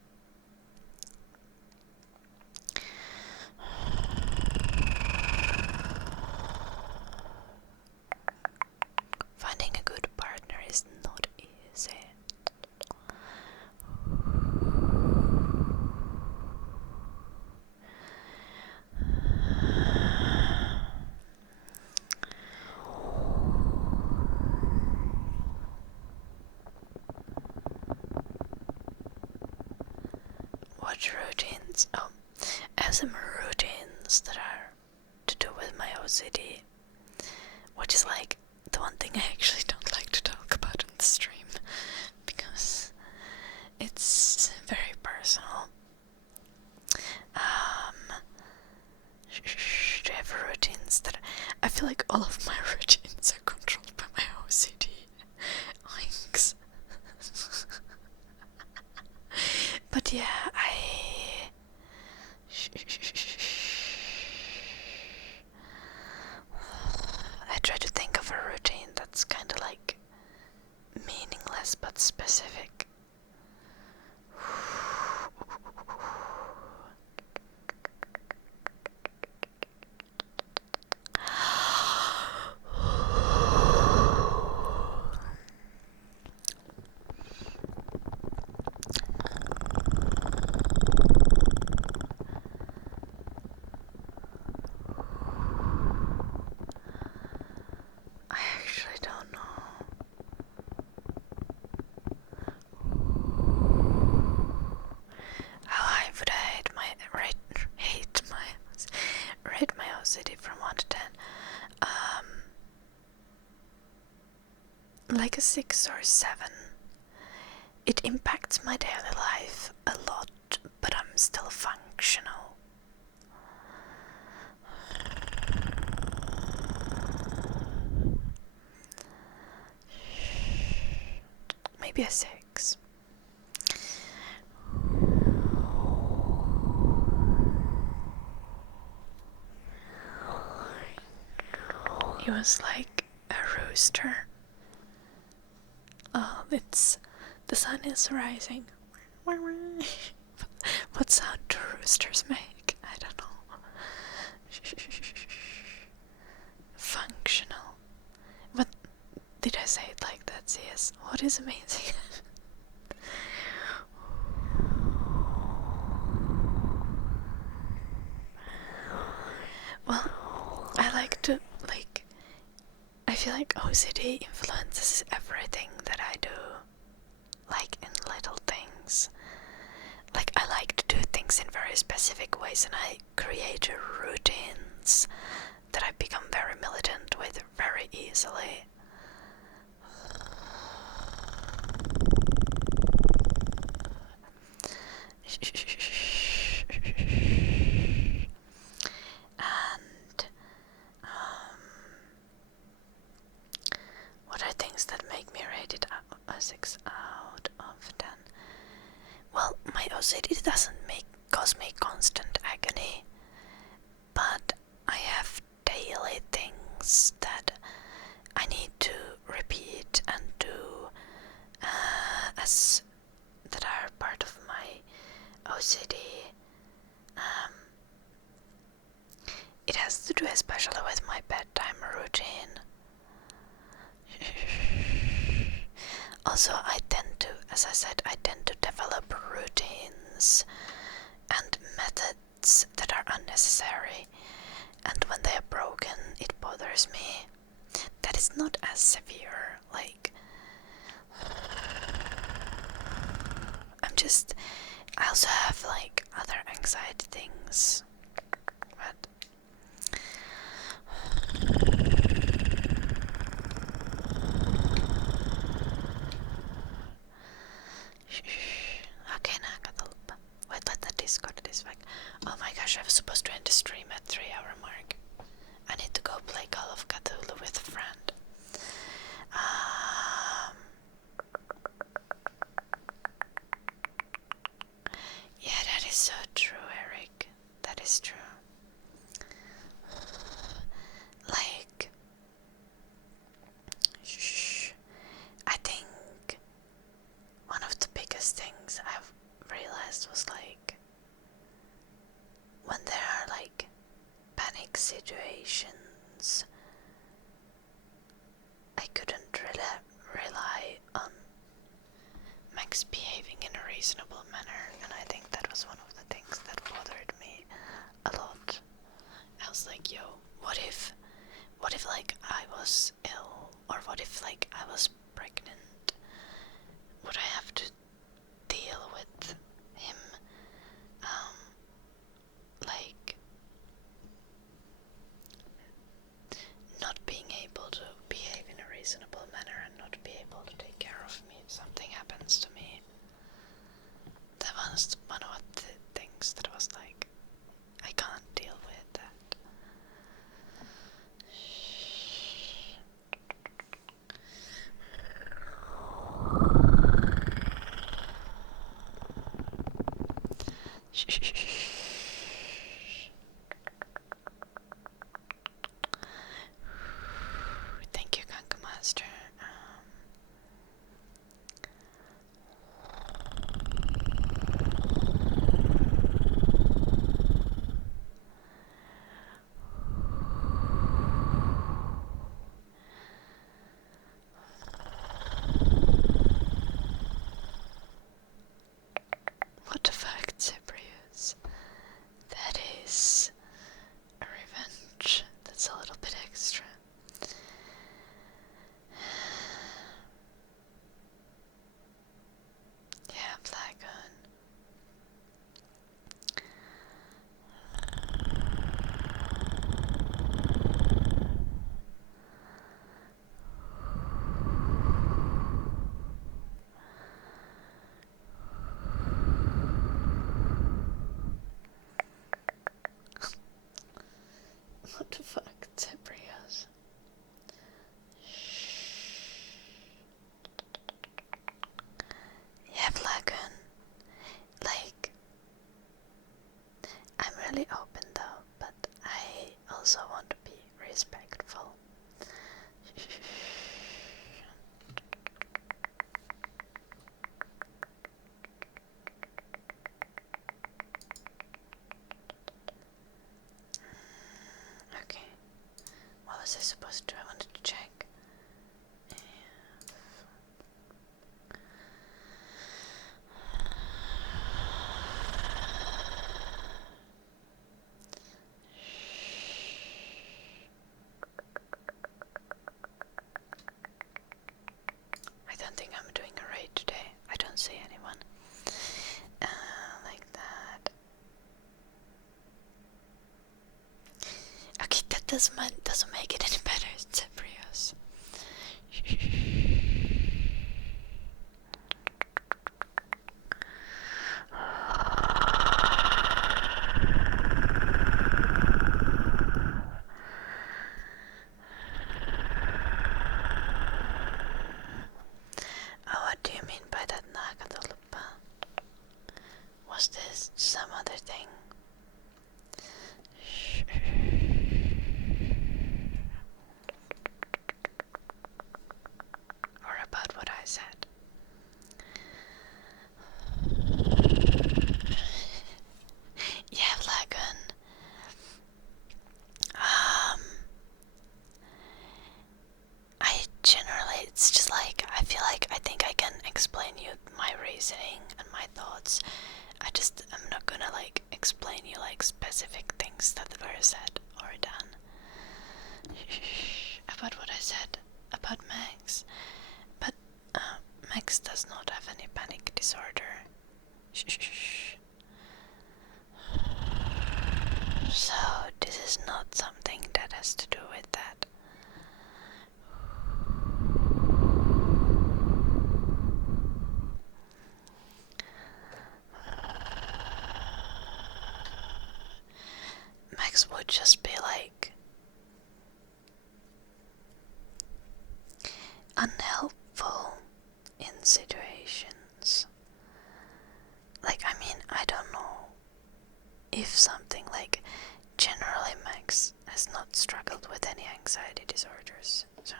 finding a good partner is not easy. What routines? Oh, I have some routines that are to do with my OCD, which is like the one thing I actually don't like to talk about on the stream because it's very personal. Do I have routines that I feel like all of my routines are controlled by my OCD? Oinks. But yeah, I try to think of a routine that's kind of like meaningless but specific. I actually don't know. How high would I rate my OCD from 1 to 10? Like a 6 or 7. It impacts my daily life a lot, but I'm still functional. Maybe a 6. he was like a rooster. Oh, the sun is rising. What sound do roosters make? I don't know. Functional. What did I say it like that? Yes. What is amazing? Well, I like to I feel like OCD influences everything that I do, like in little things. Like I like to do things in very specific ways, and I create routines that I become very militant with very easily. And what are things that make me rate it a 6 out of 10? Well, my OCD doesn't cause me constant agony, but I have daily things that I need to repeat and do as that are part of my OCD. It has to do especially with my bedtime routine. Also, as I said, I tend to develop routines and methods that are unnecessary, and when they are broken, it bothers me. That is not as severe, like I also have like other anxiety things, but okay, nakatulpa. Wait, let the Discord this back. Oh my gosh, I was supposed to end the stream at 3-hour mark. I need to go play Call of Cthulhu with a friend. Yeah, that is so true, Eric. That is true. Like, I think one of the biggest things I've realized was like when there are like panic situations, I couldn't really rely on Max behaving in a reasonable manner, and I think that was one of the things that bothered me a lot. I was like, yo, what if like I was ill, or what if like I was pregnant? Would I have to deal with him like not being able to behave in a reasonable manner and not be able to take care of me if something happens to me? That was one of the things that was like, I can't deal with that. Thank you, Kanka Master. What the fuck, Cyprius? That is a revenge. That's a little bit extra. Yeah, Flagon. What the fuck, Cyprius? Yeah, Flagon. Like, I'm really open though, but I also want to be respectful. Okay. What was I supposed to do? I wanted to check. I don't think I'm doing a raid today. I don't see anyone. Like that. Okay, that doesn't make it any better. It's embryos. Oh, what do you mean by that, nakatolpa? Was this some other thing? Or about what I said? Yeah, Lagoon. I generally, it's just like, I feel like I think I can explain you my reasoning and my thoughts. I'm not gonna like explain you like specific things that were said or done. About what I said about Max. But Max does not have any panic disorder. So this is not something that has to do with that. Max would just be like unhelpful in situations. Like, I mean, I don't know if something like, generally Max has not struggled with any anxiety disorders, so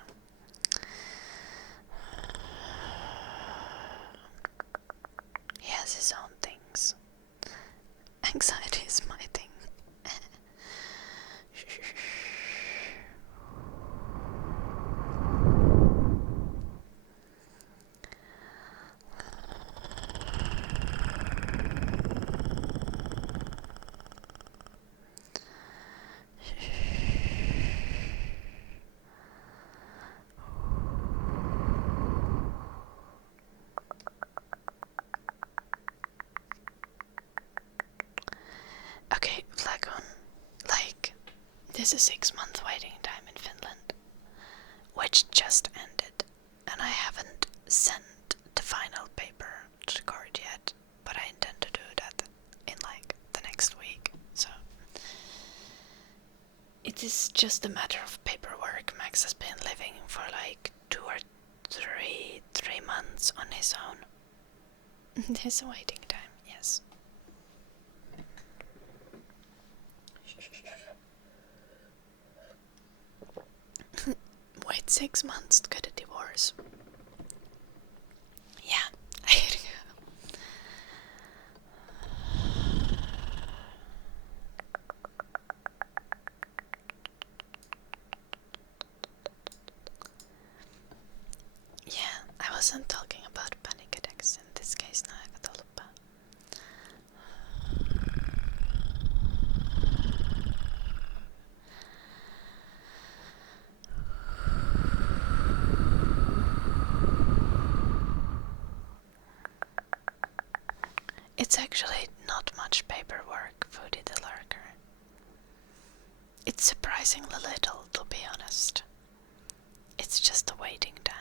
he has his own things. Anxiety is my thing. Okay, Flagon, like, there's a 6-month waiting time in Finland, which just ended, and I haven't sent the final paper to the court yet, but I intend to do that in like the next week, so it is just a matter of paperwork. Max has been living for like 2 or 3 months on his own. There's a waiting time, yes. Wait 6 months to get a divorce. Yeah, I hear you. Yeah, I wasn't talking about panic attacks in this case, nakatolpa. It's actually not much paperwork, VOD the lurker. It's surprisingly little, to be honest. It's just a waiting time.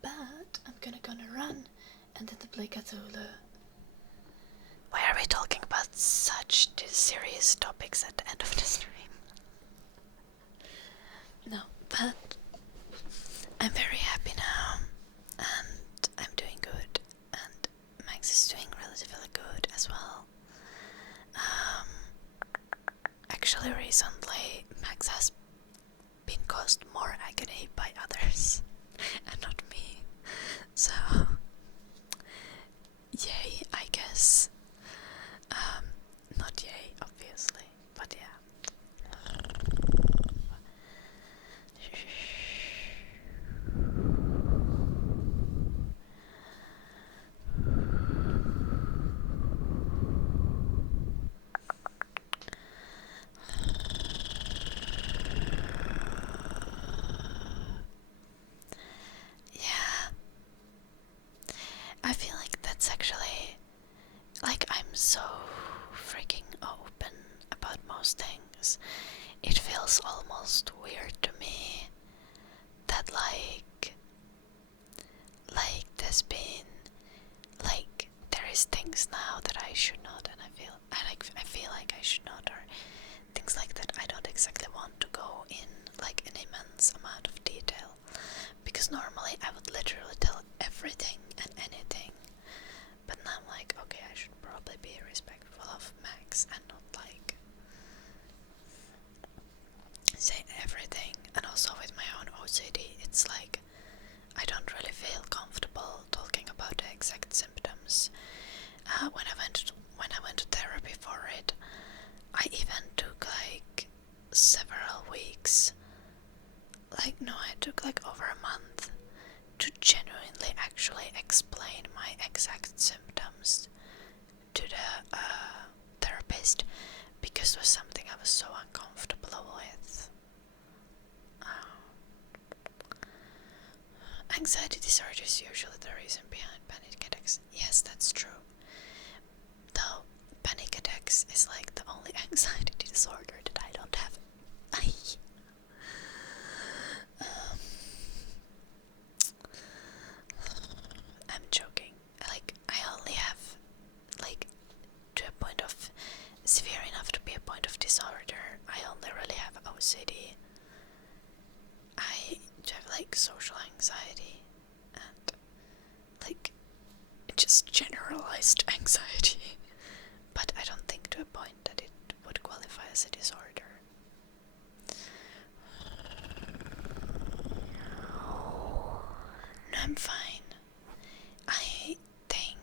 But I'm gonna run and then the Blekatulu. Why are we talking about such serious topics at the end of the stream? No, but I'm very happy now, and I'm doing good, and Max is doing I feel like that's actually, like, I'm so freaking open about most things. It feels almost weird to me that there's been, like, there is things now that I should not, and I feel like I should not, or things like that I don't exactly want to go in like an immense amount of detail, because normally I would literally tell everything and anything, but now I'm like, okay, I should probably be respectful of Max and not like say everything. And also with my own OCD, it's like I don't really feel comfortable talking about the exact symptoms. When I went to therapy for it, I even took like several weeks. Like, no, I took like over a month to genuinely actually explain my exact symptoms to the therapist, because it was something I was so uncomfortable with. Anxiety disorder is usually the reason behind panic attacks. Yes, that's true. Though panic attacks is like the only anxiety disorder that I don't have. I'm joking. Like, I only have, like, to a point of severe enough to be a point of disorder, I only really have OCD. I have like social anxiety and like just generalized anxiety, but I don't think to a point that it would qualify as a disorder. No, I'm fine. I think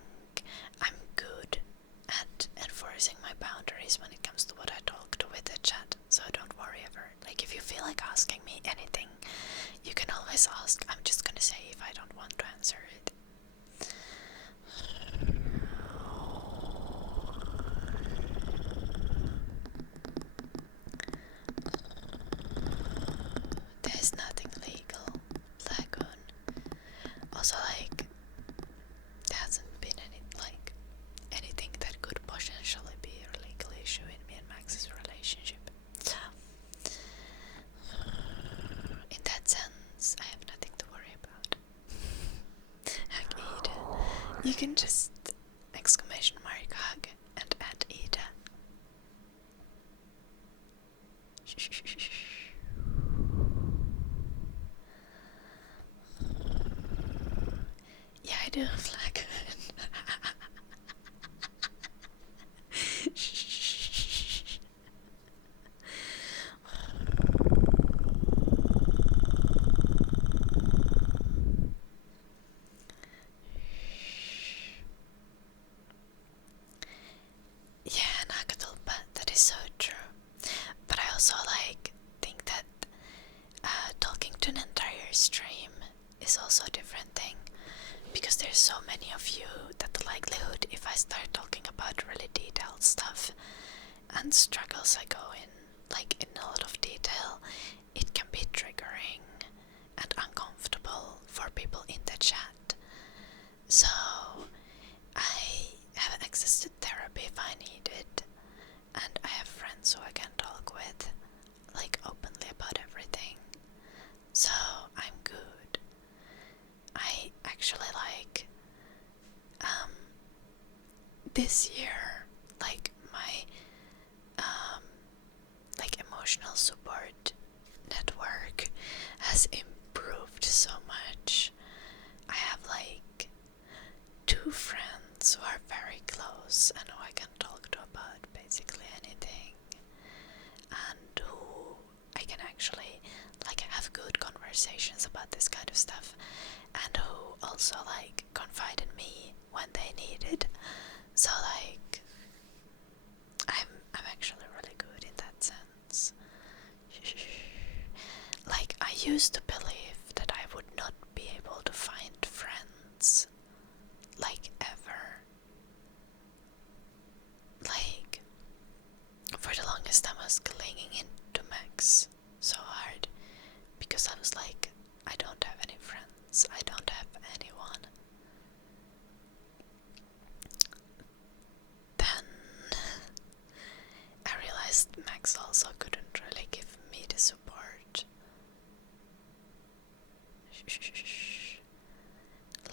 I'm good at enforcing my boundaries when it comes to what I talk to with the chat, so don't worry ever. Like, if you feel like asking me anything, you can always ask. I'm just gonna say if I don't want to answer it. There's nothing legal, Lagoon. Also, like, there hasn't been anything that could potentially be a legal issue in me and Max's relationship. So, in that sense, I have nothing to worry about. Hug Ida. You can just exclamation mark hug and add Ida. Yeah, I do flag. Yeah, Nakatulpa, that is so true. But I also think that talking to an entire stream is also a different thing, because there's so many of you that the likelihood, if I start talking about really detailed stuff and struggles I go in a lot of detail, it can be triggering and uncomfortable for people in the chat. So I have access to therapy if I need it, and I have friends who I can talk with openly about everything. So I'm good. I actually this year, my emotional support network has improved so much. I have 2 friends who are very close and who I can talk to about basically anything, and who I can actually have good conversations about this kind of stuff, and who also confide in me when they need it. So I'm actually really good in that sense. I used to believe that I would not be able to find friends ever. For the longest time I was clinging into Max so hard, because I was I don't have any friends, I don't have anyone.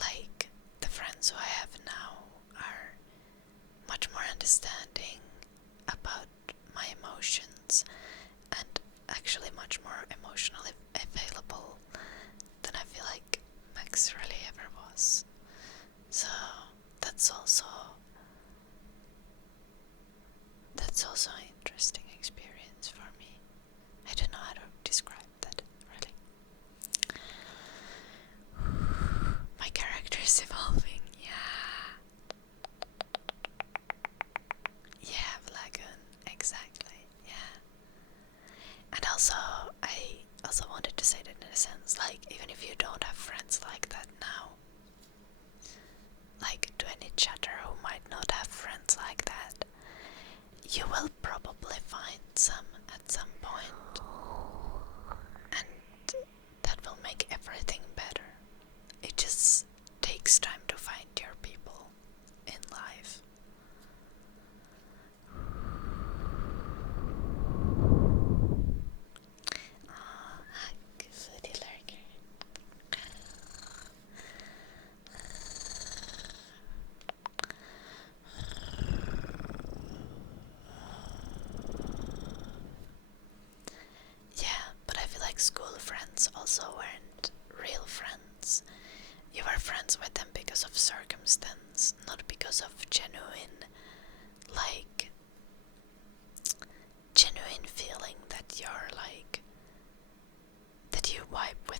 like the friends who I have now are much more understanding about my emotions and actually much more emotionally available than I feel like Max really ever was. So that's also an interesting experience for me. I don't know how to describe that really. My character is evolving, yeah. Yeah, Lagoon, exactly, yeah. And also, I also wanted to say that in a sense, like, even if you don't have friends like that now, like to any chatter who might not have friends like that, you will probably find some at some point, and that will make everything better. It just takes time to find your people in life. Foodie lurker. Yeah, but I feel like school friends also weren't real friends. You were friends with them because of circumstance, not because of like, genuine feeling that you're like, that you vibe